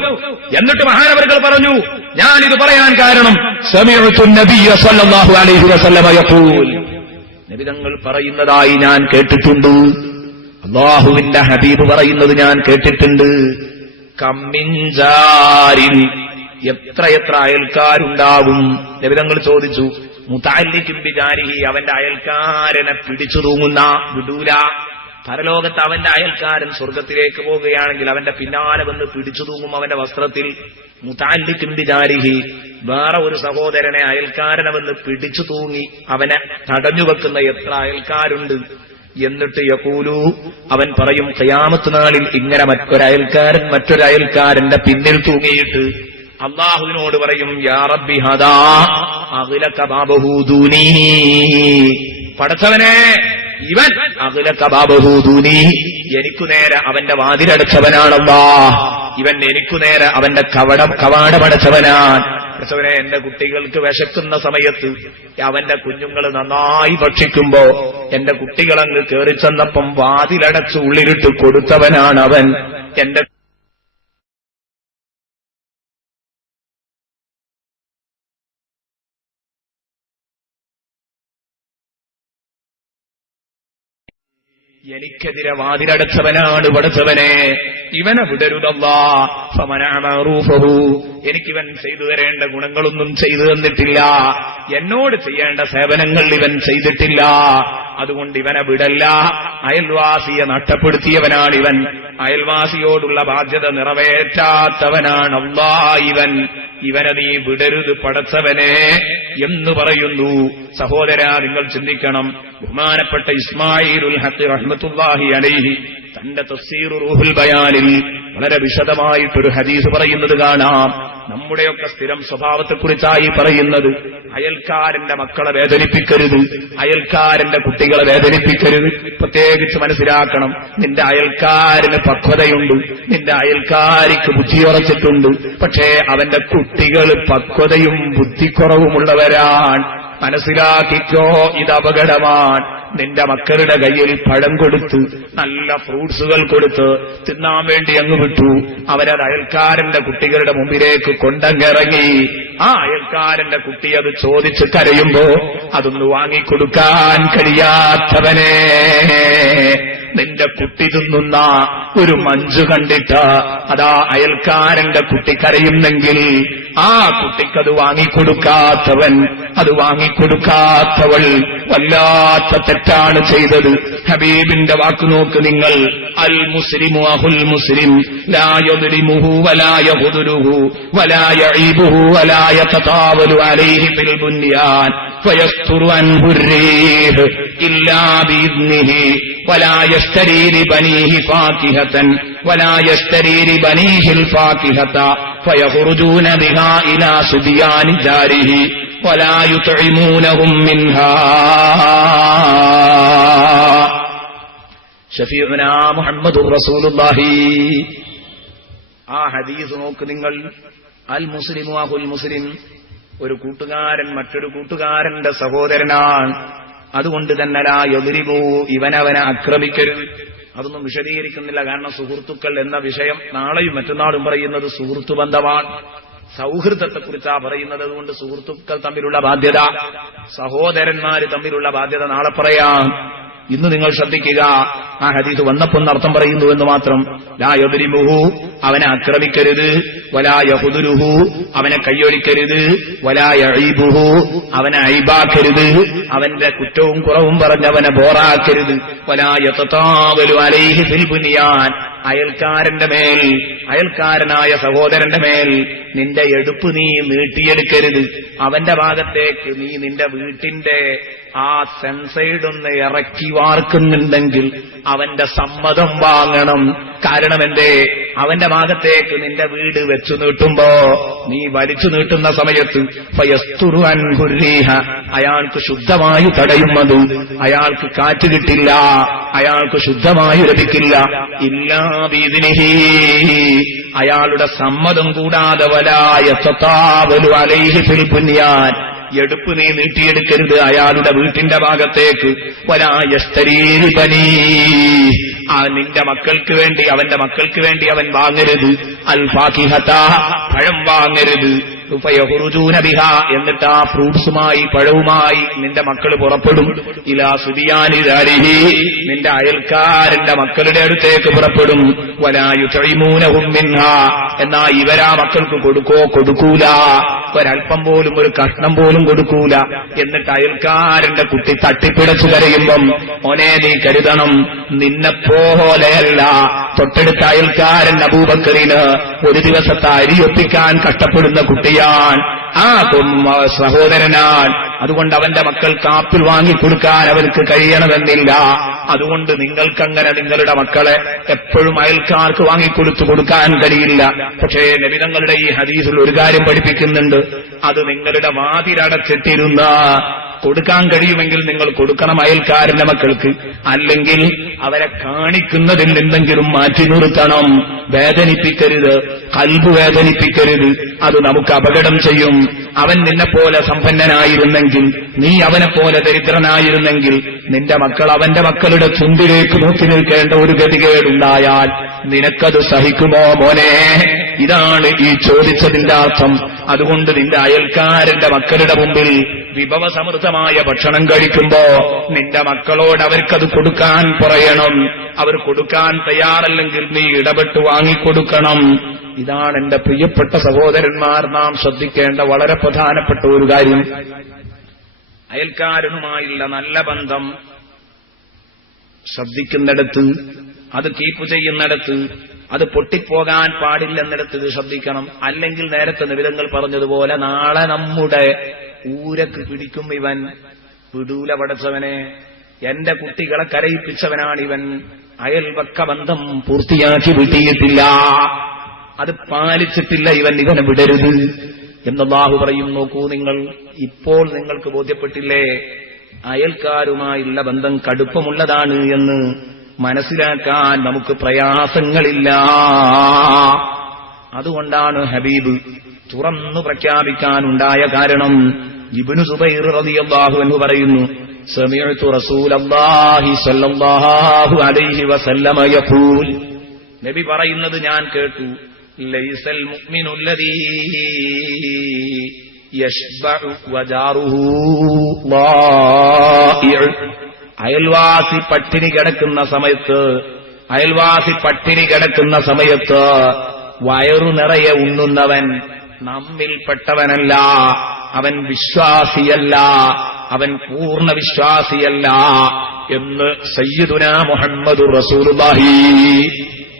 എന്നിട്ട് മഹാനവറുകൾ പറഞ്ഞു, ഞാനിത് പറയാൻ കാരണം സമീഅതു നബിയ സല്ലല്ലാഹു അലൈഹി വസല്ലമ യഖൂൽ, നബി തങ്ങൾ പറയുന്നതായി ഞാൻ കേട്ടിട്ടുണ്ട്, അല്ലാഹുവിന്റെ ഹബീബ് പറയുന്നത് ഞാൻ കേട്ടിട്ടുണ്ട്. കമ്മിൻജാരിൻ, എത്രയെത്ര അയൽക്കാരുണ്ടാവും. നബി തങ്ങൾ ചോദിച്ചു, മുതഅല്ലിഖിൻ ബിജാരിഹി, അവന്റെ അയൽക്കാരനെ പിടിച്ചു തൂങ്ങുന്ന, വിടൂല. പരലോകത്ത് അവന്റെ അയൽക്കാരൻ സ്വർഗത്തിലേക്ക് പോവുകയാണെങ്കിൽ അവന്റെ പിന്നാലെ വന്ന് പിടിച്ചു തൂങ്ങും അവന്റെ വസ്ത്രത്തിൽ. മുതഅല്ലിഖിൻ ബിജാരിഹി, വേറെ ഒരു സഹോദരനെ അയൽക്കാരനെ വന്ന് പിടിച്ചു തൂങ്ങി അവനെ തടഞ്ഞു വെക്കുന്ന എത്ര അയൽക്കാരുണ്ട്. എന്നിട്ട് യഖൂലു, അവൻ പറയും, ഖിയാമത്ത് നാളിൽ ഇങ്ങനെ മറ്റൊരയൽക്കാരന്റെ പിന്നിൽ തൂങ്ങിയിട്ട് അല്ലാഹുവിനോട് പറയും, യാ റബ്ബി ഹദാ അഗ്ലക ബാബഹു ദൂനി, പടച്ചവനെ ഇവൻ അഗ്ലക ബാബഹു ദൂനി, എനിക്കു നേരെ അവന്റെ വാതിലടച്ചവനാണല്ലാ, ഇവൻ എനിക്കു നേരെ അവന്റെ കവാടമടച്ചവനാണ്. പടച്ചവനെ, എന്റെ കുട്ടികൾക്ക് വിശക്കുന്ന സമയത്ത് അവന്റെ കുഞ്ഞുങ്ങൾ നന്നായി ഭക്ഷിക്കുമ്പോ എന്റെ കുട്ടികളങ്ങ് കേറിച്ചെന്നപ്പം വാതിലടച്ച് ഉള്ളിലിട്ട് കൊടുത്തവനാണ് അവൻ. എന്റെ എനിക്കെതിരെ വാതിലടച്ചവനാണ് പടച്ചവനെ, ഇവനെ വിടരുതല്ലാ. ഫമനഅ മഅറൂഫഹു, എനിക്കിവൻ ചെയ്തു തരേണ്ട ഗുണങ്ങളൊന്നും ചെയ്തു തന്നിട്ടില്ല, എന്നോട് ചെയ്യേണ്ട സേവനങ്ങൾ ഇവൻ ചെയ്തിട്ടില്ല, അതുകൊണ്ട് ഇവനെ വിടല്ല. അയൽവാസിയെ നഷ്ടപ്പെടുത്തിയവനാണ് ഇവൻ, അയൽവാസിയോടുള്ള ബാധ്യത നിറവേറ്റാത്തവനാണ് അല്ലാ ഇവൻ, ഇവനെ നീ വിടരുത് പടച്ചവനെ എന്ന് പറയുന്നു. സഹോദരാ, നിങ്ങൾ ചിന്തിക്കണം. ബഹുമാനപ്പെട്ട ഇസ്മാഈലുൽ ഹഖ് റഹ്മത്തുള്ളാഹി അലൈഹി തന്റെ തഫ്സീർ റൂഹുൽ ബയാനിൽ വളരെ വിശദമായിട്ടൊരു ഹദീസ് പറയുന്നത് കാണാം. നമ്മുടെയൊക്കെ സ്ഥിരം സ്വഭാവത്തെക്കുറിച്ചായി പറയുന്നത്, അയൽക്കാരന്റെ മക്കളെ വേദനിപ്പിക്കരുത്, അയൽക്കാരന്റെ കുട്ടികളെ വേദനിപ്പിക്കരുത്. പ്രത്യേകിച്ച് മനസ്സിലാക്കണം, നിന്റെ അയൽക്കാരന് പക്വതയുണ്ട്, നിന്റെ അയൽക്കാരിക്ക് ബുദ്ധിയുറച്ചിട്ടുണ്ട്, പക്ഷേ അവന്റെ കുട്ടികൾ പക്വതയും ബുദ്ധിക്കുറവുമുള്ളവരാണ്. മനസ്സിലാക്കിക്കോ, ഇത് അപകടമാണ്. നിന്റെ മക്കളുടെ കയ്യിൽ പഴം കൊടുത്ത്, നല്ല ഫ്രൂട്ട്സുകൾ കൊടുത്ത് തിന്നാൻ വേണ്ടി അങ്ങ് വിട്ടു, അവരത് അയൽക്കാരന്റെ കുട്ടികളുടെ മുമ്പിലേക്ക് കൊണ്ടങ്ങിറങ്ങി. ആ അയൽക്കാരന്റെ കുട്ടി അത് ചോദിച്ച് കരയുമ്പോ അതൊന്ന് വാങ്ങിക്കൊടുക്കാൻ കഴിയാത്തവനെ, നിന്റെ കുട്ടി തിന്നുന്ന ഒരു മഞ്ച് കണ്ടിട്ട് അതാ അയൽക്കാരന്റെ കുട്ടി കരയുന്നെങ്കിൽ ആ കുട്ടിക്കത് വാങ്ങിക്കൊടുക്കാത്തവൻ, അത് വാങ്ങിക്കൊടുക്കാത്തവൾ വല്ലാത്ത തെറ്റാണ് ചെയ്തത്. ഹബീബിന്റെ വാക്ക് നോക്ക് നിങ്ങൾ, അൽ മുസ്ലിമു അഹുൽ മുസ്ലിം ലാ യദ്ലിമുഹു വലാ യഖ്ദുലുഹു വലാ യഈബുഹു വലാ യതതാവലു അലൈഹി ഫിൽ ബുൻയാൻ ഫയസ്തുറു അൻഹു الريح إلا بإذنه ولا يشتري لبنيه فاكهة ولا يشتري لبنيه الفاكهة فيخرجون بها إلى صبيان جاره ولا يطعمونهم منها. ഷഫീഉനാ മുഹമ്മദുർ റസൂലുള്ളാഹി. ആ ഹദീസ് നോക്ക് നിങ്ങൾ, അൽ മുസ്ലിമു അഹുൽ മുസ്ലിം, ഒരു കൂട്ടുകാരൻ മറ്റൊരു കൂട്ടുകാരന്റെ സഹോദരനാണ്. അതുകൊണ്ട് തന്നെ ലാ യദ്രിബു, ഇവനവനെ ആക്രമിക്കരുത്. അതൊന്നും വിശദീകരിക്കുന്നില്ല, കാരണം സുഹൃത്തുക്കൾ എന്ന വിഷയം നാളെയും മറ്റന്നാളും പറയുന്നത് സുഹൃത്തു ബന്ധമാണ്, സൗഹൃദത്തെക്കുറിച്ചാ പറയുന്നത്. അതുകൊണ്ട് സുഹൃത്തുക്കൾ തമ്മിലുള്ള ബാധ്യത, സഹോദരന്മാര് തമ്മിലുള്ള ബാധ്യത നാളെ പറയാം. ഇന്ന് നിങ്ങൾ ശ്രദ്ധിക്കുക, ആ ഹദീസ് വന്നപ്പോൾ അർത്ഥം പറയുന്നു എന്ന് മാത്രം. ലാ യദ്രിമുഹു, അവനെ ആക്രമിക്കരുത്, വലാ യഖ്ദുലുഹു, അവനെ കയ്യൊഴിക്കരുത്, വലാ യഈബുഹു, അവനെ ഐബാക്കരുത്, അവന്റെ കുറ്റവും കുറവും പറഞ്ഞവനെ ബോറാക്കരുത്, വലാ യതതാവലു അലൈഹി ഫിൽ ബുനിയാൻ, അയൽക്കാരന്റെ മേൽ, അയൽക്കാരനായ സഹോദരന്റെ മേൽ നിന്റെ എടുപ്പ് നീ നീട്ടിയെടുക്കരുത്. അവന്റെ ഭാഗത്തേക്ക് നീ നിന്റെ വീട്ടിന്റെ ആ സെൻസൈഡൊന്ന് ഇറക്കി വാർക്കുന്നുണ്ടെങ്കിൽ അവന്റെ സമ്മതം വാങ്ങണം. കാരണം എന്തേ, അവന്റെ ഭാഗത്തേക്ക് നിന്റെ വീട് വെച്ചു നീട്ടുമ്പോ നീ വലിച്ചു നീട്ടുന്ന സമയത്ത് ഫയസ്തുറു അൻഹു الريح, അയാൾക്ക് ശുദ്ധമായി തടയുന്നത്, അയാൾക്ക് കാറ്റ് കിട്ടില്ല, അയാൾക്ക് ശുദ്ധമായി ലഭിക്കില്ല. ഇല്ലാ ബിഇദ്നിഹി, അയാളുടെ സമ്മതം കൂടാതെ. വലാ യതതാവലു അലൈഹി ഫിൽ ബുനിയാൻ, എടുപ്പ് നീ നീട്ടിയെടുക്കരുത് അയാളുടെ വീട്ടിന്റെ ഭാഗത്തേക്ക്. വലാ യശ്തരീ ബനീ, നിന്റെ മക്കൾക്ക് വേണ്ടി, അവന്റെ മക്കൾക്ക് വേണ്ടി അവൻ വാങ്ങരുത്. അൽ ഫാകിഹത, പഴം വാങ്ങരുത്. ഫയഖ്റുജൂന ബിഹാ, എന്നിട്ട് ആ ഫ്രൂട്ട്സുമായി, പഴവുമായി നിന്റെ മക്കൾ പുറപ്പെടും. ഇലാ സുബിയാനി ദാരിഹി, നിന്റെ അയൽക്കാരന്റെ മക്കളുടെ അടുത്തേക്ക് പുറപ്പെടും. വലാ യുതഇമൂനഹും മിൻഹാ, എന്നാ ഇവരാ മക്കൾക്ക് കൊടുക്കൂല, ഒരൽപ്പം പോലും, ഒരു കഷ്ണം പോലും കൊടുക്കൂല. എന്നിട്ട് അയൽക്കാരന്റെ കുട്ടി തട്ടിപ്പിടച്ചു കരയുമ്പം ഓനെ നീ കരുതണം, നിന്നെപ്പോലെയല്ല തൊട്ടടുത്ത അയൽക്കാരൻ അബൂബക്കറിന് ഒരു ദിവസത്തെ അരിയൊപ്പിക്കാൻ കഷ്ടപ്പെടുന്ന കുട്ടിയാണ്, ആ സഹോദരനാണ്. അതുകൊണ്ട് അവന്റെ മക്കൾക്ക് ആപ്പിൾ വാങ്ങിക്കൊടുക്കാൻ അവർക്ക് കഴിയണമെന്നില്ല. അതുകൊണ്ട് നിങ്ങൾക്കങ്ങനെ നിങ്ങളുടെ മക്കളെ എപ്പോഴും അയൽക്കാർക്ക് കൊടുക്കാൻ കഴിയില്ല. പക്ഷേ നബി തങ്ങളുടെ ഈ ഹദീസിൽ ഒരു കാര്യം പഠിപ്പിക്കുന്നുണ്ട്. അത് നിങ്ങളുടെ വാതിലടച്ചിട്ടിരുന്ന കൊടുക്കാൻ കഴിയുമെങ്കിൽ നിങ്ങൾ കൊടുക്കണം അയൽക്കാരന്റെ മക്കൾക്ക്. അല്ലെങ്കിൽ അവരെ കാണിക്കുന്നതിൽ എന്തെങ്കിലും മാറ്റി നിർത്തണം. വേദനിപ്പിക്കരുത്, കൽബ് വേദനിപ്പിക്കരുത്. അത് നമുക്ക് അപകടം ചെയ്യും. അവൻ നിന്നെപ്പോലെ സമ്പന്നനായിരുന്നെങ്കിൽ, നീ അവനെപ്പോലെ ദരിദ്രനായിരുന്നെങ്കിൽ, നിന്റെ മക്കൾ അവന്റെ മക്കളുടെ ചുണ്ടിലേക്ക് നോക്കി നിൽക്കേണ്ട ഒരു ഗതികേടുണ്ടായാൽ നിനക്കത് സഹിക്കുമോ മോനെ? ഇതാണ് ഈ ചോദിച്ചതിന്റെ അർത്ഥം. അതുകൊണ്ട് നിന്റെ അയൽക്കാരന്റെ മക്കളുടെ മുമ്പിൽ വിഭവസമൃദ്ധമായ ഭക്ഷണം കഴിക്കുമ്പോ നിന്റെ മക്കളോട് അവർക്കത് കൊടുക്കാൻ പറയണം. അവർ കൊടുക്കാൻ തയ്യാറല്ലെങ്കിൽ നീ ഇടപെട്ട് വാങ്ങിക്കൊടുക്കണം. ഇതാണ് എന്റെ പ്രിയപ്പെട്ട സഹോദരന്മാർ നാം ശ്രദ്ധിക്കേണ്ട വളരെ പ്രധാനപ്പെട്ട ഒരു കാര്യം. അയൽക്കാരനുമായുള്ള നല്ല ബന്ധം ശ്രദ്ധിക്കുന്നിടത്ത്, അത് കീപ്പ് ചെയ്യുന്നിടത്ത്, അത് പൊട്ടിപ്പോകാൻ പാടില്ലെന്നിടത്ത് ഇത് ശ്രദ്ധിക്കണം. അല്ലെങ്കിൽ നേരത്തെ നിബിധങ്ങൾ പറഞ്ഞതുപോലെ നാളെ നമ്മുടെ ഊരക്ക് പിടിക്കും ഇവൻ, വിടൂല പടച്ചവനെ, എന്റെ കുട്ടികളെ കരയിപ്പിച്ചവനാണിവൻ, അയൽവക്ക ബന്ധം പൂർത്തിയാക്കി വിട്ടിയിട്ടില്ല, അത് പാലിച്ചിട്ടില്ല ഇവൻ, ഇവനെ വിടരുത് എന്ന് അല്ലാഹു പറയും. നോക്കൂ നിങ്ങൾ, ഇപ്പോൾ നിങ്ങൾക്ക് ബോധ്യപ്പെട്ടില്ലേ അയൽക്കാരുമായുള്ള ബന്ധം കടുപ്പമുള്ളതാണ് എന്ന് മനസ്സിലാക്കാൻ നമുക്ക് പ്രയാസങ്ങളില്ല. അതുകൊണ്ടാണ് ഹബീബ് തുറന്നു പ്രഖ്യാപിക്കാനുണ്ടായ കാരണം. ഇബ്നു സുബൈർ റളിയല്ലാഹു അൻഹു പറയുന്നു, സമിഅ്തു റസൂലല്ലാഹി സ്വല്ലല്ലാഹു അലൈഹി വസല്ലമ യഖൂൽ, നബി പറയുന്നത് ഞാൻ കേട്ടു, ലൈസൽ മുഅ്മിനു അല്ലദീ യശ്ബഉ വജാറുഹു ളാഇഉ, അയൽവാസി പട്ടിണി കിടക്കുന്ന സമയത്ത് വയറു നിറയെ ഉണ്ണുന്നവൻ നമ്മിൽപ്പെട്ടവനല്ല, അവൻ വിശ്വാസിയല്ല, അവൻ പൂർണ്ണ വിശ്വാസിയല്ല എന്ന് സയ്യിദുനാ മുഹമ്മദുർ റസൂലുള്ളാഹി.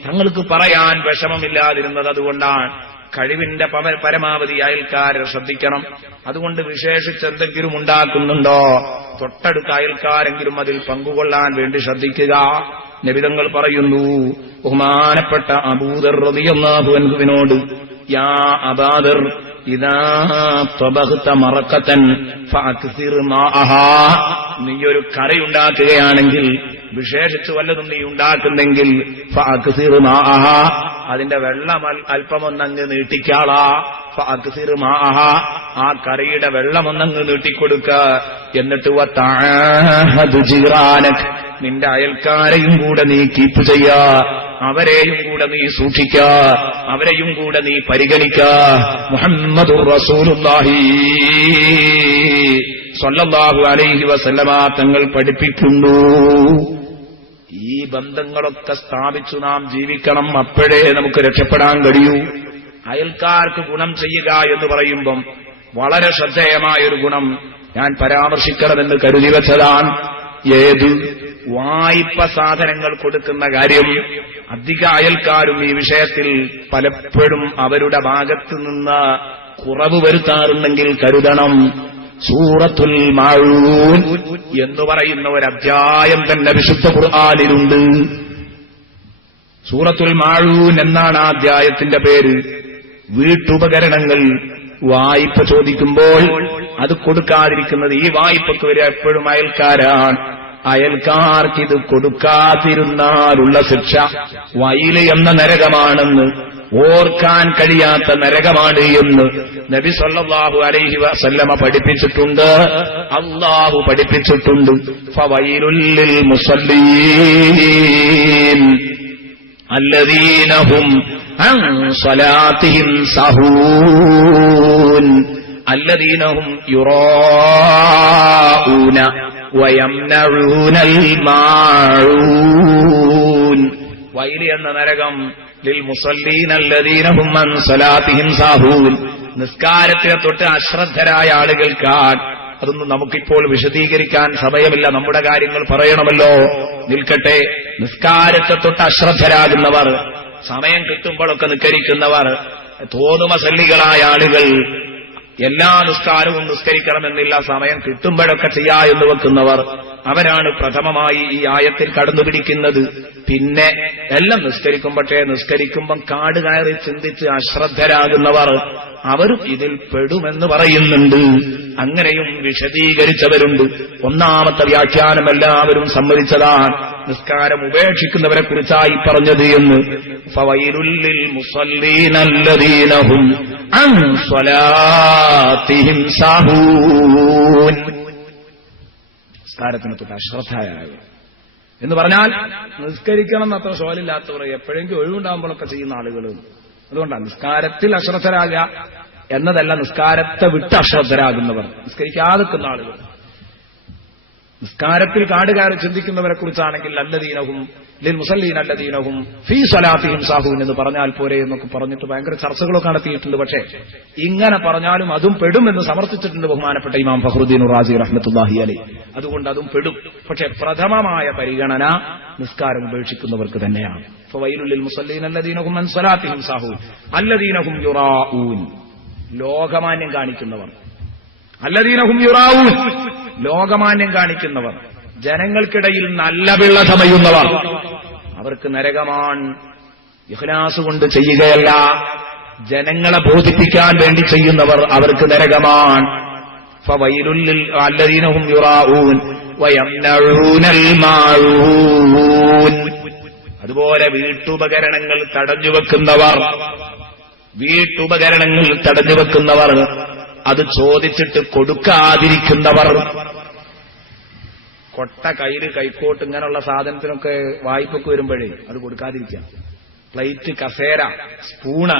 തങ്ങൾക്ക് പറയാൻ വിഷമമില്ലാതിരുന്നത് അതുകൊണ്ടാണ്. കഴിവിന്റെ പരമാവധി അയൽക്കാരെ ശ്രദ്ധിക്കണം. അതുകൊണ്ട് വിശേഷിച്ച് എന്തെങ്കിലും ഉണ്ടാക്കുന്നുണ്ടോ, തൊട്ടടുത്ത അയൽക്കാരെങ്കിലും അതിൽ പങ്കുകൊള്ളാൻ വേണ്ടി ശ്രദ്ധിക്കുക. നബിതങ്ങൾ പറയുന്നു, ബഹുമാനപ്പെട്ട അബൂദർ റളിയല്ലാഹു അൻഹുവിനോട്, യാ അബാദർ ഇദാ തബഖത മറഖതൻ ഫഅക്സിർ മാഅഹാ, നീയൊരു കറി ഉണ്ടാക്കുകയാണെങ്കിൽ, വിശേഷിച്ച് വല്ലതും നീ ഉണ്ടാക്കുന്നെങ്കിൽ, ഫഅക്സിർ മാഅഹാ, അതിന്റെ വെള്ളം അല്പമൊന്നങ്ങ് നീട്ടിക്കാളാ, ഫഅക്സിർ മാഅഹാ, ആ കറിയുടെ വെള്ളമൊന്നങ്ങ് നീട്ടിക്കൊടുക്ക. എന്നിട്ട് വതഅഹദു ജിറാനക്, നിന്റെ അയൽക്കാരെയും കൂടെ നീ കീപ്പ് ചെയ്യ, അവരെയും കൂടെ നീ സൂക്ഷിക്ക, അവരെയും കൂടെ നീ പരിഗണിക്ക. മുഹമ്മദുർ റസൂലുള്ളാഹി സ്വല്ലല്ലാഹു അലൈഹി വസല്ലമ തങ്ങൾ പഠിപ്പിക്കുന്നു. ഈ ബന്ധങ്ങളൊക്കെ സ്ഥാപിച്ചു നാം ജീവിക്കണം. അപ്പോഴേ നമുക്ക് രക്ഷപ്പെടാൻ കഴിയൂ. അയൽക്കാർക്ക് ഗുണം ചെയ്യുക എന്ന് പറയുമ്പം വളരെ ശ്രദ്ധേയമായൊരു ഗുണം ഞാൻ പരാമർശിക്കണമെന്ന് കരുതി വെച്ചതാണ്. ഏത്? വായ്പ സാധനങ്ങൾ കൊടുക്കുന്ന കാര്യം. അധിക അയൽക്കാരും ഈ വിഷയത്തിൽ പലപ്പോഴും അവരുടെ ഭാഗത്തു നിന്ന് കുറവ് വരുത്താറുണ്ടെങ്കിൽ കരുതണം. സൂറത്തുൽ മാഊൻ എന്ന് പറയുന്ന ഒരു അധ്യായം തന്നെ വിശുദ്ധ ഖുർആനിലുണ്ട്. സൂറത്തുൽ മാഊൻ എന്നാണ് ആ അധ്യായത്തിന്റെ പേര്. വീട്ടുപകരണങ്ങൾ വായ്പ ചോദിക്കുമ്പോൾ അത് കൊടുക്കാതിരിക്കുന്നത്, ഈ വായ്പക്ക് വരെ എപ്പോഴും അയൽക്കാരാണ്. അയൽക്കാർക്കിത് കൊടുക്കാതിരുന്നാലുള്ള ശിക്ഷ വയില് എന്ന നരകമാണെന്ന്, ഓർക്കാൻ കഴിയാത്ത നരകമാണ് എന്ന് നബി സല്ലല്ലാഹു അലൈഹി വസല്ലമ പഠിപ്പിച്ചിട്ടുണ്ട്, അല്ലാഹു പഠിപ്പിച്ചിട്ടുണ്ട്. ഫവൈലുൽ ലിൽ മുസല്ലീൻ, അല്ലദീനഹും അൻ സ്വലാത്തിഹിം സഹൂൻ അല്ലദീനഹും യുറാഊന വയംനഊനൽ മാഊൻ. വൈലി എന്ന നരകം ലിൽ മുസല്ലീന അല്ലദീനഹും അൻ സ്വലാത്തിഹിം സഹൂൻ. നിസ്കാരത്തെ തൊട്ട് അശ്രദ്ധരായ ആളുകൾക്കാണ്. അതൊന്നും നമുക്കിപ്പോൾ വിശദീകരിക്കാൻ സമയമില്ല, നമ്മുടെ കാര്യങ്ങൾ പറയണമല്ലോ. നിൽക്കട്ടെ. നിസ്കാരത്തെ തൊട്ട് അശ്രദ്ധരാകുന്നവർ, സമയം കിട്ടുമ്പോഴൊക്കെ നിസ്കരിക്കുന്നവർ, തോന്നുമസല്ലികളായ ആളുകൾ, എല്ലാ നിസ്കാരവും നിസ്കരിക്കണമെന്നില്ല, സമയം കിട്ടുമ്പോഴൊക്കെ ചെയ്യാമെന്ന് വെക്കുന്നവർ, അവരാണ് പ്രഥമമായി ഈ ആയത്തിൽ കടന്നുപിടിക്കുന്നത്. പിന്നെ എല്ലാം നിസ്കരിക്കുമ്പം കാട് കയറി ചിന്തിച്ച് അശ്രദ്ധരാകുന്നവർ, അവരും ഇതിൽ പെടുമെന്ന് പറയുന്നുണ്ട്. അങ്ങനെയും വിശദീകരിച്ചവരുണ്ട്. ഒന്നാമത്തെ വ്യാഖ്യാനം എല്ലാവരും സമ്മതിച്ചതാണ്. നിസ്കാരം ഉപേക്ഷിക്കുന്നവരെ കുറിച്ചായി പറഞ്ഞത് എന്ന്. ഫവൈലുൽ ലിൽ മുസല്ലീന അല്ലദീന ഹും അൻ സ്വലാത്തിഹിം സാഹൂൻ. നിസ്കാരത്തിന് തൊട്ട് അശ്രദ്ധയായവർ എന്ന് പറഞ്ഞാൽ നിസ്കരിക്കണം എന്നത്ര ഷോലില്ലാത്തവർ, എപ്പോഴെങ്കിലും ഒഴിവുണ്ടാകുമ്പോഴൊക്കെ ചെയ്യുന്ന ആളുകൾ. അതുകൊണ്ടാണ് നിസ്കാരത്തിൽ അശ്രദ്ധരാകുക എന്നതല്ല, നിസ്കാരത്തെ വിട്ട് അശ്രദ്ധരാകുന്നവർ, നിസ്കരിക്കാതെക്കുന്ന ആളുകൾ. നിസ്കാരത്തിൽ കാടുകാരെ ചിന്തിക്കുന്നവരെ കുറിച്ചാണെങ്കിൽ അല്ലദീനഹും ലിൽ മുസല്ലീന അല്ലദീനഹും ഫീ സ്വലാത്തിഹിം സാഹൂൻ എന്ന് പറഞ്ഞാൽ പോരെ എന്നൊക്കെ പറഞ്ഞിട്ട് ഭയങ്കര ചർച്ചകളൊക്കെ നടത്തിയിട്ടുണ്ട്. പക്ഷേ ഇങ്ങനെ പറഞ്ഞാലും അതും പെടുമെന്ന് സമർത്ഥിച്ചിട്ടുണ്ട് ബഹുമാനപ്പെട്ട ഇമാം ഫഖ്റുദ്ദീൻ റാസി റഹ്മത്തുള്ളാഹി അലൈഹി. അതുകൊണ്ട് അതും പെടും. പക്ഷെ പ്രഥമമായ പരിഗണന നിസ്കാരം ഉപേക്ഷിക്കുന്നവർക്ക് തന്നെയാണ്. ഫവൈലുൽ ലിൽ മുസല്ലീന അല്ലദീന ഹും അൻ സ്വലാത്തിഹിം സാഹൂൻ അല്ലദീന ഹും യുറാഊൻ. ലോകമാന്യം കാണിക്കുന്നവർ. അല്ലദീന ഹും യുറാഊൻ, ലോകമാന്യം കാണിക്കുന്നവർ, ജനങ്ങൾക്കിടയിൽ നല്ല പിള്ള ചമയുന്നവർ, അവർക്ക് നരകമാണ്. ഇഖ്ലാസ് കൊണ്ട് ചെയ്യുകയല്ല, ജനങ്ങളെ ബോധിപ്പിക്കാൻ വേണ്ടി ചെയ്യുന്നവർ, അവർക്ക് നരകമാണ്. ഫവൈലുൽ ലിൽ അല്ലദീന ഹും യുറാഊൻ വയംനഊനൽ മാഊൻ. അതുപോലെ വീട്ടുപകരണങ്ങൾ തടഞ്ഞുവെക്കുന്നവർ, അത് ചോദിച്ചിട്ട് കൊടുക്കാതിരിക്കുന്നവർ, കൊട്ട, കയ്യില്, കൈക്കോട്ട് ഇങ്ങനെയുള്ള സാധനത്തിനൊക്കെ വായ്പക്ക് വരുമ്പോഴേ അത് കൊടുക്കാതിരിക്കുക. പ്ലേറ്റ്, കസേര, സ്പൂണ്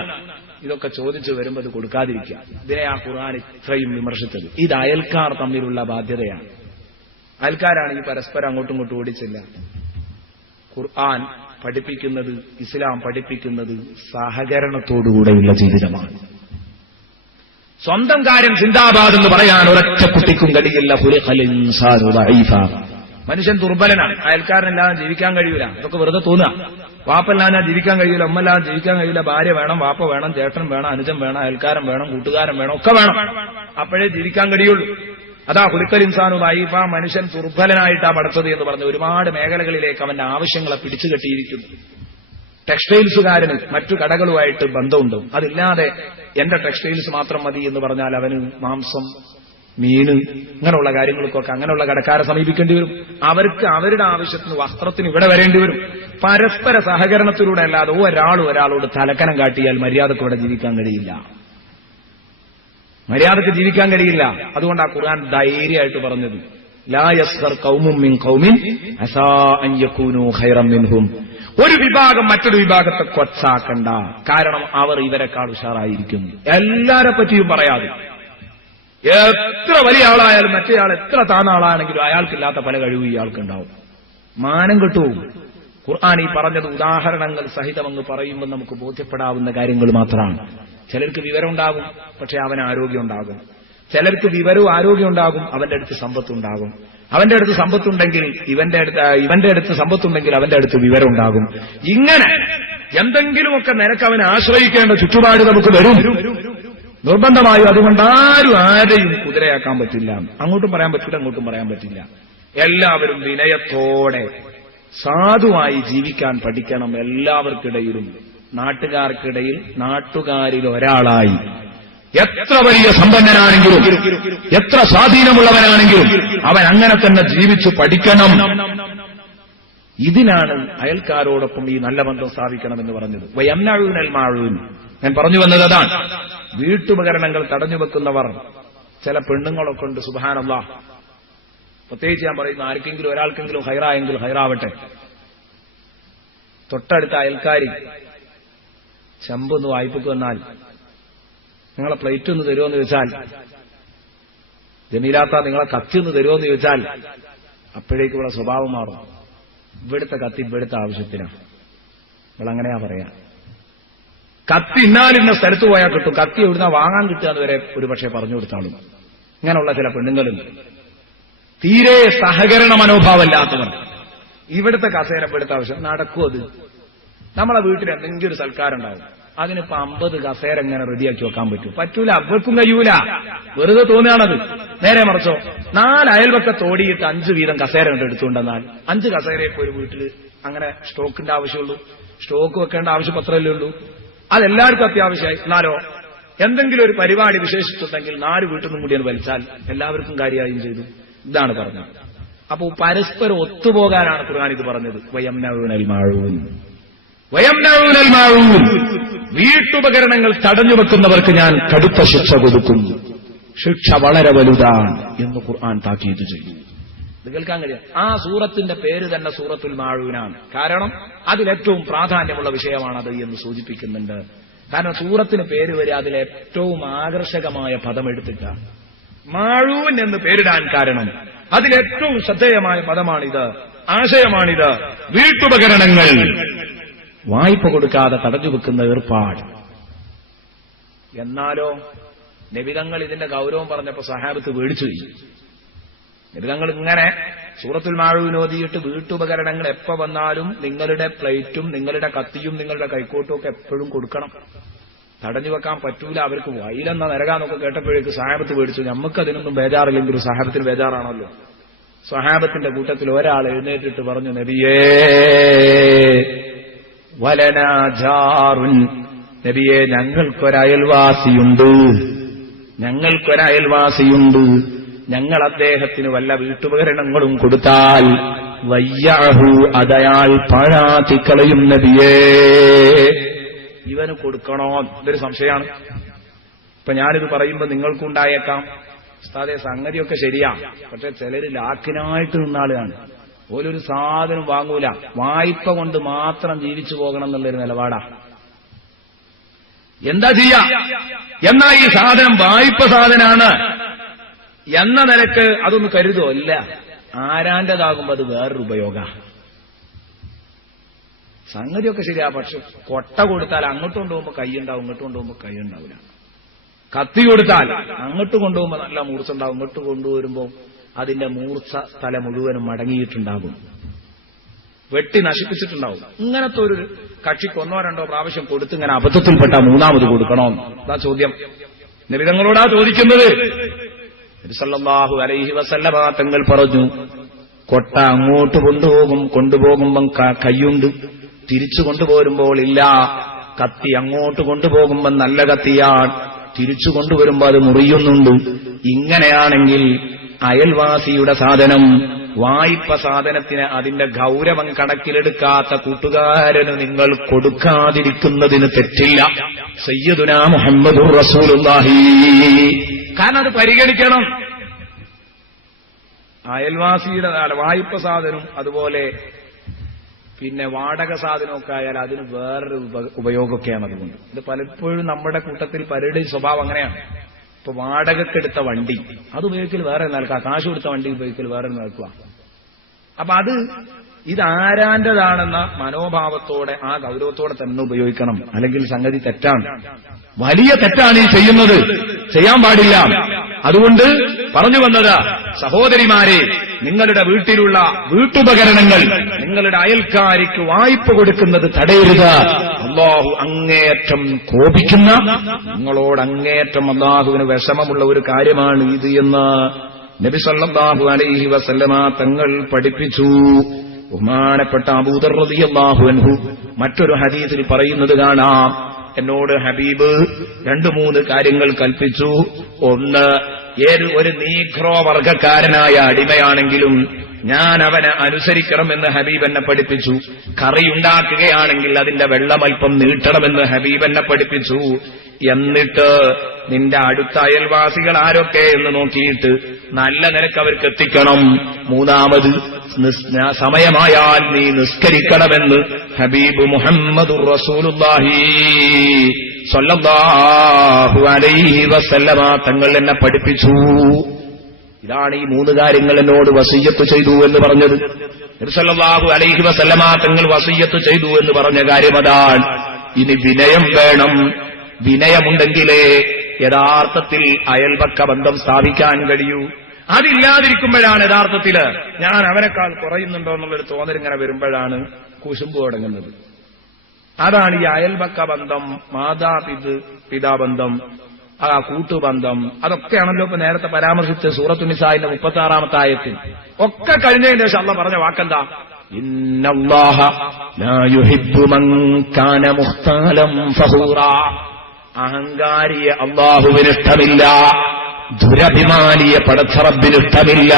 ഇതൊക്കെ ചോദിച്ചു വരുമ്പോൾ അത് കൊടുക്കാതിരിക്കുക. ഇതിനെ ആ ഖുർആൻ ഇത്രയും വിമർശിച്ചത്. ഇത് അയൽക്കാർ തമ്മിലുള്ള ബാധ്യതയാണ്. അയൽക്കാരാണ് ഈ പരസ്പരം അങ്ങോട്ടും ഇങ്ങോട്ടും ഓടിച്ചില്ല. ഖുർആൻ പഠിപ്പിക്കുന്നത്, ഇസ്ലാം പഠിപ്പിക്കുന്നത് സഹകരണത്തോടുകൂടെയുള്ള ജീവിതമാണ്. സ്വന്തം കാര്യം സിന്ദാബാദ് എന്ന് പറയാൻ ഒരൊറ്റ കുട്ടിക്കും കഴിയില്ല. മനുഷ്യൻ ദുർബലനാണ്. അയൽക്കാരനല്ലാതെ ജീവിക്കാൻ കഴിയൂല. അതൊക്കെ വെറുതെ തോന്നുക. വാപ്പല്ലാതെ ജീവിക്കാൻ കഴിയൂല, ഉമ്മല്ലാതെ ജീവിക്കാൻ കഴിയൂല. ഭാര്യ വേണം, വാപ്പ വേണം, ചേട്ടൻ വേണം, അനുജൻ വേണം, അയൽക്കാരൻ വേണം, കൂട്ടുകാരൻ വേണം, ഒക്കെ വേണം. അപ്പോഴേ ജീവിക്കാൻ കഴിയുള്ളൂ. അതാ ഖുലിഖൽ ഇൻസാനു ദഈഫ, മനുഷ്യൻ ദുർബലനായിട്ടാ പടച്ചത് എന്ന് പറഞ്ഞ് ഒരുപാട് മേഖലകളിലേക്ക് അവന്റെ ആവശ്യങ്ങളെ പിടിച്ചു കെട്ടിയിരിക്കുന്നു. ടെക്സ്റ്റൈൽസുകാരന് മറ്റു കടകളുമായിട്ട് ബന്ധമുണ്ട്. അതില്ലാതെ എന്റെ ടെക്സ്റ്റൈൽസ് മാത്രം മതി എന്ന് പറഞ്ഞാൽ അവന് മാംസം, മീന് ഇങ്ങനെയുള്ള കാര്യങ്ങൾക്കൊക്കെ അങ്ങനെയുള്ള കടക്കാരെ സമീപിക്കേണ്ടി വരും. അവർക്ക് അവരുടെ ആവശ്യത്തിന് വസ്ത്രത്തിന് ഇവിടെ വരേണ്ടി വരും. പരസ്പര സഹകരണത്തിലൂടെ അല്ലാതെ ഒരാളോട് തലക്കനം കാട്ടിയാൽ മര്യാദക്ക് ഇവിടെ ജീവിക്കാൻ കഴിയില്ല. മര്യാദക്ക് ജീവിക്കാൻ കഴിയില്ല. അതുകൊണ്ട് ആ ഖുർആൻ ധൈര്യമായിട്ട് പറഞ്ഞത് ലാ യസ്ഖർ ഖൗമുൻ മിൻ ഖൗമിൻ അസാ അൻ യകൂനു ഖൈറൻ മിൻഹും. ഒരു വിഭാഗം മറ്റൊരു വിഭാഗത്തെ കൊച്ചാക്കണ്ട. കാരണം അവർ ഇവരെക്കാൾ ഉഷാറായിരിക്കും. എല്ലാരെ പറ്റിയും പറയാതെ, എത്ര വലിയ ആളായാലും മറ്റേയാൾ എത്ര താഴ്ന്ന ആളാണെങ്കിലും അയാൾക്കില്ലാത്ത പല കഴിവും ഇയാൾക്കുണ്ടാവും. മാനം കിട്ടും. ഖുർആൻ ഈ പറഞ്ഞത് ഉദാഹരണങ്ങൾ സഹിതമെന്ന് പറയുമ്പോൾ നമുക്ക് ബോധ്യപ്പെടാവുന്ന കാര്യങ്ങൾ മാത്രമാണ്. ചിലർക്ക് വിവരം ഉണ്ടാകും, പക്ഷെ അവന് ആരോഗ്യം ഉണ്ടാകും. ചിലർക്ക് വിവരവും ആരോഗ്യം ഉണ്ടാകും, അവന്റെ അടുത്ത് സമ്പത്തുണ്ടാകും. അവന്റെ അടുത്ത് സമ്പത്തുണ്ടെങ്കിൽ ഇവന്റെ അടുത്ത് സമ്പത്തുണ്ടെങ്കിൽ അവന്റെ അടുത്ത് വിവരം ഉണ്ടാകും. ഇങ്ങനെ എന്തെങ്കിലുമൊക്കെ നിനക്ക് അവനെ ആശ്രയിക്കേണ്ട ചുറ്റുപാട് നമുക്ക് വരും നിർബന്ധമായും. അതുകൊണ്ട് ആരെയും കുതിരയാക്കാൻ പറ്റില്ല. അങ്ങോട്ടും പറയാൻ പറ്റില്ല, അങ്ങോട്ടും പറയാൻ പറ്റില്ല. എല്ലാവരും വിനയത്തോടെ സാധുവായി ജീവിക്കാൻ പഠിക്കണം. എല്ലാവർക്കിടയിലും, നാട്ടുകാർക്കിടയിൽ നാട്ടുകാരിൽ ഒരാളായി, എത്ര വലിയ സമ്പന്നനാണെങ്കിലും എത്ര സ്വാധീനമുള്ളവനാണെങ്കിലും അവൻ അങ്ങനെ തന്നെ ജീവിച്ചു പഠിക്കണം. ഇതിനാണ് അയൽക്കാരോടൊപ്പം ഈ നല്ല ബന്ധം സ്ഥാപിക്കണമെന്ന് പറഞ്ഞത്. വയംനഊനൽ മാഊൻ. ഞാൻ പറഞ്ഞു വന്നത് അതാണ്. വീട്ടുപകരണങ്ങൾ തടഞ്ഞുവെക്കുന്നവർ, ചില പെണ്ണുങ്ങളൊക്കെ ഉണ്ട്. സുബ്ഹാനല്ലാഹ്. പ്രത്യേകിച്ച് ഞാൻ പറയുന്നു, ആർക്കെങ്കിലും ഒരാൾക്കെങ്കിലും ഹൈറായെങ്കിൽ ഹൈറാവട്ടെ. തൊട്ടടുത്ത അയൽക്കാരി ചെമ്പൊന്ന് വായ്പക്ക് വന്നാൽ നിങ്ങളെ പ്ലേറ്റ് ഒന്ന് തരുമോ എന്ന് ചോദിച്ചാൽ, ജമീലാത്ത നിങ്ങളെ കത്തി ഒന്ന് തരുമോ എന്ന് ചോദിച്ചാൽ, അപ്പോഴേക്കും ഇവിടെ സ്വഭാവം മാറും. ഇവിടുത്തെ കത്തി ഇവിടുത്തെ ആവശ്യത്തിനാണ്. ഇവളങ്ങനെയാ പറയാ. കത്തി ഇന്നാലിന്ന സ്ഥലത്ത് പോയാൽ കിട്ടും, കത്തി എവിടുന്ന വാങ്ങാൻ കിട്ടുക എന്നുവരെ ഒരു പക്ഷേ പറഞ്ഞു കൊടുത്താളും. ഇങ്ങനെയുള്ള ചില പെണ്ണുങ്ങളുണ്ട്, തീരെ സഹകരണ മനോഭാവമില്ലാത്തവർ. ഇവിടുത്തെ കസേര ഇവിടുത്തെ ആവശ്യം നടക്കും. അത് നമ്മളെ വീട്ടിൽ എന്തെങ്കിലും ഒരു സൽക്കാരം ഉണ്ടാവും, അതിനിപ്പോ 50 കസേര എങ്ങനെ റെഡിയാക്കി വെക്കാൻ പറ്റും? പറ്റൂല, അവർക്കും കഴിയൂല. വെറുതെ തോന്നുകയാണത്. നേരെ മറിച്ചോ 4 അയൽവക്കത്ത് ഓടിയിട്ട് 5 വീതം കസേര കൊണ്ട് എടുത്തുകൊണ്ടെന്നാൽ 5 കസേരയൊക്കെ ഒരു വീട്ടിൽ അങ്ങനെ സ്റ്റോക്കിന്റെ ആവശ്യമുള്ളൂ. സ്റ്റോക്ക് വെക്കേണ്ട ആവശ്യം പത്രമല്ലേ ഉള്ളൂ. അതെല്ലാവർക്കും അത്യാവശ്യമായി. എന്നാലോ എന്തെങ്കിലും ഒരു പരിപാടി വിശേഷിച്ചുണ്ടെങ്കിൽ 4 വീട്ടിൽ നിന്നും കൂടി അത് വലിച്ചാൽ എല്ലാവർക്കും കാര്യമായും ചെയ്തു. ഇതാണ് പറഞ്ഞത്. അപ്പോ പരസ്പരം ഒത്തുപോകാനാണ് ഖുർആൻ ഇത് പറഞ്ഞത്. വയംനഊനൽ മഅഊൻ, വയംനഊനൽ മഅഊൻ, വീട്ടുപകരണങ്ങൾ തടഞ്ഞു വെക്കുന്നവർക്ക് ഞാൻ കടുത്ത ശിക്ഷ കൊടുക്കും, ശിക്ഷ വളരെ വലുതാണ് എന്ന് ഖുർആൻ താക്കീത് ചെയ്തു. ഇത് കേൾക്കാൻ കഴിയാം. ആ സൂറത്തിന്റെ പേര് തന്നെ സൂറത്തുൽ മഅഊനാണ്. കാരണം അതിലേറ്റവും പ്രാധാന്യമുള്ള വിഷയമാണത് എന്ന് സൂചിപ്പിക്കുന്നുണ്ട്. കാരണം സൂറത്തിന് പേര് വരെ അതിലേറ്റവും ആകർഷകമായ പദം എടുത്തിട്ടാണ്. മഅഊൻ എന്ന് പേരിടാൻ കാരണം അതിലേറ്റവും ശ്രദ്ധേയമായ പദമാണിത്, ആശയമാണിത്. വീട്ടുപകരണങ്ങൾ വായ്പ കൊടുക്കാതെ തടഞ്ഞു വെക്കുന്ന ഏർപ്പാട്. എന്നാലോ നബിതങ്ങൾ ഇതിന്റെ ഗൗരവം പറഞ്ഞപ്പോ സഹാബത്ത് പേടിച്ചു. നബിതങ്ങൾ ഇങ്ങനെ സൂറത്തുൽ മഅഊൻ ഓതിയിട്ട് വീട്ടുപകരണങ്ങൾ എപ്പോ വന്നാലും നിങ്ങളുടെ പ്ലേറ്റും നിങ്ങളുടെ കത്തിയും നിങ്ങളുടെ കൈക്കോട്ടും ഒക്കെ എപ്പോഴും കൊടുക്കണം, തടഞ്ഞു വെക്കാൻ പറ്റൂല, അവർക്ക് വൈലെന്ന നരകാന്നൊക്കെ കേട്ടപ്പോഴേക്ക് സഹാബത്ത് പേടിച്ചു. നമുക്കതിനൊന്നും ബേജാറില്ലെങ്കിലും സഹാബത്തിന് ബേജാറാണല്ലോ. സഹാബത്തിന്റെ കൂട്ടത്തിൽ ഒരാൾ എഴുന്നേറ്റിട്ട് പറഞ്ഞു, നബിയേ വലനാ ജാറുൻ, നബിയേ ഞങ്ങൾക്കൊരയൽവാസിയുണ്ട്, ഞങ്ങൾക്കൊരയൽവാസിയുണ്ട്. ഞങ്ങൾ അദ്ദേഹത്തിന് വല്ല വീട്ടുപകരണങ്ങളും കൊടുത്താൽ വയ്യാഹു, അതയാൾ പാഴാത്തിക്കളയും നബിയേ. ഇവന് കൊടുക്കണോ? ഇതൊരു സംശയമാണ്. ഇപ്പൊ ഞാനിത് പറയുമ്പോ നിങ്ങൾക്കുണ്ടായേക്കാം, ഉസ്താദേ സംഗതിയൊക്കെ ശരിയാ, പക്ഷെ ചിലര് ലാക്കിനായിട്ട് നിന്നാളുകയാണ്. ഓലൊരു സാധനം വാങ്ങൂല, വായ്പ കൊണ്ട് മാത്രം ജീവിച്ചു പോകണം എന്നുള്ളൊരു നിലപാടാ. എന്താ ചെയ്യാ? എന്നാ ഈ സാധനം വായ്പ സാധനാണ് എന്ന നിലക്ക് അതൊന്ന് കരുതോ? ഇല്ല, ആരാന്റേതാകുമ്പോ അത് വേറൊരു ഉപയോഗ. സംഗതിയൊക്കെ ശരിയാ, പക്ഷെ കൊട്ട കൊടുത്താൽ അങ്ങോട്ട് കൊണ്ടുപോകുമ്പോ കൈയുണ്ടാവും, ഇങ്ങോട്ട് കൊണ്ടുപോകുമ്പോ കൈ ഉണ്ടാവില്ല. കത്തി കൊടുത്താൽ അങ്ങോട്ട് കൊണ്ടുപോകുമ്പോ നല്ല മൂർച്ച ഉണ്ടാവും, ഇങ്ങോട്ട് കൊണ്ടുവരുമ്പോ അതിന്റെ മൂർച്ച തല മുഴുവനും മടങ്ങിയിട്ടുണ്ടാകും, വെട്ടി നശിപ്പിച്ചിട്ടുണ്ടാവും. ഇങ്ങനത്തെ ഒരു കക്ഷിക്ക് 1-2 പ്രാവശ്യം കൊടുത്ത് ഇങ്ങനെ അബദ്ധത്തിൽപ്പെട്ട 3ാമത് കൊടുക്കണോ? അതാ ചോദ്യം. നബിതങ്ങളോടാ ചോദിക്കുന്നത്. നബി സല്ലല്ലാഹു അലൈഹി വസല്ലമ തങ്ങൾ പറഞ്ഞു, കൊട്ട അങ്ങോട്ട് കൊണ്ടുപോകുമ്പം കൈയുണ്ട്, തിരിച്ചു കൊണ്ടുപോരുമ്പോൾ ഇല്ല. കത്തി അങ്ങോട്ട് കൊണ്ടുപോകുമ്പം നല്ല കത്തിയാണ്, തിരിച്ചു കൊണ്ടുവരുമ്പോ അത് മുറിയുന്നുണ്ട്. ഇങ്ങനെയാണെങ്കിൽ അയൽവാസിയുടെ സാധനം, വായ്പ സാധനത്തിന് അതിന്റെ ഗൗരവം കണക്കിലെടുക്കാത്ത കൂട്ടുകാരന് നിങ്ങൾ കൊടുക്കാതിരിക്കുന്നതിന് തെറ്റില്ല. സയ്യിദുനാ മുഹമ്മദുർ റസൂലുള്ളാഹി. കാരണം അത് പരിഗണിക്കണം. അയൽവാസിയുടെ വായ്പ സാധനം, അതുപോലെ പിന്നെ വാടക സാധനമൊക്കെ ആയാൽ അതിന് വേറൊരു ഉപയോഗമൊക്കെയാണ്. അതുകൊണ്ട് ഇത് പലപ്പോഴും നമ്മുടെ കൂട്ടത്തിൽ പലരുടെയും സ്വഭാവം അങ്ങനെയാണ്. ഇപ്പൊ വാടകക്കെടുത്ത വണ്ടി അത് ഉപയോഗിക്കൽ വേറെ നിൽക്കുക, കാശ് കൊടുത്ത വണ്ടി ഉപയോഗിക്കൽ വേറെ നിൽക്കുക. അപ്പൊ ഇത് ആരാന്റേതാണെന്ന മനോഭാവത്തോടെ ആ ഗൗരവത്തോടെ തന്നെ ഉപയോഗിക്കണം. അല്ലെങ്കിൽ സംഗതി തെറ്റാണ്, വലിയ തെറ്റാണ് ഈ ചെയ്യുന്നത്, ചെയ്യാൻ പാടില്ല. അതുകൊണ്ട് പറഞ്ഞു വന്നത്, സഹോദരിമാരെ, നിങ്ങളുടെ വീട്ടിലുള്ള വീട്ടുപകരണങ്ങൾ നിങ്ങളുടെ അയൽക്കാരിക്ക് വായ്പ കൊടുക്കുന്നത് തടയരുത്. അല്ലാഹു അങ്ങേയറ്റം കോപിക്കുന്ന, നിങ്ങളോട് അങ്ങേയറ്റം അല്ലാഹുവിന് വിഷമമുള്ള ഒരു കാര്യമാണ് ഇത് എന്ന് നബി സല്ലല്ലാഹു അലൈഹി വസല്ലമ തങ്ങൾ പഠിപ്പിച്ചു. ബഹുമാനപ്പെട്ട അബൂദർ റളിയല്ലാഹു അൻഹു മറ്റൊരു ഹദീസിൽ പറയുന്നത് കാണാം, എന്നോട് ഹബീബ് 2-3 കാര്യങ്ങൾ കൽപ്പിച്ചു. ഒന്ന്, ഒരു നീഗ്രോ വർഗക്കാരനായ അടിമയാണെങ്കിലും ഞാൻ അവനെ അനുസരിക്കണമെന്ന് ഹബീബ് എന്നെ പഠിപ്പിച്ചു. കറിയുണ്ടാക്കുകയാണെങ്കിൽ അതിന്റെ വെള്ളമൽപ്പം നീട്ടണമെന്ന് ഹബീബ് എന്നെ പഠിപ്പിച്ചു. എന്നിട്ട് നിന്റെ അടുത്ത അയൽവാസികൾ ആരൊക്കെ എന്ന് നോക്കിയിട്ട് നല്ല നിലക്ക് അവർക്ക് എത്തിക്കണം. മൂന്നാമത് സമയമായാൽ നീ നിസ്കരിക്കണമെന്ന് ഹബീബ് മുഹമ്മദുർ റസൂലുള്ളാഹി സ്വല്ലല്ലാഹു അലൈഹി വസല്ലമ തങ്ങൾ എന്നെ പഠിപ്പിച്ചു. ഇതാണ് ഈ 3 കാര്യങ്ങൾ എന്നോട് വസിയ്യത്ത് ചെയ്തു എന്ന് പറഞ്ഞത്. നബി സല്ലല്ലാഹു അലൈഹി വസല്ലമ തങ്ങൾ വസിയ്യത്ത് ചെയ്തു എന്ന് പറഞ്ഞ കാര്യം അതാണ്. ഇനി വിനയം വേണം. വിനയമുണ്ടെങ്കിലേ യഥാർത്ഥത്തിൽ അയൽപക്ക ബന്ധം സ്ഥാപിക്കാൻ കഴിയൂ. അതില്ലാതിരിക്കുമ്പോഴാണ് യഥാർത്ഥത്തില് ഞാൻ അവനേക്കാൾ കുറയുന്നുണ്ടോ എന്നുള്ളൊരു തോന്നലിങ്ങനെ വരുമ്പോഴാണ് കുശുമ്പ് തുടങ്ങുന്നത്. അതാണ് ഈ അയൽപക്ക ബന്ധം, മാതാപിതാബന്ധം, കൂട്ടുബന്ധം. അതൊക്കെയാണല്ലോ ഇപ്പൊ നേരത്തെ പരാമർശിച്ച സൂറത്തു നിസാഇന്റെ 36-ാമത്തെ ആയത്തിൽ ഒക്കെ കഴിഞ്ഞതിന് ശേഷം അല്ലാഹ് പറഞ്ഞ വാക്കെന്താ? ഇന്നല്ലാഹ ലാ യുഹിബ്ബു മൻ കാന മുഖ്താലൻ ഫഖൂറാ. അഹങ്കാരിയെ അല്ലാഹുവിന് ഇഷ്ടമില്ല, ദുരഭിമാനിയെ പടച്ച റബ്ബിന് ഇഷ്ടമില്ല.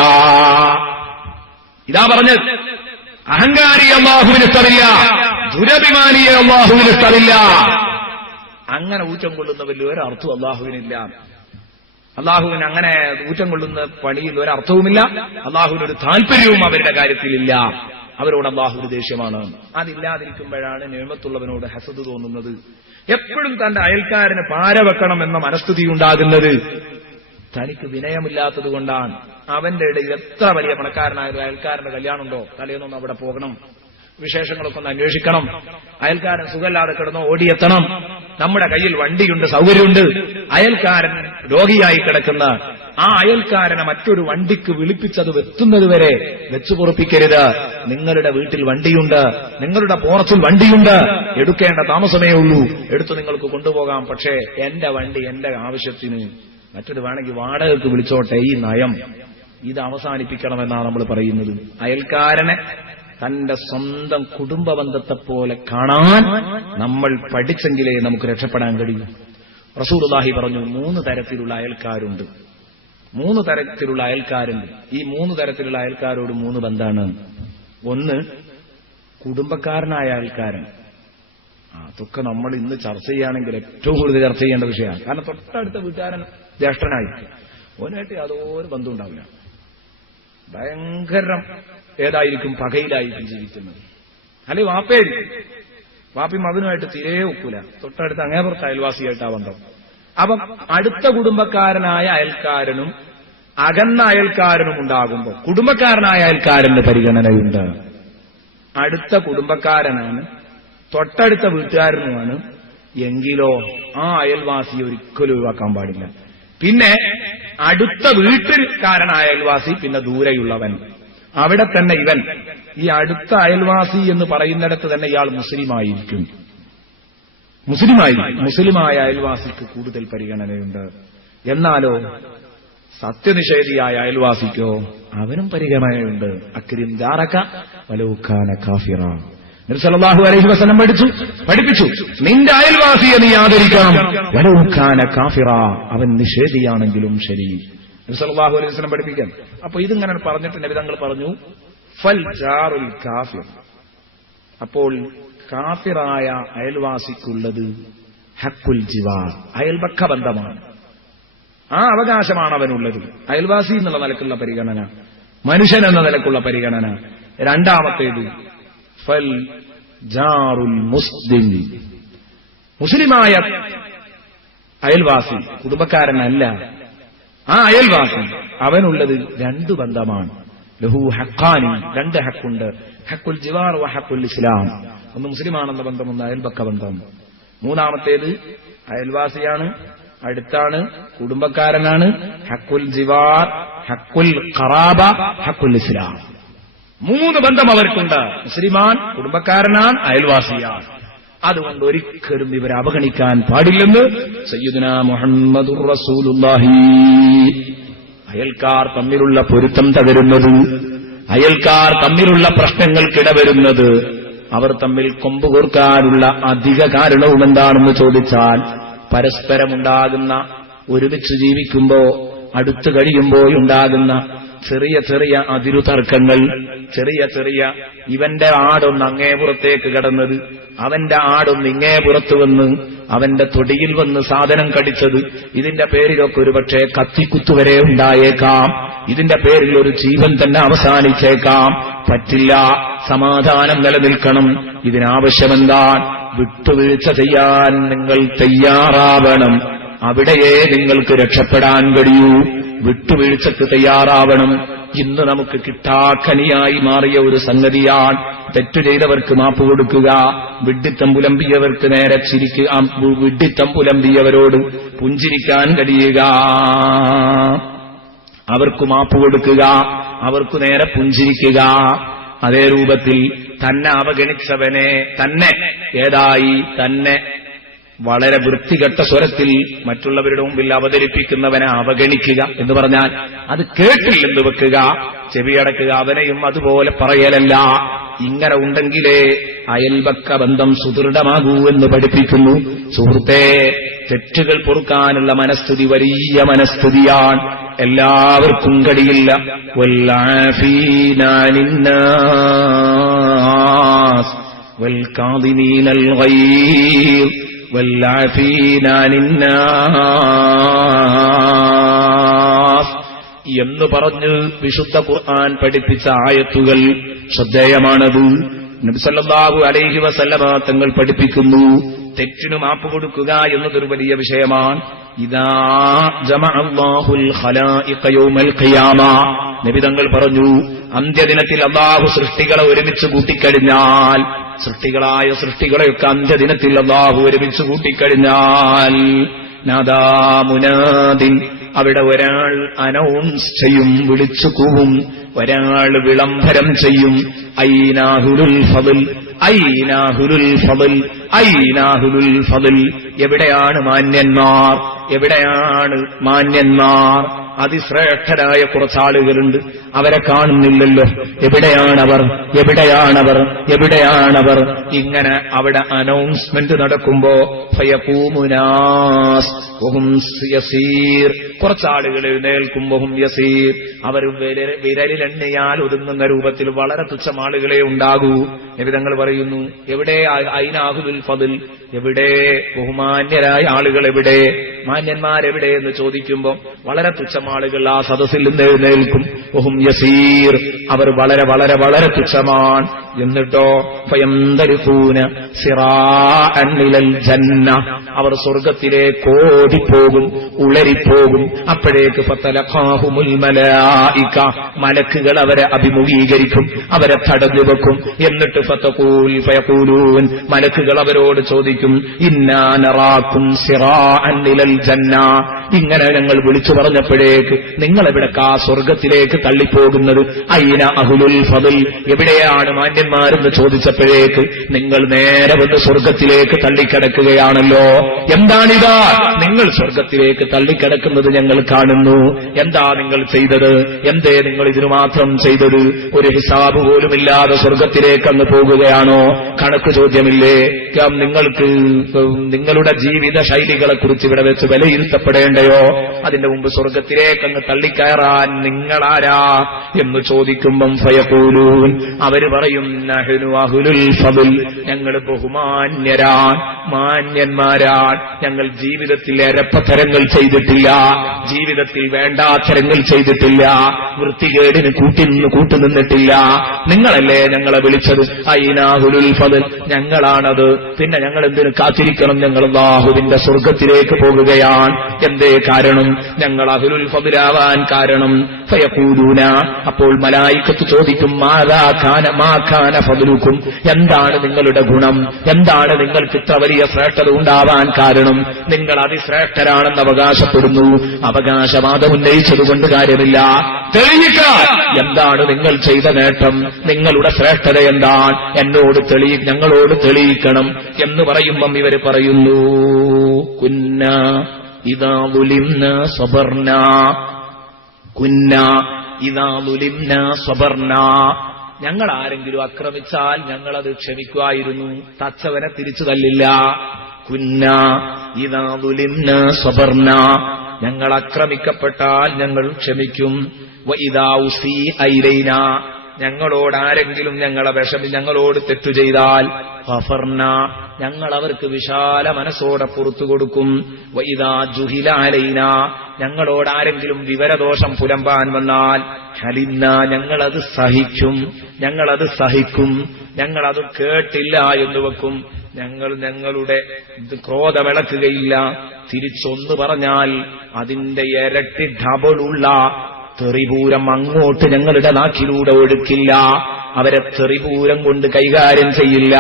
ഇതാ പറഞ്ഞത്. അഹങ്കാരിയെ അല്ലാഹുവിന് ഇഷ്ടമില്ല, ദുരഭിമാനിയെ അല്ലാഹുവിന് ഇഷ്ടമില്ല. അങ്ങനെ ഊറ്റം കൊള്ളുന്ന വലിയ ഒരർത്ഥം അല്ലാഹുവിനില്ല. അല്ലാഹുവിന് അങ്ങനെ ഊറ്റം കൊള്ളുന്ന പണിയിൽ ഒരർത്ഥവുമില്ല. അല്ലാഹുവിനൊരു താല്പര്യവും അവരുടെ കാര്യത്തിലില്ല. അവരോട് അല്ലാഹുവിന് ദേഷ്യമാണ്. അതില്ലാതിരിക്കുമ്പോഴാണ് നിഅമത്തുള്ളവനോട് ഹസദ് തോന്നുന്നത്. എപ്പോഴും തന്റെ അയൽക്കാരന് പാര വെക്കണം എന്ന മനസ്ഥിതി ഉണ്ടാകുന്നത് തനിക്ക് വിനയമില്ലാത്തത് കൊണ്ടാണ്. അവന്റെ ഇടയിൽ എത്ര വലിയ പണക്കാരനായ അയൽക്കാരന്റെ കല്യാണമുണ്ടോ തലേന്നൊന്ന് അവിടെ പോകണം, വിശേഷങ്ങളൊക്കെ ഒന്ന് അന്വേഷിക്കണം. അയൽക്കാരൻ സുഖമില്ലാതെ കിടന്നോ ഓടിയെത്തണം. നമ്മുടെ കയ്യിൽ വണ്ടിയുണ്ട്, സൗകര്യമുണ്ട്. അയൽക്കാരൻ രോഗിയായി കിടക്കുന്ന ആ അയൽക്കാരനെ മറ്റൊരു വണ്ടിക്ക് വിളിപ്പിച്ചത് എത്തുന്നതുവരെ വെച്ചു പൊറുപ്പിക്കരുത്. നിങ്ങളുടെ വീട്ടിൽ വണ്ടിയുണ്ട്, നിങ്ങളുടെ പോർച്ചിൽ വണ്ടിയുണ്ട്, എടുക്കേണ്ട താമസമേ ഉള്ളൂ, എടുത്തു നിങ്ങൾക്ക് കൊണ്ടുപോകാം. പക്ഷേ എന്റെ വണ്ടി എന്റെ ആവശ്യത്തിന്, മറ്റൊരു വേണമെങ്കിൽ വാടകയ്ക്ക് വിളിച്ചോട്ടെ. ഈ നയം ഇത് അവസാനിപ്പിക്കണമെന്നാണ് നമ്മൾ പറയുന്നത്. അയൽക്കാരനെ തന്റെ സ്വന്തം കുടുംബ ബന്ധത്തെ പോലെ കാണാൻ നമ്മൾ പഠിച്ചെങ്കിലേ നമുക്ക് രക്ഷപ്പെടാൻ കഴിയൂ. റസൂലുള്ളാഹി പറഞ്ഞു 3 തരത്തിലുള്ള അയൽക്കാരുണ്ട്. 3 തരത്തിലുള്ള അയൽക്കാരുണ്ട്. ഈ 3 തരത്തിലുള്ള അയൽക്കാരോട് 3 ബന്ധാണ്. ഒന്ന്, കുടുംബക്കാരനായ അയൽക്കാരൻ. അതൊക്കെ നമ്മൾ ഇന്ന് ചർച്ച ചെയ്യുകയാണെങ്കിൽ ഏറ്റവും കൂടുതൽ ചർച്ച ചെയ്യേണ്ട വിഷയമാണ്. കാരണം തൊട്ടടുത്ത വീട്ടുകാരൻ ജ്യേഷ്ഠനായിരിക്കും, ഓനായിട്ട് യാതൊരു ബന്ധം ഉണ്ടാവില്ല. ഭയങ്കരം ഏതായിരിക്കും, പകയിലായിരിക്കും ജീവിക്കുന്നത്. അല്ലെങ്കിൽ വാപ്പയായിരിക്കും, വാപ്പയും അതിനുമായിട്ട് തീരെ ഒക്കൂല. തൊട്ടടുത്ത് അങ്ങേപ്പുറത്ത് അയൽവാസിയായിട്ട് ആ ബന്ധം. അപ്പം അടുത്ത കുടുംബക്കാരനായ അയൽക്കാരനും അകന്ന അയൽക്കാരനും ഉണ്ടാകുമ്പോൾ കുടുംബക്കാരനായ അയൽക്കാരന് പരിഗണനയുണ്ട്. അടുത്ത കുടുംബക്കാരനാണ്, തൊട്ടടുത്ത വീട്ടുകാരനുമാണ് എങ്കിലോ ആ അയൽവാസിയെ ഒരിക്കലും ഒഴിവാക്കാൻ പാടില്ല. പിന്നെ അടുത്ത വീട്ടുകാരനായ അയൽവാസി, പിന്നെ ദൂരെയുള്ളവൻ. അവിടെ തന്നെ ഇവൻ ഈ അടുത്ത അയൽവാസി എന്ന് പറയുന്നിടത്ത് തന്നെ ഇയാൾ മുസ്ലിമായിരിക്കും. മുസ്ലിമായ അയൽവാസിക്ക് കൂടുതൽ പരിഗണനയുണ്ട്. എന്നാലോ സത്യനിഷേധിയായ അയൽവാസിക്കോ അവനും പരിഗണനയുണ്ട്. അക്രിം ജാറക വലൗ കാന കാഫിറ. നബി സല്ലല്ലാഹു അലൈഹി വസല്ലം പഠിപ്പിച്ചു, നിന്റെ അയൽവാസിയെ നീ ആദരിക്കണം, വലൗ കാന കാഫിറ, അവൻ നിഷേധിയാണെങ്കിലും ശരി. നബി സല്ലല്ലാഹു അലൈഹി വസല്ലം പഠിപ്പിക്കാൻ. അപ്പൊ ഇതിങ്ങനെ പറഞ്ഞിട്ട് നബി തങ്ങൾ പറഞ്ഞു ഫൽ ജാറുൽ കാഫിർ. അപ്പോൾ കാഫിറായ അയൽവാസിക്കുള്ളത് ഹഖുൽ ജിവാർ, അയൽപക്ക ബന്ധമാണ്. ആ അവകാശമാണ് അവനുള്ളത്. അയൽവാസി എന്നുള്ള നിലക്കുള്ള പരിഗണന, മനുഷ്യൻ എന്ന നിലക്കുള്ള പരിഗണന. രണ്ടാമത്തേത് ഫൽ ജാറുൽ മുസ്ലിം, മുസ്ലിമായ അയൽവാസി, കുടുംബക്കാരനല്ല. ആ അയൽവാസി അവനുള്ളത് 2 ബന്ധമാണ്. ലഹു ഹഖാനി, 2 ഹക്കുണ്ട്. ഹഖുൽ ജിവാർ വ ഹഖുൽ ഇസ്ലാം. ഒന്ന് മുസ്ലിമാണെന്ന ബന്ധം, ഒന്ന് അയൽപക്ക ബന്ധം. മൂന്നാമത്തേത് അയൽവാസിയാണ്, അടുത്താണ്, കുടുംബക്കാരനാണ്. ഹഖുൽ ജിവാർ, ഹഖുൽ ഖറാബ, ഹഖുൽ ഇസ്ലാം. 3 ബന്ധം അവർക്കുണ്ട്. മുസ്ലിമാൻ, കുടുംബക്കാരനാണ്, അയൽവാസിയാണ്. അതുകൊണ്ട് ഒരിക്കലും ഇവരെ അവഗണിക്കാൻ പാടില്ലെന്ന് സയ്യിദുനാ മുഹമ്മദുർ റസൂലുള്ളാഹി. അയൽക്കാർ തമ്മിലുള്ള പൊരുത്തം തകരുന്നത്, അയൽക്കാർ തമ്മിലുള്ള പ്രശ്നങ്ങൾക്കിടവരുന്നത്, അവർ തമ്മിൽ കൊമ്പുകോർക്കാനുള്ള അധിക കാരണവും എന്താണെന്ന് ചോദിച്ചാൽ പരസ്പരമുണ്ടാകുന്ന, ഒരുമിച്ച് ജീവിക്കുമ്പോ അടുത്തു കഴിയുമ്പോഴുണ്ടാകുന്ന ചെറിയ ചെറിയ അതിരുതർക്കങ്ങൾ, ചെറിയ ചെറിയ ഇവന്റെ ആടൊന്ന് അങ്ങേപുറത്തേക്ക് കടന്നത്, അവന്റെ ആടൊന്ന് ഇങ്ങേപുറത്ത് വന്ന് അവന്റെ തൊടിയിൽ വന്ന് സാധനം കടിച്ചത്, ഇതിന്റെ പേരിലൊക്കെ ഒരുപക്ഷെ കത്തിക്കുത്തുവരെ ഉണ്ടായേക്കാം. ഇതിന്റെ പേരിൽ ഒരു ജീവൻ തന്നെ അവസാനിച്ചേക്കാം. പറ്റില്ല. സമാധാനം നിലനിൽക്കണം. ഇതിനാവശ്യമെന്താണ്? വിട്ടുവീഴ്ച ചെയ്യാൻ നിങ്ങൾ തയ്യാറാവണം. അവിടെയേ നിങ്ങൾക്ക് രക്ഷപ്പെടാൻ കഴിയൂ. വിട്ടുവീഴ്ചക്ക് തയ്യാറാവണം. ഇന്ന് നമുക്ക് കിട്ടാക്കനിയായി മാറിയ ഒരു സംഗതിയാണ് തെറ്റു ചെയ്തവർക്ക് മാപ്പ് കൊടുക്കുക, വിഡ്ഢിത്തം പുലമ്പിയവർക്ക് നേരെ ചിരിക്കുക, വിഡ്ഢിത്തം പുലമ്പിയവരോട് പുഞ്ചിരിക്കാൻ കഴിയുക, അവർക്ക് മാപ്പ് കൊടുക്കുക, അവർക്ക് നേരെ പുഞ്ചിരിക്കുക. അതേ രൂപത്തിൽ തന്നെ അവഗണിച്ചവനെ, തന്നെ ഏതായി തന്നെ വളരെ വൃത്തികെട്ട സ്വരത്തിൽ മറ്റുള്ളവരുടെ മുമ്പിൽ അവതരിപ്പിക്കുന്നവനെ അവഗണിക്കുക എന്ന് പറഞ്ഞാൽ അത് കേട്ടില്ലെന്ന് വെക്കുക, ചെവിയടക്കുക, അവനെയും അതുപോലെ പറയലല്ല. ഇങ്ങനെ ഉണ്ടെങ്കിലേ അയൽപക്ക ബന്ധം സുദൃഢമാകൂ എന്ന് പഠിപ്പിക്കുന്നു. സുഹൃത്തേ, തെറ്റുകൾ പൊറുക്കാനുള്ള മനസ്ഥിതി വലിയ മനസ്ഥിതിയാണ്. എല്ലാവർക്കും കഴിയില്ല. വൽകാദിമീനൽ ഗൈർ വൽആഫീന അനിന്നാസ് എന്ന് പറഞ്ഞ് വിശുദ്ധ ഖുർആൻ പഠിപ്പിച്ച ആയത്തുകൾ ശ്രദ്ധേയമാണത്. നബി സല്ലല്ലാഹു അലൈഹി വസല്ലമ തങ്ങൾ പഠിപ്പിക്കുന്നു, തെറ്റിനു മാപ്പ് കൊടുക്കുക എന്നതൊരു വലിയ വിഷയമാണ്. ഇദാ ജമഅല്ലാഹുൽ ഖലായിഖ യൗമൽ ഖിയാമ, നബി തങ്ങൾ പറഞ്ഞു, അന്ത്യദിനത്തിൽ അല്ലാഹു സൃഷ്ടികളെ ഒരുമിച്ച് കൂട്ടിക്കഴിഞ്ഞാൽ, സൃഷ്ടികളായ സൃഷ്ടികളെയൊക്കെ അന്ത്യദിനത്തിൽ അല്ലാഹു ഒരുമിച്ച് കൂട്ടിക്കഴിഞ്ഞാൽ, നാദാ മുനാദിൻ, അവിടെ ഒരാൾ അനൗൺസ് ചെയ്യും, വിളിച്ചു കൂവും, ഒരാൾ വിളംബരം ചെയ്യും, ഐനാഹുലുൽ ഫضൽ, ഐനാഹുലുൽ ഫضൽ, ഐനാഹുലുൽ ഫضൽ, എവിടെയാണ് മാന്യന്മാർ, എവിടെയാണ് മാന്യന്മാർ? അതിശ്രേഷ്ഠരായ കുറച്ചാളുകളുണ്ട്, അവരെ കാണുന്നില്ലല്ലോ, എവിടെയാണവർ, എവിടെയാണവർ, എവിടെയാണവർ? ഇങ്ങനെ അവിടെ അനൗൺസ്മെന്റ് നടക്കുമ്പോ ഫയഖൂമുനാസ് വഹും യസീർ, കുറച്ചാളുകൾ എഴുന്നേൽക്കുമ്പോ ഹും യസീർ, അവർ വിരലിലെണ്ണിയാൽ ഒതുങ്ങുന്ന രൂപത്തിൽ വളരെ തുച്ഛം ആളുകളെ ഉണ്ടാകൂ. നബിതങ്ങൾ പറയുന്നു, എവിടെ ഐനാഹുലുൽ ഫضൽ, എവിടെ ബഹുമാന്യരായ ആളുകൾ, എവിടെ മാന്യന്മാരെവിടെ എന്ന് ചോദിക്കുമ്പോൾ വളരെ തുച്ഛം ആളുകൾ ആ സദസ്സിൽ നിന്ന് എഴുന്നേൽക്കും. വഹും യസീർ, അവർ വളരെ വളരെ വളരെ തുച്ഛമാണ്. എന്നിട്ടോ ഫയന്തരിഖൂന സിറാഅൻ ഇലൽ ജന്ന, അവർ സ്വർഗ്ഗത്തിലേക്ക് ഓടിപ്പോകും, ഉളരിപ്പോകും. അപ്പോഴേക്ക് ഫതലഖാഹുമുൽ മലായിക, മലക്കുകൾ അവരെ അഭിമുഖീകരിക്കും, അവരെ തടഞ്ഞു വെക്കും. എന്നിട്ട് ഫയഖൂലൂൻ, മലക്കുകൾ അവരോട് ചോദിക്കും, ഇന്നാ നറാക്കും സിറാഅൻ ഇലൽ ജന്ന, ഇങ്ങനെ ഞങ്ങൾ വിളിച്ചു പറഞ്ഞപ്പോഴേക്ക് നിങ്ങൾ എവിടേക്കാ സ്വർഗ്ഗത്തിലേക്ക് തള്ളിപ്പോകുന്നത്? ഐന അഹ്ലുൽ ഫضൽ, എവിടെയാണ് മാന്യന്മാരെന്ന് ചോദിച്ചപ്പോഴേക്ക് നിങ്ങൾ നേരെ വന്ന് സ്വർഗ്ഗത്തിലേക്ക് തള്ളിക്കിടക്കുകയാണല്ലോ. എന്താണിതാ? നിങ്ങൾ സ്വർഗ്ഗത്തിലേക്ക് തള്ളിക്കിടക്കുന്നത് ഞങ്ങൾ കാണുന്നു. എന്താ നിങ്ങൾ ചെയ്തത്? എന്തേ നിങ്ങൾ ഇതിനു മാത്രം ചെയ്തത്? ഒരു ഹിസാബ് പോലുമില്ലാതെ സ്വർഗ്ഗത്തിലേക്ക് അങ്ങ് പോകുകയാണോ? കണക്ക് ചോദ്യമില്ലേ? നിങ്ങൾക്ക് നിങ്ങളുടെ ജീവിത ശൈലികളെ കുറിച്ച് ഇവിടെ വെച്ച് വിലയിരുത്തപ്പെടേണ്ടയോ? അതിന്റെ മുമ്പ് സ്വർഗ്ഗത്തിലേക്ക് അങ്ങ് തള്ളിക്കയറാൻ നിങ്ങളാരാ എന്ന് ചോദിക്കുമ്പം ഫയഖൂലൂൻ, അവര് പറയും, നഹ്നു അഹ്ലുൽ ഫضൽ, ഞങ്ങൾ ബഹുമാന്യരാൻ, മാന്യന്മാരാൻ, ഞങ്ങൾ ജീവിതത്തിൽ എരപ്പത്തരങ്ങൾ ചെയ്തിട്ടില്ല, ജീവിതത്തിൽ വേണ്ടാത്തരങ്ങൾ ചെയ്തിട്ടില്ല, വൃത്തികേടിന് കൂട്ടുനിന്നിട്ടില്ല. നിങ്ങളല്ലേ ഞങ്ങളെ വിളിച്ചത്? ഐനാഹുലുൽ ഫضൽ, ഞങ്ങളാണത്. പിന്നെ ഞങ്ങൾ എന്തിനു കാത്തിരിക്കണം? ഞങ്ങൾ അല്ലാഹുവിന്റെ സ്വർഗ്ഗത്തിലേക്ക് പോകുകയാണ്. എന്തേ കാരണം? ഞങ്ങൾ അഹ്ലുൽ ഫضലാവാൻ കാരണം. ഫയഖൂലൂന, അപ്പോൾ മലായികത്ത് ചോദിക്കും, മാ കാന ഫضലുക്കും, എന്താണ് നിങ്ങളുടെ ഗുണം? എന്താണ് നിങ്ങൾക്ക് ഇത്ര വലിയ ശ്രേഷ്ഠത ഉണ്ടാവാൻ കാരണം? നിങ്ങൾ അതിശ്രേഷ്ഠരാണെന്ന് അവകാശപ്പെടുന്നു. അവകാശവാദം ഉന്നയിച്ചതുകൊണ്ട് കാര്യമില്ല, തെളിയിക്കാൻ. എന്താണ് നിങ്ങൾ ചെയ്ത നേട്ടം? നിങ്ങളുടെ ശ്രേഷ്ഠത എന്താണ്? ഞങ്ങളോട് തെളിയിക്കണം എന്ന് പറയുമ്പം ഇവര് പറയുന്നു, കുന്നാ ഇദാ ളുലിംനാ സബർനാ, കുന്നാ ഇദാ ളുലിംനാ സബർനാ, ഞങ്ങൾ ആരെങ്കിലും ആക്രമിച്ചാൽ ഞങ്ങളത് ക്ഷമിക്കുമായിരുന്നു, തച്ചവനെ തിരിച്ചു തല്ലില്ല. കുന്നാ ഇദാ ളുലിംനാ സബർനാ, ഞങ്ങൾ ആക്രമിക്കപ്പെട്ടാൽ ഞങ്ങൾ ക്ഷമിക്കും. വഇദാ ഉസീഅ ഇലൈനാ, ഞങ്ങളോട് ആരെങ്കിലും ഞങ്ങളോട് തെറ്റു ചെയ്താൽ ഗഫർനാ, ഞങ്ങൾ അവർക്ക് വിശാല മനസ്സോടെ പുറത്തു കൊടുക്കും. വഇദാ ജുഹില അലൈനാ, ഞങ്ങളോട് ആരെങ്കിലും വിവരദോഷം പുലമ്പാൻ വന്നാൽ ഹലിന്നാ, ഞങ്ങളത് സഹിക്കും, ഞങ്ങളത് കേട്ടില്ല എന്ന് വെക്കും. ഞങ്ങളുടെ ക്രോധമിളക്കുകയില്ല. തിരിച്ചൊന്നു പറഞ്ഞാൽ അതിന്റെ ഇരട്ടി ഡബിളുള്ള തെറിപൂരം അങ്ങോട്ട് ഞങ്ങളുടെ നാക്കിലൂടെ ഒഴുക്കില്ല. അവരെ തെറിപൂരം കൊണ്ട് കൈകാര്യം ചെയ്യില്ല.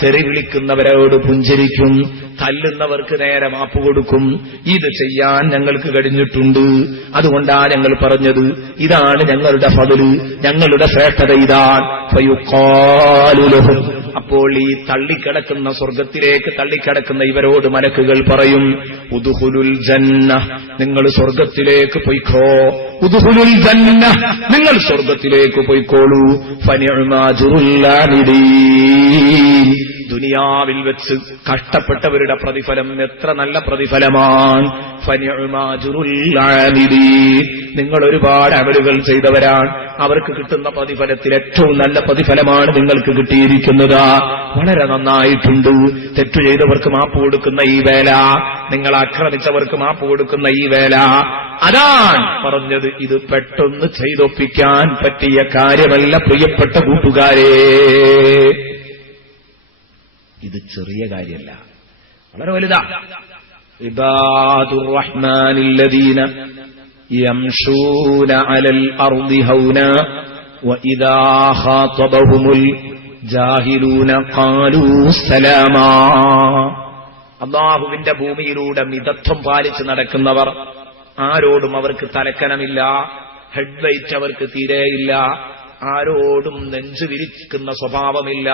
തെറി വിളിക്കുന്നവരോട് പുഞ്ചിരിക്കും, തല്ലുന്നവർക്ക് നേരെ മാപ്പ് കൊടുക്കും. ഇത് ചെയ്യാൻ ഞങ്ങൾക്ക് കഴിഞ്ഞിട്ടുണ്ട്. അതുകൊണ്ടാ ഞങ്ങൾ പറഞ്ഞത് ഇതാണ് ഞങ്ങളുടെ ഫദ്ല്, ഞങ്ങളുടെ ശ്രേഷ്ഠത ഇതാണ്. ഫയുഖാലു ലഹും, അപ്പോൾ ഈ തള്ളിക്കിടക്കുന്ന സ്വർഗത്തിലേക്ക് തള്ളിക്കിടക്കുന്ന ഇവരോട് മലക്കുകൾ പറയും, ഉദ്ഖുലുൽ ജന്ന, നിങ്ങൾ സ്വർഗത്തിലേക്ക് പൊയ്ക്കോ. ഉദ്ഖുലുൽ ജന്ന, നിങ്ങൾ സ്വർഗത്തിലേക്ക് പൊയ്ക്കോളൂ. ഫനിഅമ അജ്റുൽ ആമിലീൻ, ദുനിയാവിൽ വെച്ച് കഷ്ടപ്പെട്ടവരുടെ പ്രതിഫലം എത്ര നല്ല പ്രതിഫലമാണ്. ഫനിഅമ അജ്റുൽ ആമിലീൻ, നിങ്ങൾ ഒരുപാട് അമലുകൾ ചെയ്തവരാണ്, അവർക്ക് കിട്ടുന്ന പ്രതിഫലത്തിൽ ഏറ്റവും നല്ല പ്രതിഫലമാണ് നിങ്ങൾക്ക് കിട്ടിയിരിക്കുന്നത്. വളരെ നന്നായിട്ടുണ്ട്. തെറ്റു ചെയ്തവർക്ക് മാപ്പ് കൊടുക്കുന്ന ഈ വേല, നിങ്ങൾ ആക്രമിച്ചവർക്ക് മാപ്പ് കൊടുക്കുന്ന ഈ വേല, അതാണ് പറഞ്ഞത്. ഇത് പെട്ടെന്ന് ചെയ്തൊപ്പിക്കാൻ പറ്റിയ കാര്യമല്ല പ്രിയപ്പെട്ട കൂട്ടുകാരെ. ഇത് ചെറിയ കാര്യമല്ല, വളരെ വലുതാ. ഇബാദുർ റഹ്മാനില്ലദീന യംശൂന അലൽ അർളി ഹൗനാ വഇദാ ഖാതബഹുമുൽ ജാഹിലൂന ഖാലൂ സലാമാ. അല്ലാഹുവിന്റെ ഭൂമിയിലൂടെ മിതത്വം പാലിച്ച് നടക്കുന്നവർ, ആരോടും അവർക്ക് തലക്കനമില്ല, ഹെഡ് വെയിറ്റ് അവർക്ക് തീരെയില്ല, ആരോടും നെഞ്ചു വിരിക്കുന്ന സ്വഭാവമില്ല.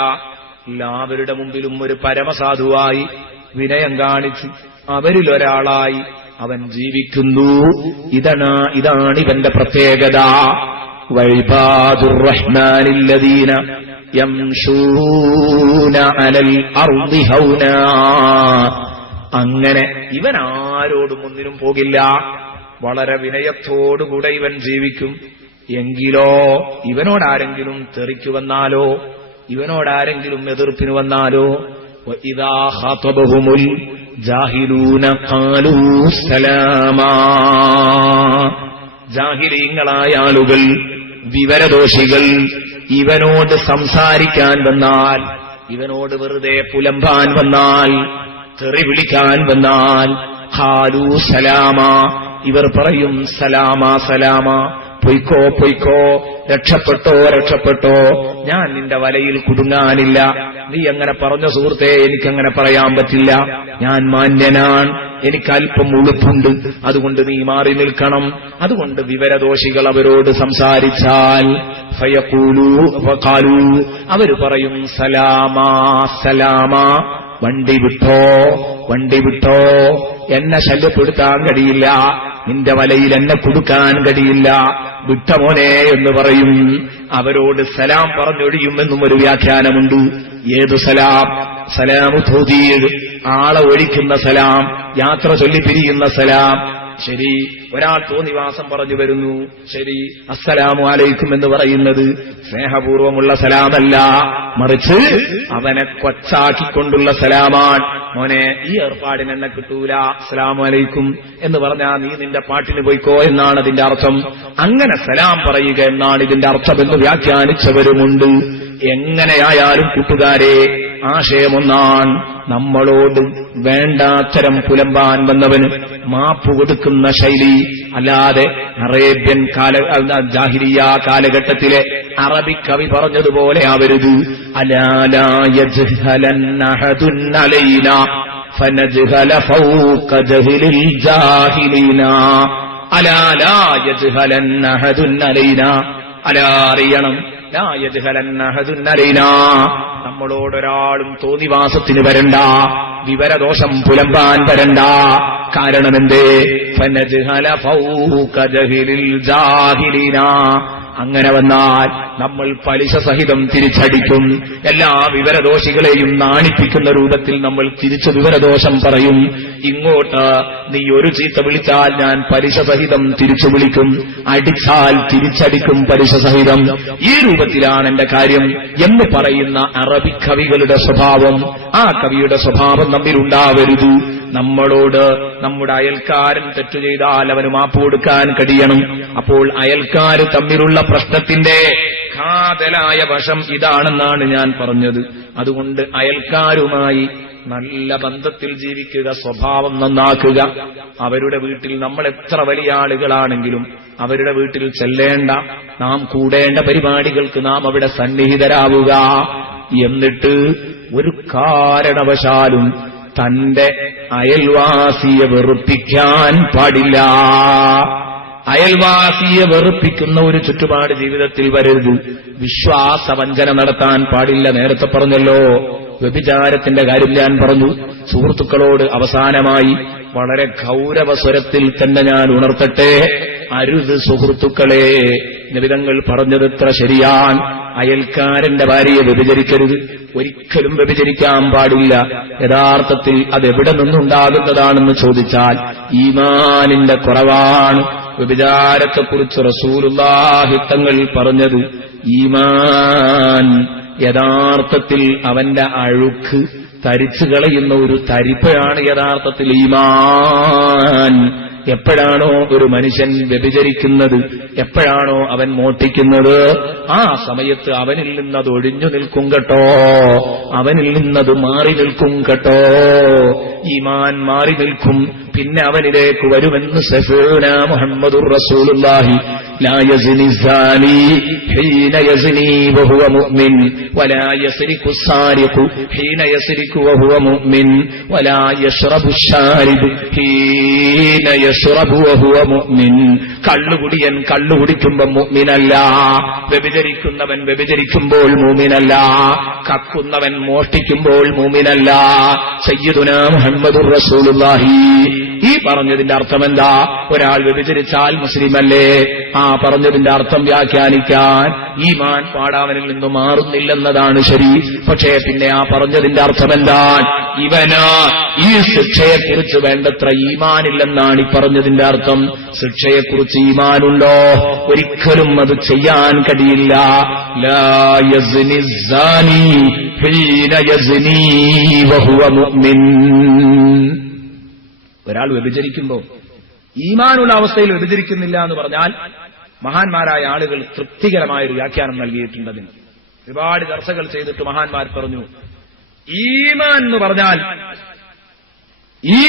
എല്ലാവരുടെ മുമ്പിലും ഒരു പരമസാധുവായി വിനയം കാണിച്ച് അവരിലൊരാളായി അവൻ ജീവിക്കുന്നു. ഇതാണ് ഇവന്റെ പ്രത്യേകത. വഇബാദുർ റഹ്മാനില്ലദീന യംശൂന അലൽ അർളി ഹൗനാ, അങ്ങനെ ഇവൻ ആരോടും ഒന്നിനും പോകില്ല, വളരെ വിനയത്തോടുകൂടെ ഇവൻ ജീവിക്കും. എങ്കിലോ ഇവനോടാരെങ്കിലും തെറിക്കു വന്നാലോ, ഇവനോടാരെങ്കിലും എതിർപ്പിന് വന്നാലോ, വഇദാ ഖാതബഹുമുൽ ജാഹിലൂന ഖാലൂ സലാമാ, ജാഹിലീങ്ങളായ ആളുകൾ, വിവരദോഷികൾ ഇവനോട് സംസാരിക്കാൻ വന്നാൽ, ഇവനോട് വെറുതെ പുലമ്പാൻ വന്നാൽ, തെറി വിളിക്കാൻ വന്നാൽ, ഖാലൂ സലാമാ, ഇവർ പറയും സലാമാ സലാമാ, പൊയ്ക്കോ പൊയ്ക്കോ, രക്ഷപ്പെട്ടോ, ഞാൻ നിന്റെ വലയിൽ കുടുങ്ങാനില്ല. നീ അങ്ങനെ പറഞ്ഞ സുഹൃത്തെ, എനിക്കങ്ങനെ പറയാൻ പറ്റില്ല, ഞാൻ മാന്യനാണ്, എനിക്കല്പം ഉളുപ്പുണ്ട്, അതുകൊണ്ട് നീ മാറി നിൽക്കണം. അതുകൊണ്ട് വിവരദോഷികൾ അവരോട് സംസാരിച്ചാൽ ഫഖാലൂ, അവര് പറയും സലാമാ സലാമാ, വണ്ടി വിട്ടോ, എന്നെ ശല്യപ്പെടുത്താൻ കഴിയില്ല, നിന്റെ വലയിൽ എന്നെ കൊടുക്കാൻ കഴിയില്ല, വിട്ട മോനെ എന്ന് പറയും. അവരോട് സലാം പറഞ്ഞൊഴിയുമെന്നും ഒരു വ്യാഖ്യാനമുണ്ട്. ഏതു സലാം? സലാമു തൗദീദ്, ആളെ ഒഴിക്കുന്ന സലാം, യാത്ര ചൊല്ലി പിരിയുന്ന സലാം. ശരി, ഒരാൾ തോന്നിവാസം പറഞ്ഞു വരുന്നു, ശരി, അസ്സലാമു അലൈക്കും എന്ന് പറയുന്നത് സ്നേഹപൂർവമുള്ള സലാമല്ല, മറിച്ച് അവനെ കൊച്ചാക്കിക്കൊണ്ടുള്ള സലാമാണ്. മോനെ, ഈ ഏർപ്പാടിന് എന്നെ കിട്ടൂല, അസ്സലാമു അലൈക്കും എന്ന് പറഞ്ഞാൽ നീ നിന്റെ പാട്ടിന് പോയിക്കോ എന്നാണ് അതിന്റെ അർത്ഥം. അങ്ങനെ സലാം പറയുക എന്നാണ് ഇതിന്റെ അർത്ഥമെന്ന് വ്യാഖ്യാനിച്ചവരുമുണ്ട്. എങ്ങനെയായാലും കൂട്ടുകാരെ, ആശയമൊന്നാണ്. നമ്മളോട് വേണ്ടാത്തരം പുലമ്പാൻ വന്നവന് മാപ്പ് കൊടുക്കുന്ന ശൈലി, അല്ലാതെ അറേബ്യൻ ജാഹിലിയ്യ കാലഘട്ടത്തിലെ അറബി കവി പറഞ്ഞതുപോലെ ആവരുത്. അലാ ലാ യജ്ഹലന്ന അഹദുൻ അലൈനാ ഫനജ്ഹല ഫൗക ജഹ്ലിൽ ജാഹിലീനാ. അലാ ലാ യജ്ഹലന്ന അഹദുൻ അലൈനാ, അലാ അറിയണം, ലാ യജ്ഹലന്ന അഹദുൻ അലൈനാ, നമ്മളോടൊരാളും തോന്നിവാസത്തിന് വരണ്ട, വിവരദോഷം പുലമ്പാൻ വരണ്ട. കാരണമെന്തേ? ഫനജ്ഹല ഫൗക ജഹ്ലിൽ ജാഹിലീനാ, അങ്ങനെ വന്നാൽ നമ്മൾ പലിശ സഹിതം തിരിച്ചടിക്കും. എല്ലാ വിവരദോഷികളെയും നാണിപ്പിക്കുന്ന രൂപത്തിൽ നമ്മൾ തിരിച്ചു വിവരദോഷം പറയും. ഇങ്ങോട്ട് നീ ഒരു ചീത്ത വിളിച്ചാൽ ഞാൻ പലിശ സഹിതം തിരിച്ചു വിളിക്കും, അടിച്ചാൽ തിരിച്ചടിക്കും പലിശ സഹിതം. ഈ രൂപത്തിലാണ് എന്റെ കാര്യം എന്ന് പറയുന്ന അറബി കവികളുടെ സ്വഭാവം. ആ കവിയുടെ സ്വഭാവം നമ്മിലുണ്ടാവരുത്. നമ്മളോട് നമ്മുടെ അയൽക്കാരൻ തെറ്റു ചെയ്താൽ അവന് മാപ്പ് കൊടുക്കാൻ കഴിയണം. അപ്പോൾ അയൽക്കാര് തമ്മിലുള്ള പ്രശ്നത്തിന്റെ കാതലായ വശം ഇതാണെന്നാണ് ഞാൻ പറഞ്ഞത്. അതുകൊണ്ട് അയൽക്കാരുമായി നല്ല ബന്ധത്തിൽ ജീവിക്കുക, സ്വഭാവം നന്നാക്കുക. അവരുടെ വീട്ടിൽ നമ്മൾ എത്ര വലിയ ആളുകളാണെങ്കിലും അവരുടെ വീട്ടിൽ ചെല്ലേണ്ട, നാം കൂടേണ്ട പരിപാടികൾക്ക് നാം അവിടെ സന്നിഹിതരാവുക. എന്നിട്ട് ഒരു കാരണവശാലും തന്റെ അയൽവാസിയെ വെറുപ്പിക്കാൻ പാടില്ല. അയൽവാസിയെ വെറുപ്പിക്കുന്ന ഒരു ചുറ്റുപാട് ജീവിതത്തിൽ വരരുത്. വിശ്വാസവഞ്ചന നടത്താൻ പാടില്ല. നേരത്തെ പറഞ്ഞല്ലോ, വ്യഭിചാരത്തിന്റെ കാര്യം ഞാൻ പറഞ്ഞു. സുഹൃത്തുക്കളോട് അവസാനമായി വളരെ ഗൗരവസ്വരത്തിൽ തന്നെ ഞാൻ ഉണർത്തട്ടെ, അരുത് സുഹൃത്തുക്കളെ. നിബിധങ്ങൾ പറഞ്ഞത് എത്ര ശരിയാണ്. അയൽക്കാരന്റെ ഭാര്യയെ വ്യഭിചരിക്കരുത്, ഒരിക്കലും വ്യഭിചരിക്കാൻ പാടില്ല. യഥാർത്ഥത്തിൽ അതെവിടെ നിന്നുണ്ടാകുന്നതാണെന്ന് ചോദിച്ചാൽ ഈമാനിന്റെ കുറവാണ്. വ്യഭിചാരത്തെക്കുറിച്ച് റസൂലുള്ളാഹി തങ്ങൾ പറഞ്ഞത്, ഈമാൻ യഥാർത്ഥത്തിൽ അവന്റെ അഴുക്ക് തരിച്ചു കളയുന്ന ഒരു തരിപ്പയാണ് യഥാർത്ഥത്തിൽ ഈമാൻ. എപ്പോഴാണോ ഒരു മനുഷ്യൻ വ്യഭിചരിക്കുന്നത്, എപ്പോഴാണോ അവൻ മോഷ്ടിക്കുന്നത്, ആ സമയത്ത് അവനിൽ നിന്നത് ഒഴിഞ്ഞു നിൽക്കും കേട്ടോ, അവനിൽ നിന്നത് മാറി നിൽക്കും കേട്ടോ. ഈമാൻ മാറി നിൽക്കും. പിന്നെ അവനിലേക്ക് വരുമെന്ന് സഫീന മുഹമ്മദുർ റസൂലുള്ളാഹി, ലാ യസ്നി സാനി ഹീന യസ്നി വഹുവ മുഅ്മിൻ വലാ യസ്രിഖു സാരിഖു ഹീന യസ്രിഖു വഹുവ മുഅ്മിൻ വലാ യശ്റബു ശാരിബു ഹീന യശ്റബു വഹുവ മുഅ്മിൻ. കള്ളുകുടിയൻ കള്ളുകുടിക്കുമ്പോൾ മുഅ്മിനല്ല, വ്യഭിചരിക്കുന്നവൻ വ്യഭിചരിക്കുമ്പോൾ മുഅ്മിനല്ല, കക്കുന്നവൻ മോഷ്ടിക്കുമ്പോൾ മുഅ്മിനല്ല. സയ്യിദുനാ മുഹമ്മദുർ റസൂലുള്ളാഹി. ഈ പറഞ്ഞതിന്റെ അർത്ഥം എന്താ? ഒരാൾ വ്യഭിചരിച്ചാൽ മുസ്ലിമല്ലേ? ആ പറഞ്ഞതിന്റെ അർത്ഥം വ്യാഖ്യാനിക്കാൻ ഈമാൻ പാടാവനിൽ നിന്ന് മാറുന്നില്ലെന്നതാണ് ശരി. പക്ഷേ പിന്നെ ആ പറഞ്ഞതിന്റെ അർത്ഥം എന്താ? ഇവന് ഈ ശിക്ഷയെക്കുറിച്ച് വേണ്ടത്ര ഈമാനില്ലെന്നാണ് ഈ പറഞ്ഞതിന്റെ അർത്ഥം. ശിക്ഷയെക്കുറിച്ച് ഈമാനുണ്ടോ? ഒരിക്കലും അത് ചെയ്യാൻ കഴിയില്ല. ലാ യസ്നി സാനി ഹീന യസ്നി വഹുവ മുഅ്മിൻ. ഒരാൾ വ്യഭിചരിക്കുമ്പോൾ ഈമാനുള്ള അവസ്ഥയിൽ വ്യഭിചരിക്കുന്നില്ല എന്ന് പറഞ്ഞാൽ മഹാന്മാരായ ആളുകൾ തൃപ്തികരമായൊരു വ്യാഖ്യാനം നൽകിയിട്ടുണ്ടതിന്. ഒരുപാട് ചർച്ചകൾ ചെയ്തിട്ട് മഹാന്മാർ പറഞ്ഞു, ഈമാൻ എന്ന് പറഞ്ഞാൽ ഈ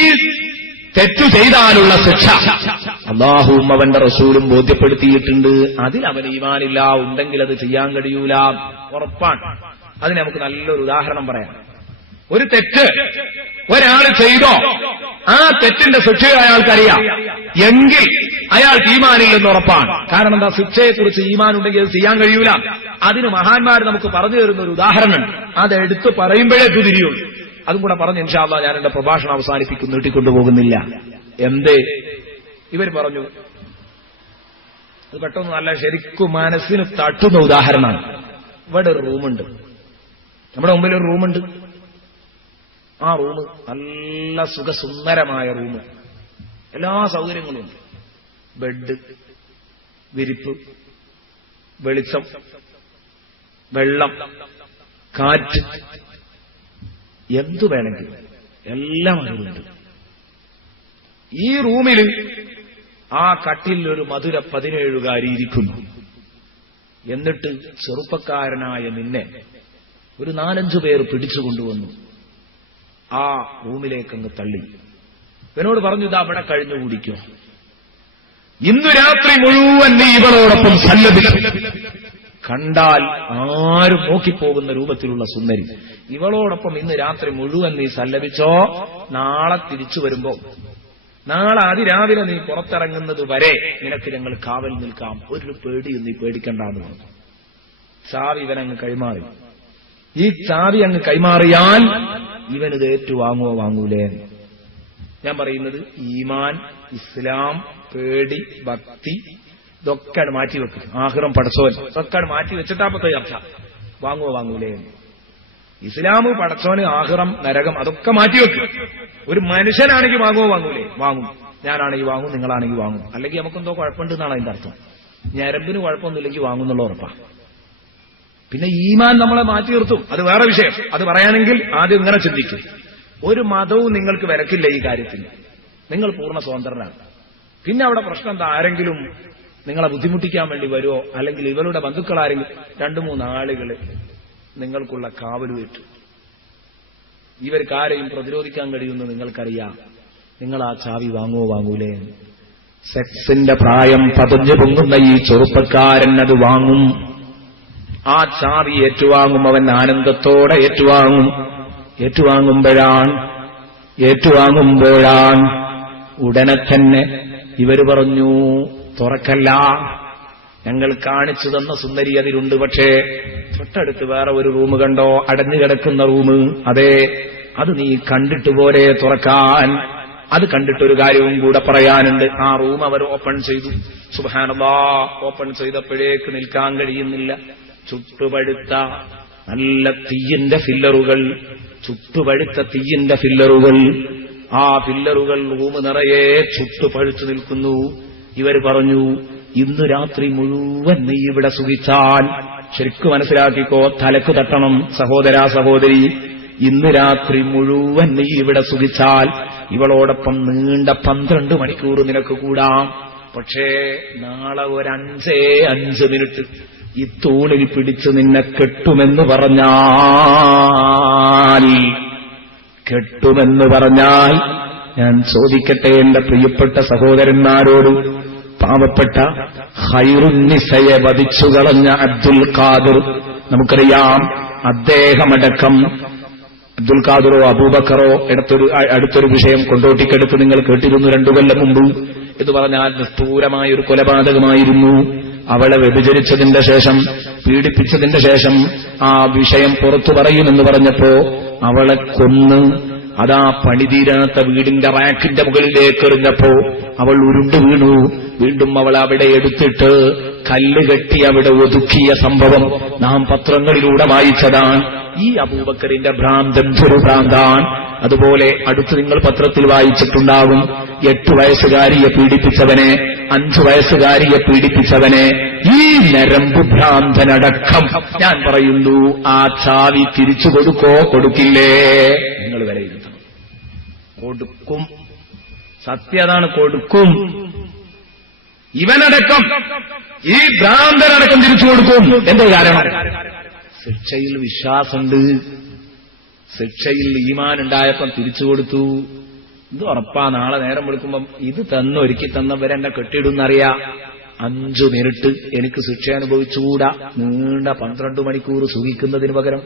തെറ്റു ചെയ്താലുള്ള ശിക്ഷ അല്ലാഹുവും അവന്റെ റസൂലും ബോധ്യപ്പെടുത്തിയിട്ടുണ്ട്. അതിൽ അവൻ ഈമാനില്ല, ഉണ്ടെങ്കിൽ അത് ചെയ്യാൻ കഴിയൂല, ഉറപ്പാണ്. അതിന് നമുക്ക് നല്ലൊരു ഉദാഹരണം പറയാം. ഒരു തെറ്റ് ഒരാൾ ചെയ്തോ, ആ തെറ്റിന്റെ ശിക്ഷ അയാൾക്കറിയാം എങ്കിൽ അയാൾക്ക് ഈമാനില്ലെന്ന് ഉറപ്പാണ്. കാരണം എന്താ? ശിക്ഷയെക്കുറിച്ച് ഈമാൻ ഉണ്ടെങ്കിൽ അത് ചെയ്യാൻ കഴിയൂല. അതിന് മഹാന്മാർ നമുക്ക് പറഞ്ഞു തരുന്ന ഒരു ഉദാഹരണം, അതെടുത്ത് പറയുമ്പോഴേ തിരിയുള്ളൂ. അതും കൂടെ പറഞ്ഞ് ഇൻഷാ അല്ലാഹ് ഞാൻ എന്റെ പ്രഭാഷണം അവസാനിപ്പിക്കും, നീട്ടിക്കൊണ്ടുപോകുന്നില്ല. എന്തേ? ഇവർ പറഞ്ഞു, അത് പെട്ടെന്ന് നല്ല ശരിക്കും മനസ്സിന് തട്ടുന്ന ഉദാഹരണമാണ്. ഇവിടെ ഒരു റൂമുണ്ട്, നമ്മുടെ മുമ്പിൽ ഒരു റൂമുണ്ട്. ആ റൂം നല്ല സുഖസുന്ദരമായ റൂം, എല്ലാ സൗകര്യങ്ങളും ഉണ്ട്. ബെഡ്, വിരിപ്പ്, വെളിച്ചം, വെള്ളം, കാറ്റ്, എന്തു വേണമെങ്കിലും എല്ലാം അതിലുണ്ട്. ഈ റൂമിൽ ആ കട്ടിൽ ഒരു മധുര 17കാരി ഇരിക്കുന്നു. എന്നിട്ട് ചെറുപ്പക്കാരനായ നിന്നെ ഒരു 4-5 പേർ പിടിച്ചുകൊണ്ടുവന്നു ആ റൂമിലേക്കങ്ങ് തള്ളി. ഇവനോട് പറഞ്ഞു, ഇതാ അവിടെ കഴിഞ്ഞു കൂടിക്കോ, ഇന്നു രാത്രി മുഴുവൻ നീ ഇവളോടൊപ്പം സല്ലപിക്കും. കണ്ടാൽ ആരും നോക്കിപ്പോകുന്ന രൂപത്തിലുള്ള സുന്ദരി. ഇവളോടൊപ്പം ഇന്ന് രാത്രി മുഴുവൻ നീ സല്ലപിച്ചോ, നാളെ തിരിച്ചു വരുമ്പോ, നാളെ അതിരാവിലെ നീ പുറത്തിറങ്ങുന്നത് വരെ നിനക്ക് ഞങ്ങൾ കാവൽ നിൽക്കാം, ഒരു പേടിയും നീ പേടിക്കണ്ടെന്ന് പറഞ്ഞു. ചാവി ഇവനങ്ങ് കൈമാറി. ഈ ചാവി അങ്ങ് കൈമാറിയാൽ ഇവനിത് ഏറ്റുവാങ്ങുവോ വാങ്ങൂലേ? ഞാൻ പറയുന്നത് ഈമാൻ, ഇസ്ലാം, പേടി, ഭക്തി, ഇതൊക്കെ മാറ്റിവെക്കും. ആഖിറം പടച്ചോൻ ഇതൊക്കെ മാറ്റി വെച്ചിട്ടാപ്പത്തെ ചർച്ച. വാങ്ങുവോ വാങ്ങൂലേ? ഇസ്ലാമ് പടച്ചോന് ആഖിറം നരകം അതൊക്കെ മാറ്റിവെക്കും. ഒരു മനുഷ്യനാണെങ്കിൽ വാങ്ങുവോ വാങ്ങൂലേ? വാങ്ങും. ഞാനാണെങ്കിൽ വാങ്ങും, നിങ്ങളാണെങ്കിൽ വാങ്ങും. അല്ലെങ്കിൽ നമുക്കെന്തോ കുഴപ്പമുണ്ട് എന്നാണ് അതിന്റെ അർത്ഥം. ഞരമ്പിന് കുഴപ്പമൊന്നുമില്ലെങ്കിൽ വാങ്ങുന്നുള്ള ഉറപ്പാണ്. പിന്നെ ഈമാൻ നമ്മളെ മാറ്റി നിർത്തും, അത് വേറെ വിഷയം. അത് പറയാനെങ്കിൽ ആദ്യം ഇങ്ങനെ ചിന്തിക്കും. ഒരു മതവും നിങ്ങൾക്ക് വിലക്കില്ല ഈ കാര്യത്തിൽ. നിങ്ങൾ പൂർണ്ണ സ്വതന്ത്രനാണ്. പിന്നെ അവിടെ പ്രശ്നം എന്താ? ആരെങ്കിലും നിങ്ങളെ ബുദ്ധിമുട്ടിക്കാൻ വേണ്ടി വരുമോ, അല്ലെങ്കിൽ ഇവരുടെ ബന്ധുക്കളാരെങ്കിലും 2-3 ആളുകൾ നിങ്ങൾക്കുള്ള കാവലുവേറ്റു. ഇവർക്കാരെയും പ്രതിരോധിക്കാൻ കഴിയുമെന്ന് നിങ്ങൾക്കറിയാം. നിങ്ങൾ ആ ചാവി വാങ്ങുവോ വാങ്ങൂലേ? സെക്സിന്റെ പ്രായം പതിഞ്ഞു പൊങ്ങുന്ന ഈ ചെറുപ്പക്കാരൻ അത് വാങ്ങും. ആ ചാവി ഏറ്റുവാങ്ങും. അവൻ ആനന്ദത്തോടെ ഏറ്റുവാങ്ങും. ഏറ്റുവാങ്ങുമ്പോഴാണ് ഉടനെ തന്നെ ഇവര് പറഞ്ഞു, തുറക്കല്ല, ഞങ്ങൾ കാണിച്ചു തന്ന സുന്ദരി അതിലുണ്ട്. പക്ഷേ തൊട്ടടുത്ത് വേറെ ഒരു റൂം കണ്ടോ, അടഞ്ഞു കിടക്കുന്ന റൂം. അതെ, അത് നീ കണ്ടിട്ട് പോലെ തുറക്കാൻ. അത് കണ്ടിട്ടൊരു കാര്യവും കൂടെ പറയാനുണ്ട്. ആ റൂം അവർ ഓപ്പൺ ചെയ്തു. സുബ്ഹാനല്ലാഹ്, ഓപ്പൺ ചെയ്തപ്പോഴേക്ക് നിൽക്കാൻ കഴിയുന്നില്ല. ചുട്ടുപഴുത്ത നല്ല തീയിന്റെ ഫില്ലറുകൾ, ചുട്ടുപഴുത്ത തീയിന്റെ ഫില്ലറുകൾ. ആ ഫില്ലറുകൾ റൂം നിറയെ ചുട്ടുപഴുത്തു നിൽക്കുന്നു. ഇവർ പറഞ്ഞു, ഇന്ന് രാത്രി മുഴുവൻ നീ ഇവിടെ സുഖിച്ചാൽ, ശരിക്കും മനസ്സിലാക്കിക്കോ, തലക്ക് തട്ടണം സഹോദരാ സഹോദരി, ഇന്ന് രാത്രി മുഴുവൻ നീ ഇവിടെ സുഖിച്ചാൽ ഇവളോടൊപ്പം നീണ്ട 12 മണിക്കൂർ നിനക്ക് കൂടാം. പക്ഷേ നാളെ ഒരു 5 മിനിറ്റ് ഈ തൂണിൽ പിടിച്ച് നിന്നെ കെട്ടുമെന്ന് പറഞ്ഞാൽ ഞാൻ ചോദിക്കട്ടെ എന്റെ പ്രിയപ്പെട്ട സഹോദരന്മാരോട്, പാവപ്പെട്ട ഖൈറുന്നിസയെ വധിച്ചു കളഞ്ഞ അബ്ദുൽ ഖാദിർ, നമുക്കറിയാം, അദ്ദേഹമടക്കം അബ്ദുൽ ഖാദിറോ അബൂബക്കറോ അടുത്തൊരു വിഷയം കൊണ്ടോട്ടിക്കടുത്ത് നിങ്ങൾ കേട്ടിരുന്നു 2 കൊല്ലം മുമ്പ്. എന്ന് പറഞ്ഞാൽ നിഷ്ഠൂരമായൊരു കൊലപാതകമായിരുന്നു. അവളെ വ്യഭിചരിച്ചതിന്റെ ശേഷം, പീഡിപ്പിച്ചതിന്റെ ശേഷം ആ വിഷയം പുറത്തു പറയുമെന്ന് പറഞ്ഞപ്പോ അവളെ കൊന്ന് അതാ പണിതീരാത്ത വീടിന്റെ റാക്കിന്റെ മുകളിലേക്ക് എറിഞ്ഞപ്പോ അവൾ ഉരുണ്ടു വീണു. വീണ്ടും അവൾ അവിടെ എടുത്തിട്ട് കല്ല് കെട്ടി അവിടെ ഒതുക്കിയ സംഭവം നാം പത്രങ്ങളിലൂടെ വായിച്ചതാണ്. ഈ അബൂബക്കറിന്റെ ഭ്രാന്തൻ ഒരു ഭ്രാന്താണ്. അതുപോലെ അടുത്ത് നിങ്ങൾ പത്രത്തിൽ വായിച്ചിട്ടുണ്ടാകും, 8 വയസ്സുകാരിയെ പീഡിപ്പിച്ചവനെ, 5 വയസ്സുകാരിയെ പീഡിപ്പിച്ചവനെ, ഈ നരമ്പ് ഭ്രാന്തനടക്കം ഞാൻ പറയുന്നു, ആ ചാവി തിരിച്ചു കൊടുക്കോ കൊടുക്കില്ലേ? നിങ്ങൾ വിലയിരുത്തണം. കൊടുക്കും, സത്യതാണ്, കൊടുക്കും. ഇവനടക്കം, ഈ ഭ്രാന്തനടക്കം തിരിച്ചു കൊടുക്കും. എന്തോ കാരണം? ശിക്ഷയിൽ വിശ്വാസമുണ്ട്, ശിക്ഷയിൽ ഈമാൻ ഉണ്ടായപ്പം തിരിച്ചു കൊടുത്തു. ഇത് ഉറപ്പാ, നാളെ നേരം വിളിക്കുമ്പം ഇത് ഒരുക്കി തന്നവരെന്നെ കെട്ടിയിടുന്നറിയാം. 5 മിനിറ്റ് എനിക്ക് ശിക്ഷ അനുഭവിച്ചുകൂടാ, നീണ്ട 12 മണിക്കൂർ സുഖിക്കുന്നതിന് പകരം.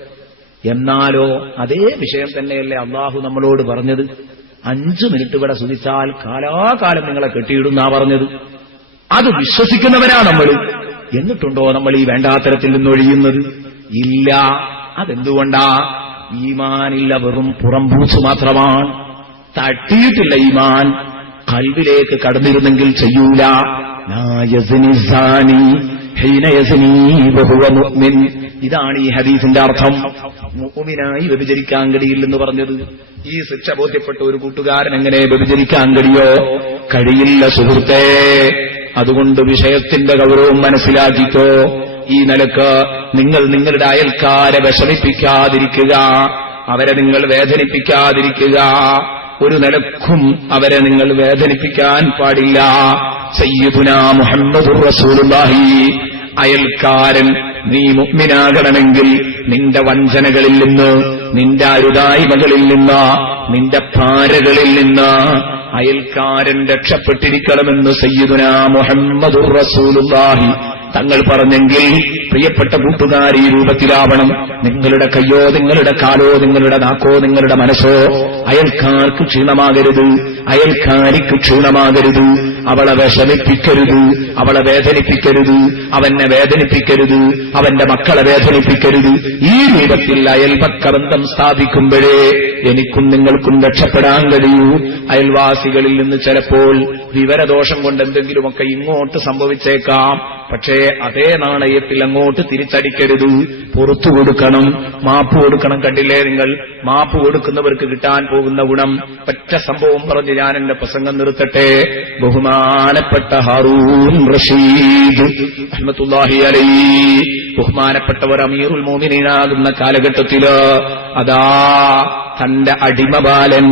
എന്നാലോ അതേ വിഷയം തന്നെയല്ലേ അള്ളാഹു നമ്മളോട് പറഞ്ഞത്? 5 മിനിറ്റ് ഇവിടെ സുഖിച്ചാൽ കാലാകാലം നിങ്ങളെ കെട്ടിയിടുന്നാ പറഞ്ഞത്. അത് വിശ്വസിക്കുന്നവരാ നമ്മൾ. എന്നിട്ടുണ്ടോ നമ്മൾ ഈ വേണ്ടാത്തരത്തിൽ നിന്നൊഴിയുന്നത്? ഇല്ല. അതെന്തുകൊണ്ടാ? ഈമാനില്ല, വെറും പുറംപൂച്ച് മാത്രമാണ്. തട്ടിയിട്ടില്ല ഈമാൻ. ഖൽബിലേക്ക് കടന്നിരുന്നെങ്കിൽ ചെയ്യൂല. ഇതാണ് ഈ ഹദീസിന്റെ അർത്ഥം. മുഅ്മിനായി വ്യഭിചരിക്കാൻ കഴിയില്ലെന്ന് പറഞ്ഞത്. ഈ ശിക്ഷ ബോധ്യപ്പെട്ട ഒരു കൂട്ടുകാരൻ എങ്ങനെ വ്യഭിചരിക്കാൻ കഴിയില്ല സുഹൃത്തേ. അതുകൊണ്ട് വിഷയത്തിന്റെ ഗൗരവം മനസ്സിലാക്കിക്കോ. ഈ നിലക്ക് നിങ്ങൾ നിങ്ങളുടെ അയൽക്കാരെ വിഷമിപ്പിക്കാതിരിക്കുക, അവരെ നിങ്ങൾ വേദനിപ്പിക്കാതിരിക്കുക. ഒരു നിലക്കും അവരെ നിങ്ങൾ വേദനിപ്പിക്കാൻ പാടില്ല. സയ്യിദുനാ മുഹമ്മദുർ റസൂലുള്ളാഹി, അയൽക്കാരൻ നീ മുഅ്മിനാകണമെങ്കിൽ നിന്റെ വഞ്ചനകളിൽ നിന്ന്, നിന്റെ അരുതായ്മകളിൽ നിന്ന്, നിന്റെ പാരകളിൽ നിന്ന് അയൽക്കാരൻ രക്ഷപ്പെട്ടിരിക്കണമെന്ന് സയ്യിദുനാ മുഹമ്മദുർ റസൂലുള്ളാഹി തങ്ങൾ പറഞ്ഞെങ്കിൽ പ്രിയപ്പെട്ട കൂട്ടുകാർ ഈ രൂപത്തിലാവണം. നിങ്ങളുടെ കയ്യോ നിങ്ങളുടെ കാലോ നിങ്ങളുടെ നാക്കോ നിങ്ങളുടെ മനസ്സോ അയൽക്കാർക്ക് ക്ഷീണമാകരുത്, അയൽക്കാരിക്ക് ക്ഷീണമാകരുത്. അവളെ വിഷമിപ്പിക്കരുത്, അവളെ വേദനിപ്പിക്കരുത്, അവനെ വേദനിപ്പിക്കരുത്, അവന്റെ മക്കളെ വേദനിപ്പിക്കരുത്. ഈ രൂപത്തിൽ അയൽപക്കബന്ധം സ്ഥാപിക്കുമ്പോഴേ എനിക്കും നിങ്ങൾക്കും രക്ഷപ്പെടാൻ കഴിയൂ. അയൽവാസികളിൽ നിന്ന് ചിലപ്പോൾ വിവരദോഷം കൊണ്ട് എന്തെങ്കിലുമൊക്കെ ഇങ്ങോട്ട് സംഭവിച്ചേക്കാം. പക്ഷേ അതേ നാണയത്തിൽ അങ്ങോട്ട് തിരിച്ചടിക്കരുത്. പുറത്തു കൊടുക്കണം, മാപ്പ് കൊടുക്കണം. കണ്ടില്ലേ നിങ്ങൾ, മാപ്പ് കൊടുക്കുന്നവർക്ക് കിട്ടാൻ പോകുന്ന ഗുണം. ഒറ്റ സംഭവം പറഞ്ഞ് ഞാൻ എന്റെ പ്രസംഗം നിർത്തട്ടെ. ബഹുമാനപ്പെട്ട ഹാറൂൻ റഷീദ് റഹ്മത്തുള്ളാഹി അലൈഹി, ബഹുമാനപ്പെട്ടവർ അമീറുൽ മോമിനീനാകുന്ന കാലഘട്ടത്തില് അതാ തന്റെ അടിമബാലൻ,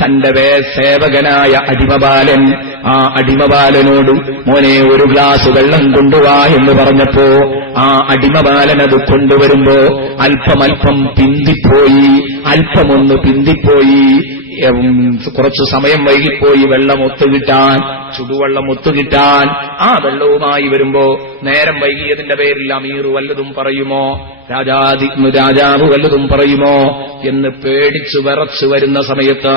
തന്റെ സേവകനായ അടിമബാലൻ, ആ അടിമബാലനോട് മോനെ ഒരു ഗ്ലാസ് വെള്ളം കൊണ്ടുവാ എന്ന് പറഞ്ഞപ്പോ ആ അടിമബാലൻ അത് കൊണ്ടുവരുമ്പോ അല്പമല്പം പിന്തിപ്പോയി, അല്പമൊന്ന് പിന്തിപ്പോയി. കുറച്ചു സമയം വൈകിപ്പോയി വെള്ളം ഒത്തുകിട്ടാൻ, ചുടുവെള്ളം ഒത്തുകിട്ടാൻ. ആ വെള്ളവുമായി വരുമ്പോ നേരം വൈകിയതിന്റെ പേരിൽ അമീർ വല്ലതും പറയുമോ, രാജാവ് വല്ലതും പറയുമോ എന്ന് പേടിച്ചു വിറച്ചു വരുന്ന സമയത്ത്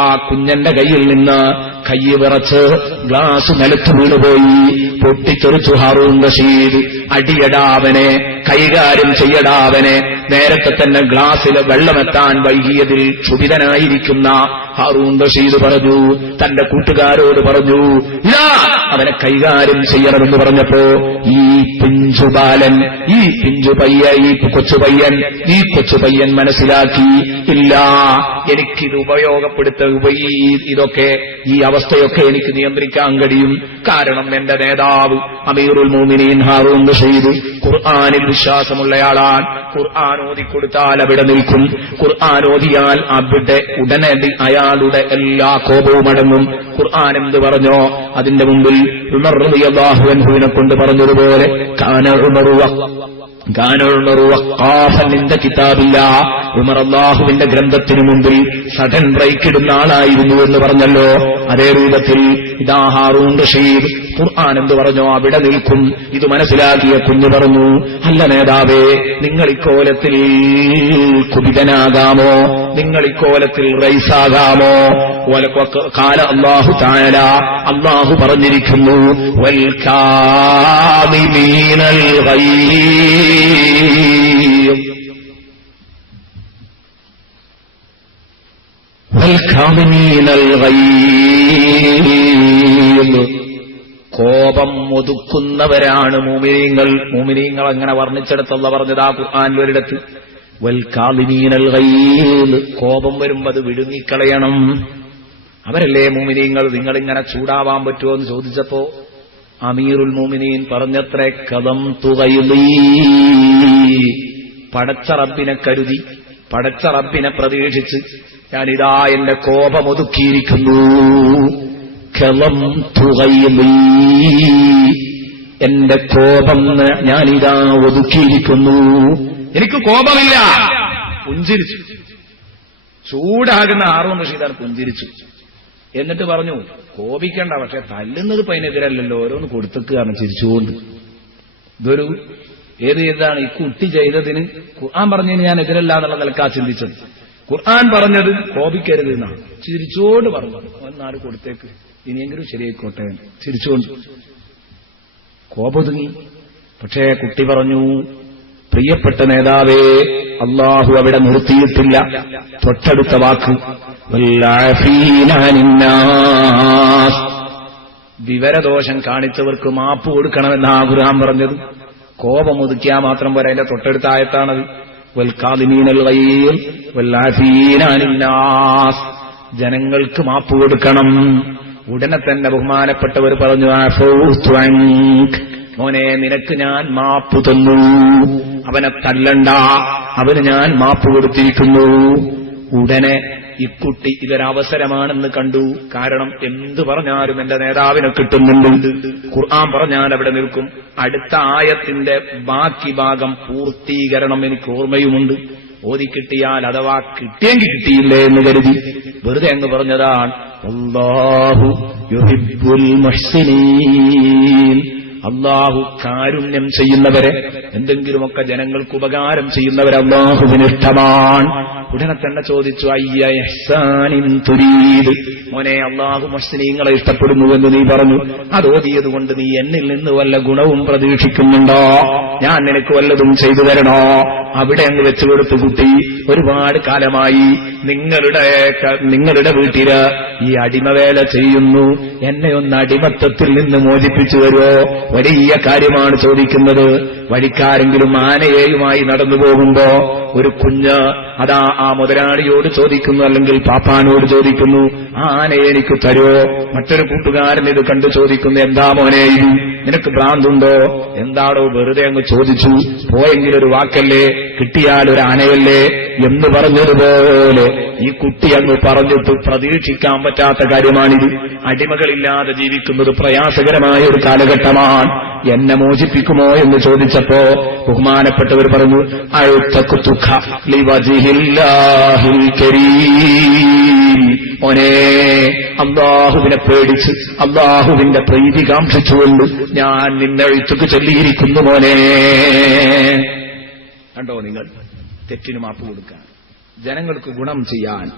ആ കുഞ്ഞന്റെ കയ്യിൽ നിന്ന് കൈ വിറച്ച് ഗ്ലാസ് നിലത്ത് വീണുപോയി. പൊട്ടിത്തെറിച്ചു ഹാറൂൻ റഷീദ്. അടിയടാവനെ, കൈകാര്യം ചെയ്യടാവനെ. നേരത്തെ തന്നെ ഗ്ലാസ്സിൽ വെള്ളമെത്താൻ വൈകിയതിൽ ക്ഷുഭിതനായിരിക്കുന്ന ഹാറൂൻ റഷീദ് പറഞ്ഞു, തന്റെ കൂട്ടുകാരോട് പറഞ്ഞു, അവനെ കൈകാര്യം ചെയ്യണമെന്ന് പറഞ്ഞപ്പോ ഈ പിഞ്ചുബാലൻ, ഈ കൊച്ചുപയ്യൻ മനസ്സിലാക്കി, ഇല്ല, എനിക്കിത് ഇതൊക്കെ ഈ അവസ്ഥയൊക്കെ എനിക്ക് നിയന്ത്രിക്കാൻ കഴിയും. കാരണം എന്റെ നേതാവ് അമീറുൽ മോമിനീൻ ഹാറൂൻ റഷീദ് ഖുർആനിൽ വിശ്വാസമുള്ളയാളാണ്. ഖുർആൻ ഓതിക്കൊടുത്താൽ അവിടെ നിൽക്കും. ഖുർആൻ ഓതിയാൽ അവിടെ ഉടനടി അയാളുടെ എല്ലാ കോപവും അടങ്ങും. ഖുർആൻ എന്ത് പറഞ്ഞോ അതിന്റെ മുമ്പിൽ ഉമർ റളിയല്ലാഹു അൻഹുവിനെ കൊണ്ട് പറഞ്ഞതുപോലെ ന്റെ കിതാബില്ല, ഉമർ അല്ലാഹുവിന്റെ ഗ്രന്ഥത്തിനു മുമ്പിൽ സഡൻ ബ്രേക്ക് ഇടുന്ന ആളായിരുന്നു എന്ന് പറഞ്ഞല്ലോ. അതേ രൂപത്തിൽ ഇതാ ഹാറൂൻ റഷീദ് ഖുർആൻ എന്ത് പറഞ്ഞോ അവിടെ നിൽക്കും. ഇത് മനസ്സിലാക്കിയ കുഞ്ഞു പറഞ്ഞു, അല്ല നേതാവേ, നിങ്ങൾ ഇക്കോലത്തിൽ കുപിതനാകാമോ, നിങ്ങൾ ഇക്കോലത്തിൽ റൈസാകാമോ? കാല അല്ലാഹു തആല, അല്ലാഹു പറഞ്ഞിരിക്കുന്നു, വൽ കാദിമീനൽ ഗൈബ്, വൽ കാദിമീനൽ ഗൈബ്, കോപം ഒതുക്കുന്നവരാണ് മുഅ്മിനീങ്ങൾ. മുഅ്മിനീങ്ങൾ അങ്ങനെ വർണ്ണിച്ചെടുത്തുള്ള പറഞ്ഞതാ ഖുർആനിൽ ഒരിടത്ത്, വൽ കാദിമീനൽ ഗൈബ്, കോപം വരുമ്പോ അത് വിഴുങ്ങിക്കളയണം. അവരല്ലേ മുഅ്മിനീങ്ങൾ. നിങ്ങളിങ്ങനെ ചൂടാവാൻ പറ്റുമോ എന്ന് ചോദിച്ചപ്പോ അമീറുൽ മുഅ്മിനീൻ പറഞ്ഞത്രേ, കദം തുഗൈലി, പടച്ച റബ്ബിനെ കരുതി, പടച്ച റബ്ബിനെ പ്രതീക്ഷിച്ച് ഞാനിതാ എന്റെ കോപം ഒതുക്കിയിരിക്കുന്നു. കദം തുഗൈലി, എന്റെ കോപം ഞാനിതാ ഒതുക്കിയിരിക്കുന്നു. എനിക്ക് കോപമില്ല. പുഞ്ചിരിച്ചു. ചൂടാകുന്ന ഹാറൂൻ റഷീദ് പുഞ്ചിരിച്ചു. എന്നിട്ട് പറഞ്ഞു, കോപിക്കണ്ട, പക്ഷെ തല്ലുന്നത് പതിനെതിരല്ലോ, ഓരോന്ന് കൊടുത്തേക്കാണ് ചിരിച്ചുകൊണ്ട്. ഇതൊരു ഏതാണ് ഈ കുട്ടി ചെയ്തതിന് ഖുർആൻ പറഞ്ഞതിന് ഞാൻ എതിരല്ല എന്നുള്ള നിലക്കാ ചിന്തിച്ചത്. ഖുർആൻ പറഞ്ഞത് കോപിക്കരുത് എന്നാണ്. ചിരിച്ചോണ്ട് പറഞ്ഞു, ഒന്നാട് കൊടുത്തേക്ക്, ഇനിയെങ്കിലും ശരിയായിക്കോട്ടെ. ചിരിച്ചുകൊണ്ട് കോപൊതുങ്ങി. പക്ഷേ കുട്ടി പറഞ്ഞു, പ്രിയപ്പെട്ട നേതാവേ, അല്ലാഹു അവിടെ നിർത്തിയിട്ടില്ല. തൊട്ടടുത്ത വാക്ക് വിവരദോഷം കാണിച്ചവർക്ക് മാപ്പ് കൊടുക്കണമെന്നാ ഖുർആൻ പറഞ്ഞത്. കോപം ഒതുക്കിയാൽ മാത്രം പോരാ, അതിന്റെ തൊട്ടടുത്ത ആയത്താണത്. വൽ കാദിമീനൽ ഗൈബ് വൽ ആഫീന അനിൻ നാസ്, ജനങ്ങൾക്ക് മാപ്പ് കൊടുക്കണം. ഉടനെ തന്നെ ബഹുമാനപ്പെട്ടവർ പറഞ്ഞു, അഫൗതു അൻക്, മോനെ നിനക്ക് ഞാൻ മാപ്പ് തന്നു, അവനെ തല്ലണ്ട, അവന് ഞാൻ മാപ്പ് കൊടുത്തിരിക്കുന്നു. ഉടനെ ഇക്കുട്ടി ഇതൊരവസരമാണെന്ന് കണ്ടു. കാരണം എന്തു പറഞ്ഞാലും എന്റെ നേതാവിനെ കിട്ടുന്നുണ്ട്. ഖുർആൻ പറഞ്ഞാൽ അവിടെ നിൽക്കും. അടുത്ത ആയത്തിന്റെ ബാക്കി ഭാഗം പൂർത്തീകരണം എനിക്ക് ഓർമ്മയുമുണ്ട്. ഓതിക്കിട്ടിയാൽ അഥവാ കിട്ടിയെങ്കിൽ കിട്ടിയില്ലേ എന്ന് കരുതി വെറുതെ അങ്ങ് പറഞ്ഞതാണ്. അല്ലാഹു യുഹിബ്ബുൽ മുഹ്സിനീൻ, അള്ളാഹു കാരുണ്യം ചെയ്യുന്നവരെ, എന്തെങ്കിലുമൊക്കെ ജനങ്ങൾക്ക് ഉപകാരം ചെയ്യുന്നവരെ അള്ളാഹുവിന് ഇഷ്ടമാണ്. ഉടനെ തന്നെ ചോദിച്ചു, അയ്യ ഇഹ്സാനിൻ തുരീദ്, മോനെ അള്ളാഹു മുഹ്സിനീങ്ങളെ ഇഷ്ടപ്പെടുന്നുവെന്ന് നീ പറഞ്ഞു, അത് ഓതിയത് കൊണ്ട് നീ എന്നിൽ നിന്ന് വല്ല ഗുണവും പ്രതീക്ഷിക്കുന്നുണ്ടോ? ഞാൻ നിനക്ക് വല്ലതും ചെയ്തു തരണോ? അവിടെ അങ്ങ് വെച്ചുകൊടുത്തു, കുട്ടി ഒരുപാട് കാലമായി നിങ്ങളുടെ വീട്ടില് ഈ അടിമവേല ചെയ്യുന്നു, എന്നെ ഒന്ന് അടിമത്തത്തിൽ നിന്ന് മോചിപ്പിച്ചു തരുമോ? വലിയ കാര്യമാണ് ചോദിക്കുന്നത്. വഴിക്കാരെങ്കിലും ആനയെയുമായി നടന്നു പോകുമ്പോ ഒരു കുഞ്ഞ് അതാ ആ മുതലാളിയോട് ചോദിക്കുന്നു, അല്ലെങ്കിൽ പാപ്പാനോട് ചോദിക്കുന്നു, ആ ആനയെ എനിക്ക് തരുമോ? മറ്റൊരു കൂട്ടുകാരൻ ഇത് കണ്ടു ചോദിക്കുന്നു, എന്താ മോനെ ഇത്, നിനക്ക് ഭ്രാന്തുണ്ടോ? എന്താടോ വെറുതെ അങ്ങ് ചോദിച്ചു, പോയെങ്കിലൊരു വാക്കല്ലേ, കിട്ടിയാൽ ഒരു ആനയല്ലേ എന്ന് പറഞ്ഞതുപോലെ ഈ കുട്ടി അങ്ങ് പറഞ്ഞിട്ട് പ്രതീക്ഷിക്കാൻ പറ്റാത്ത കാര്യമാണിത്. അടിമകളില്ലാതെ ജീവിക്കുന്നത് പ്രയാസകരമായ ഒരു കാലഘട്ടമാണ്. എന്നെ മോചിപ്പിക്കുമോ എന്ന് ചോദിച്ചപ്പോ ബഹുമാനപ്പെട്ടവർ പറഞ്ഞു, ഓനെ അള്ളാഹുവിനെ പേടിച്ച് അള്ളാഹുവിന്റെ പ്രീതി കാംക്ഷിച്ചുകൊണ്ട് ഞാൻ നിന്നെ എഴുത്തുക്ക് ചൊല്ലിയിരിക്കുന്നു മോനെ. കണ്ടോ നിങ്ങൾ, തെറ്റിന് മാപ്പ് കൊടുക്കാൻ, ജനങ്ങൾക്ക് ഗുണം ചെയ്യാൻ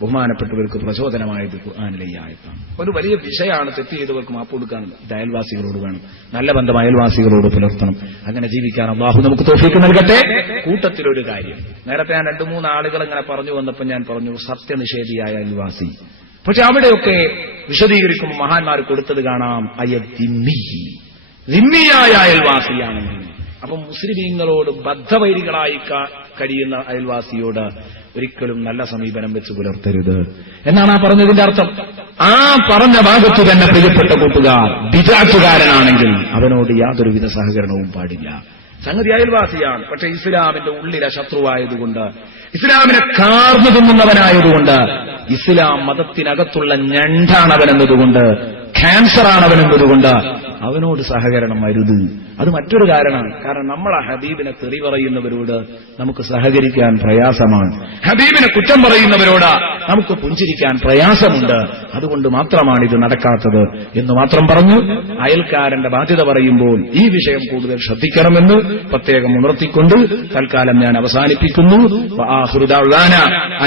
ബഹുമാനപ്പെട്ടവർക്ക് പ്രചോദനമായത് ഖുർആനിലെ ഈ ആയത്താണ്. ഒരു വലിയ വിഷയമാണ് തെറ്റ് ചെയ്തവർക്ക് മാപ്പ് കൊടുക്കാനുള്ളത്. ഇത് അയൽവാസികളോട് വേണം, നല്ല ബന്ധം അയൽവാസികളോട് പുലർത്തണം. അങ്ങനെ ജീവിക്കാൻ അല്ലാഹു നമുക്ക് തൗഫീഖ് നൽകട്ടെ. കൂട്ടത്തിലൊരു കാര്യം, നേരത്തെ ഞാൻ 2-3 ആളുകൾ ഇങ്ങനെ പറഞ്ഞു വന്നപ്പോൾ ഞാൻ പറഞ്ഞു സത്യനിഷേധിയായ അയൽവാസി. പക്ഷെ അവിടെയൊക്കെ വിശദീകരിക്കുമ്പോൾ മഹാന്മാർ കൊടുത്തത് കാണാം, ദിമ്മിയായ അയൽവാസിയാണെങ്കിൽ. അപ്പം മുസ്ലിമീങ്ങളോട് ബദ്ധവൈരികളായി കഴിയുന്ന അയൽവാസിയോട് ഒരിക്കലും നല്ല സമീപനം വെച്ച് പുലർത്തരുത് എന്നാണ് ആ പറഞ്ഞതിന്റെ അർത്ഥം. ആ പറഞ്ഞ ഭാഗത്ത് തന്നെ പ്രിയപ്പെട്ട കൂട്ടുകാർ ബിദഅത്തുകാരനാണെങ്കിൽ അവനോട് യാതൊരുവിധ സഹകരണവും പാടില്ല. സംഗതി അയൽവാസിയാണ്, പക്ഷെ ഇസ്ലാമിന്റെ ഉള്ളിലെ ശത്രുവായതുകൊണ്ട്, ഇസ്ലാമിനെ കാർന്നു തിന്നുന്നവനായതുകൊണ്ട്, ഇസ്ലാം മതത്തിനകത്തുള്ള ഞണ്ടാണവനെന്നതുകൊണ്ട്, ക്യാൻസറാണവനെന്നതുകൊണ്ട് അവനോട് സഹകരണം അരുത്. അത് മറ്റൊരു കാരണമാണ്. കാരണം നമ്മളെ ഹബീബിനെ തെറി പറയുന്നവരോട് നമുക്ക് സഹകരിക്കാൻ പ്രയാസമാണ്. ഹബീബിനെ കുറ്റം പറയുന്നവരോട് നമുക്ക് പുഞ്ചിരിക്കാൻ പ്രയാസമുണ്ട്. അതുകൊണ്ട് മാത്രമാണ് ഇത് നടക്കാത്തത് എന്ന് മാത്രം പറഞ്ഞു അയൽക്കാരന്റെ ബാധ്യത പറയുമ്പോൾ ഈ വിഷയം കൂടുതൽ ശ്രദ്ധിക്കണമെന്ന് പ്രത്യേകം ഉണർത്തിക്കൊണ്ട് തൽക്കാലം ഞാൻ അവസാനിപ്പിക്കുന്നു.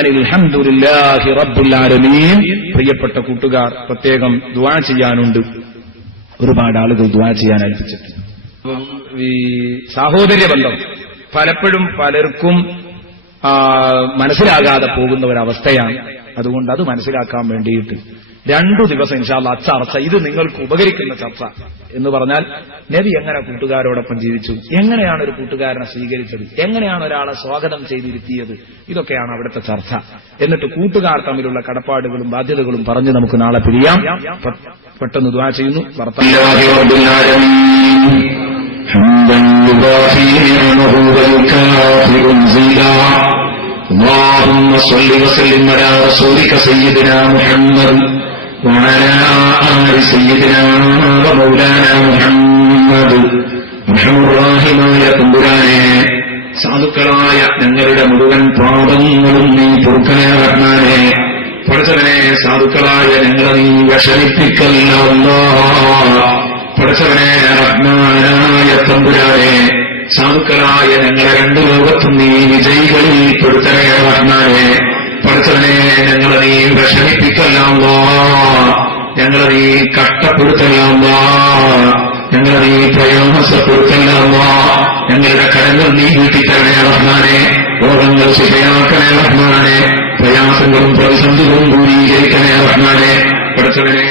അൽഹംദുലില്ലാഹി റബ്ബിൽ ആലമീൻ. പ്രിയപ്പെട്ട കൂട്ടുകാർ, പ്രത്യേകം ദുആ ചെയ്യാനുണ്ട്. ഒരുപാട് ആളുകൾ ദുആ ചെയ്യാൻ ഏൽപ്പിച്ചിട്ടുണ്ട്. ഈ സാഹോദര്യ ബന്ധം പലപ്പോഴും പലർക്കും മനസ്സിലാകാതെ പോകുന്ന ഒരവസ്ഥയാണ്. അതുകൊണ്ട് അത് മനസ്സിലാക്കാൻ വേണ്ടിയിട്ട് 2 ദിവസം ഇൻഷാ അല്ലാഹ് ചർച്ച, ഇത് നിങ്ങൾക്ക് ഉപകരിക്കുന്ന ചർച്ച എന്ന് പറഞ്ഞാൽ, നബി എങ്ങനെ കൂട്ടുകാരോടൊപ്പം ജീവിച്ചു, എങ്ങനെയാണ് ഒരു കൂട്ടുകാരനെ സ്വീകരിച്ചത്, എങ്ങനെയാണ് ഒരാളെ സ്വാഗതം ചെയ്തിരുത്തിയത്, ഇതൊക്കെയാണ് അവിടുത്തെ ചർച്ച. എന്നിട്ട് കൂട്ടുകാർ തമ്മിലുള്ള കടപ്പാടുകളും ബാധ്യതകളും പറഞ്ഞ് നമുക്ക് നാളെ പിരിയാം. പെട്ടെന്ന് ദുആ ചെയ്യുന്നു. اللهم صل وسلم على رسولك سيدنا محمد وعلى آل سيدنا ومولانا محمد. റഹ്മാനായ തമ്പുരാനെ, സാധുക്കളായ ഞങ്ങളുടെ മുഴുവൻ പാപങ്ങളും നീ പൊറുക്കണേ റഹ്മാനെ. പടച്ചവനെ, സാധുക്കളായ ഞങ്ങളെ നീ വിഷമിപ്പിക്കല്ല പടച്ചവനെ. റഹ്മാനായ തമ്പുരാനെ, സാധുക്കളായ ഞങ്ങളെ 2 ലോകത്തും നീ വിജയികളിൽ പെടുത്തണേ റഹ്മാനെ. പടച്ചവനെ, ഞങ്ങളെ നീ വിഷമിപ്പിക്കല്ല, ഞങ്ങളെ നീ കഷ്ടപ്പെടുത്തല്ല, ഞങ്ങളെ നീ പ്രയാസപ്പെടുത്തല്ല. ഞങ്ങളുടെ കടങ്ങൾ നീ വീട്ടിത്തരണേ റഹ്മാനെ. രോഗങ്ങൾ ശിഫയാക്കണേ റഹ്മാനെ. പ്രയാസങ്ങളും പ്രതിസന്ധികളും ദൂരീകരിക്കണേ റഹ്മാനെ. പടച്ചവനെ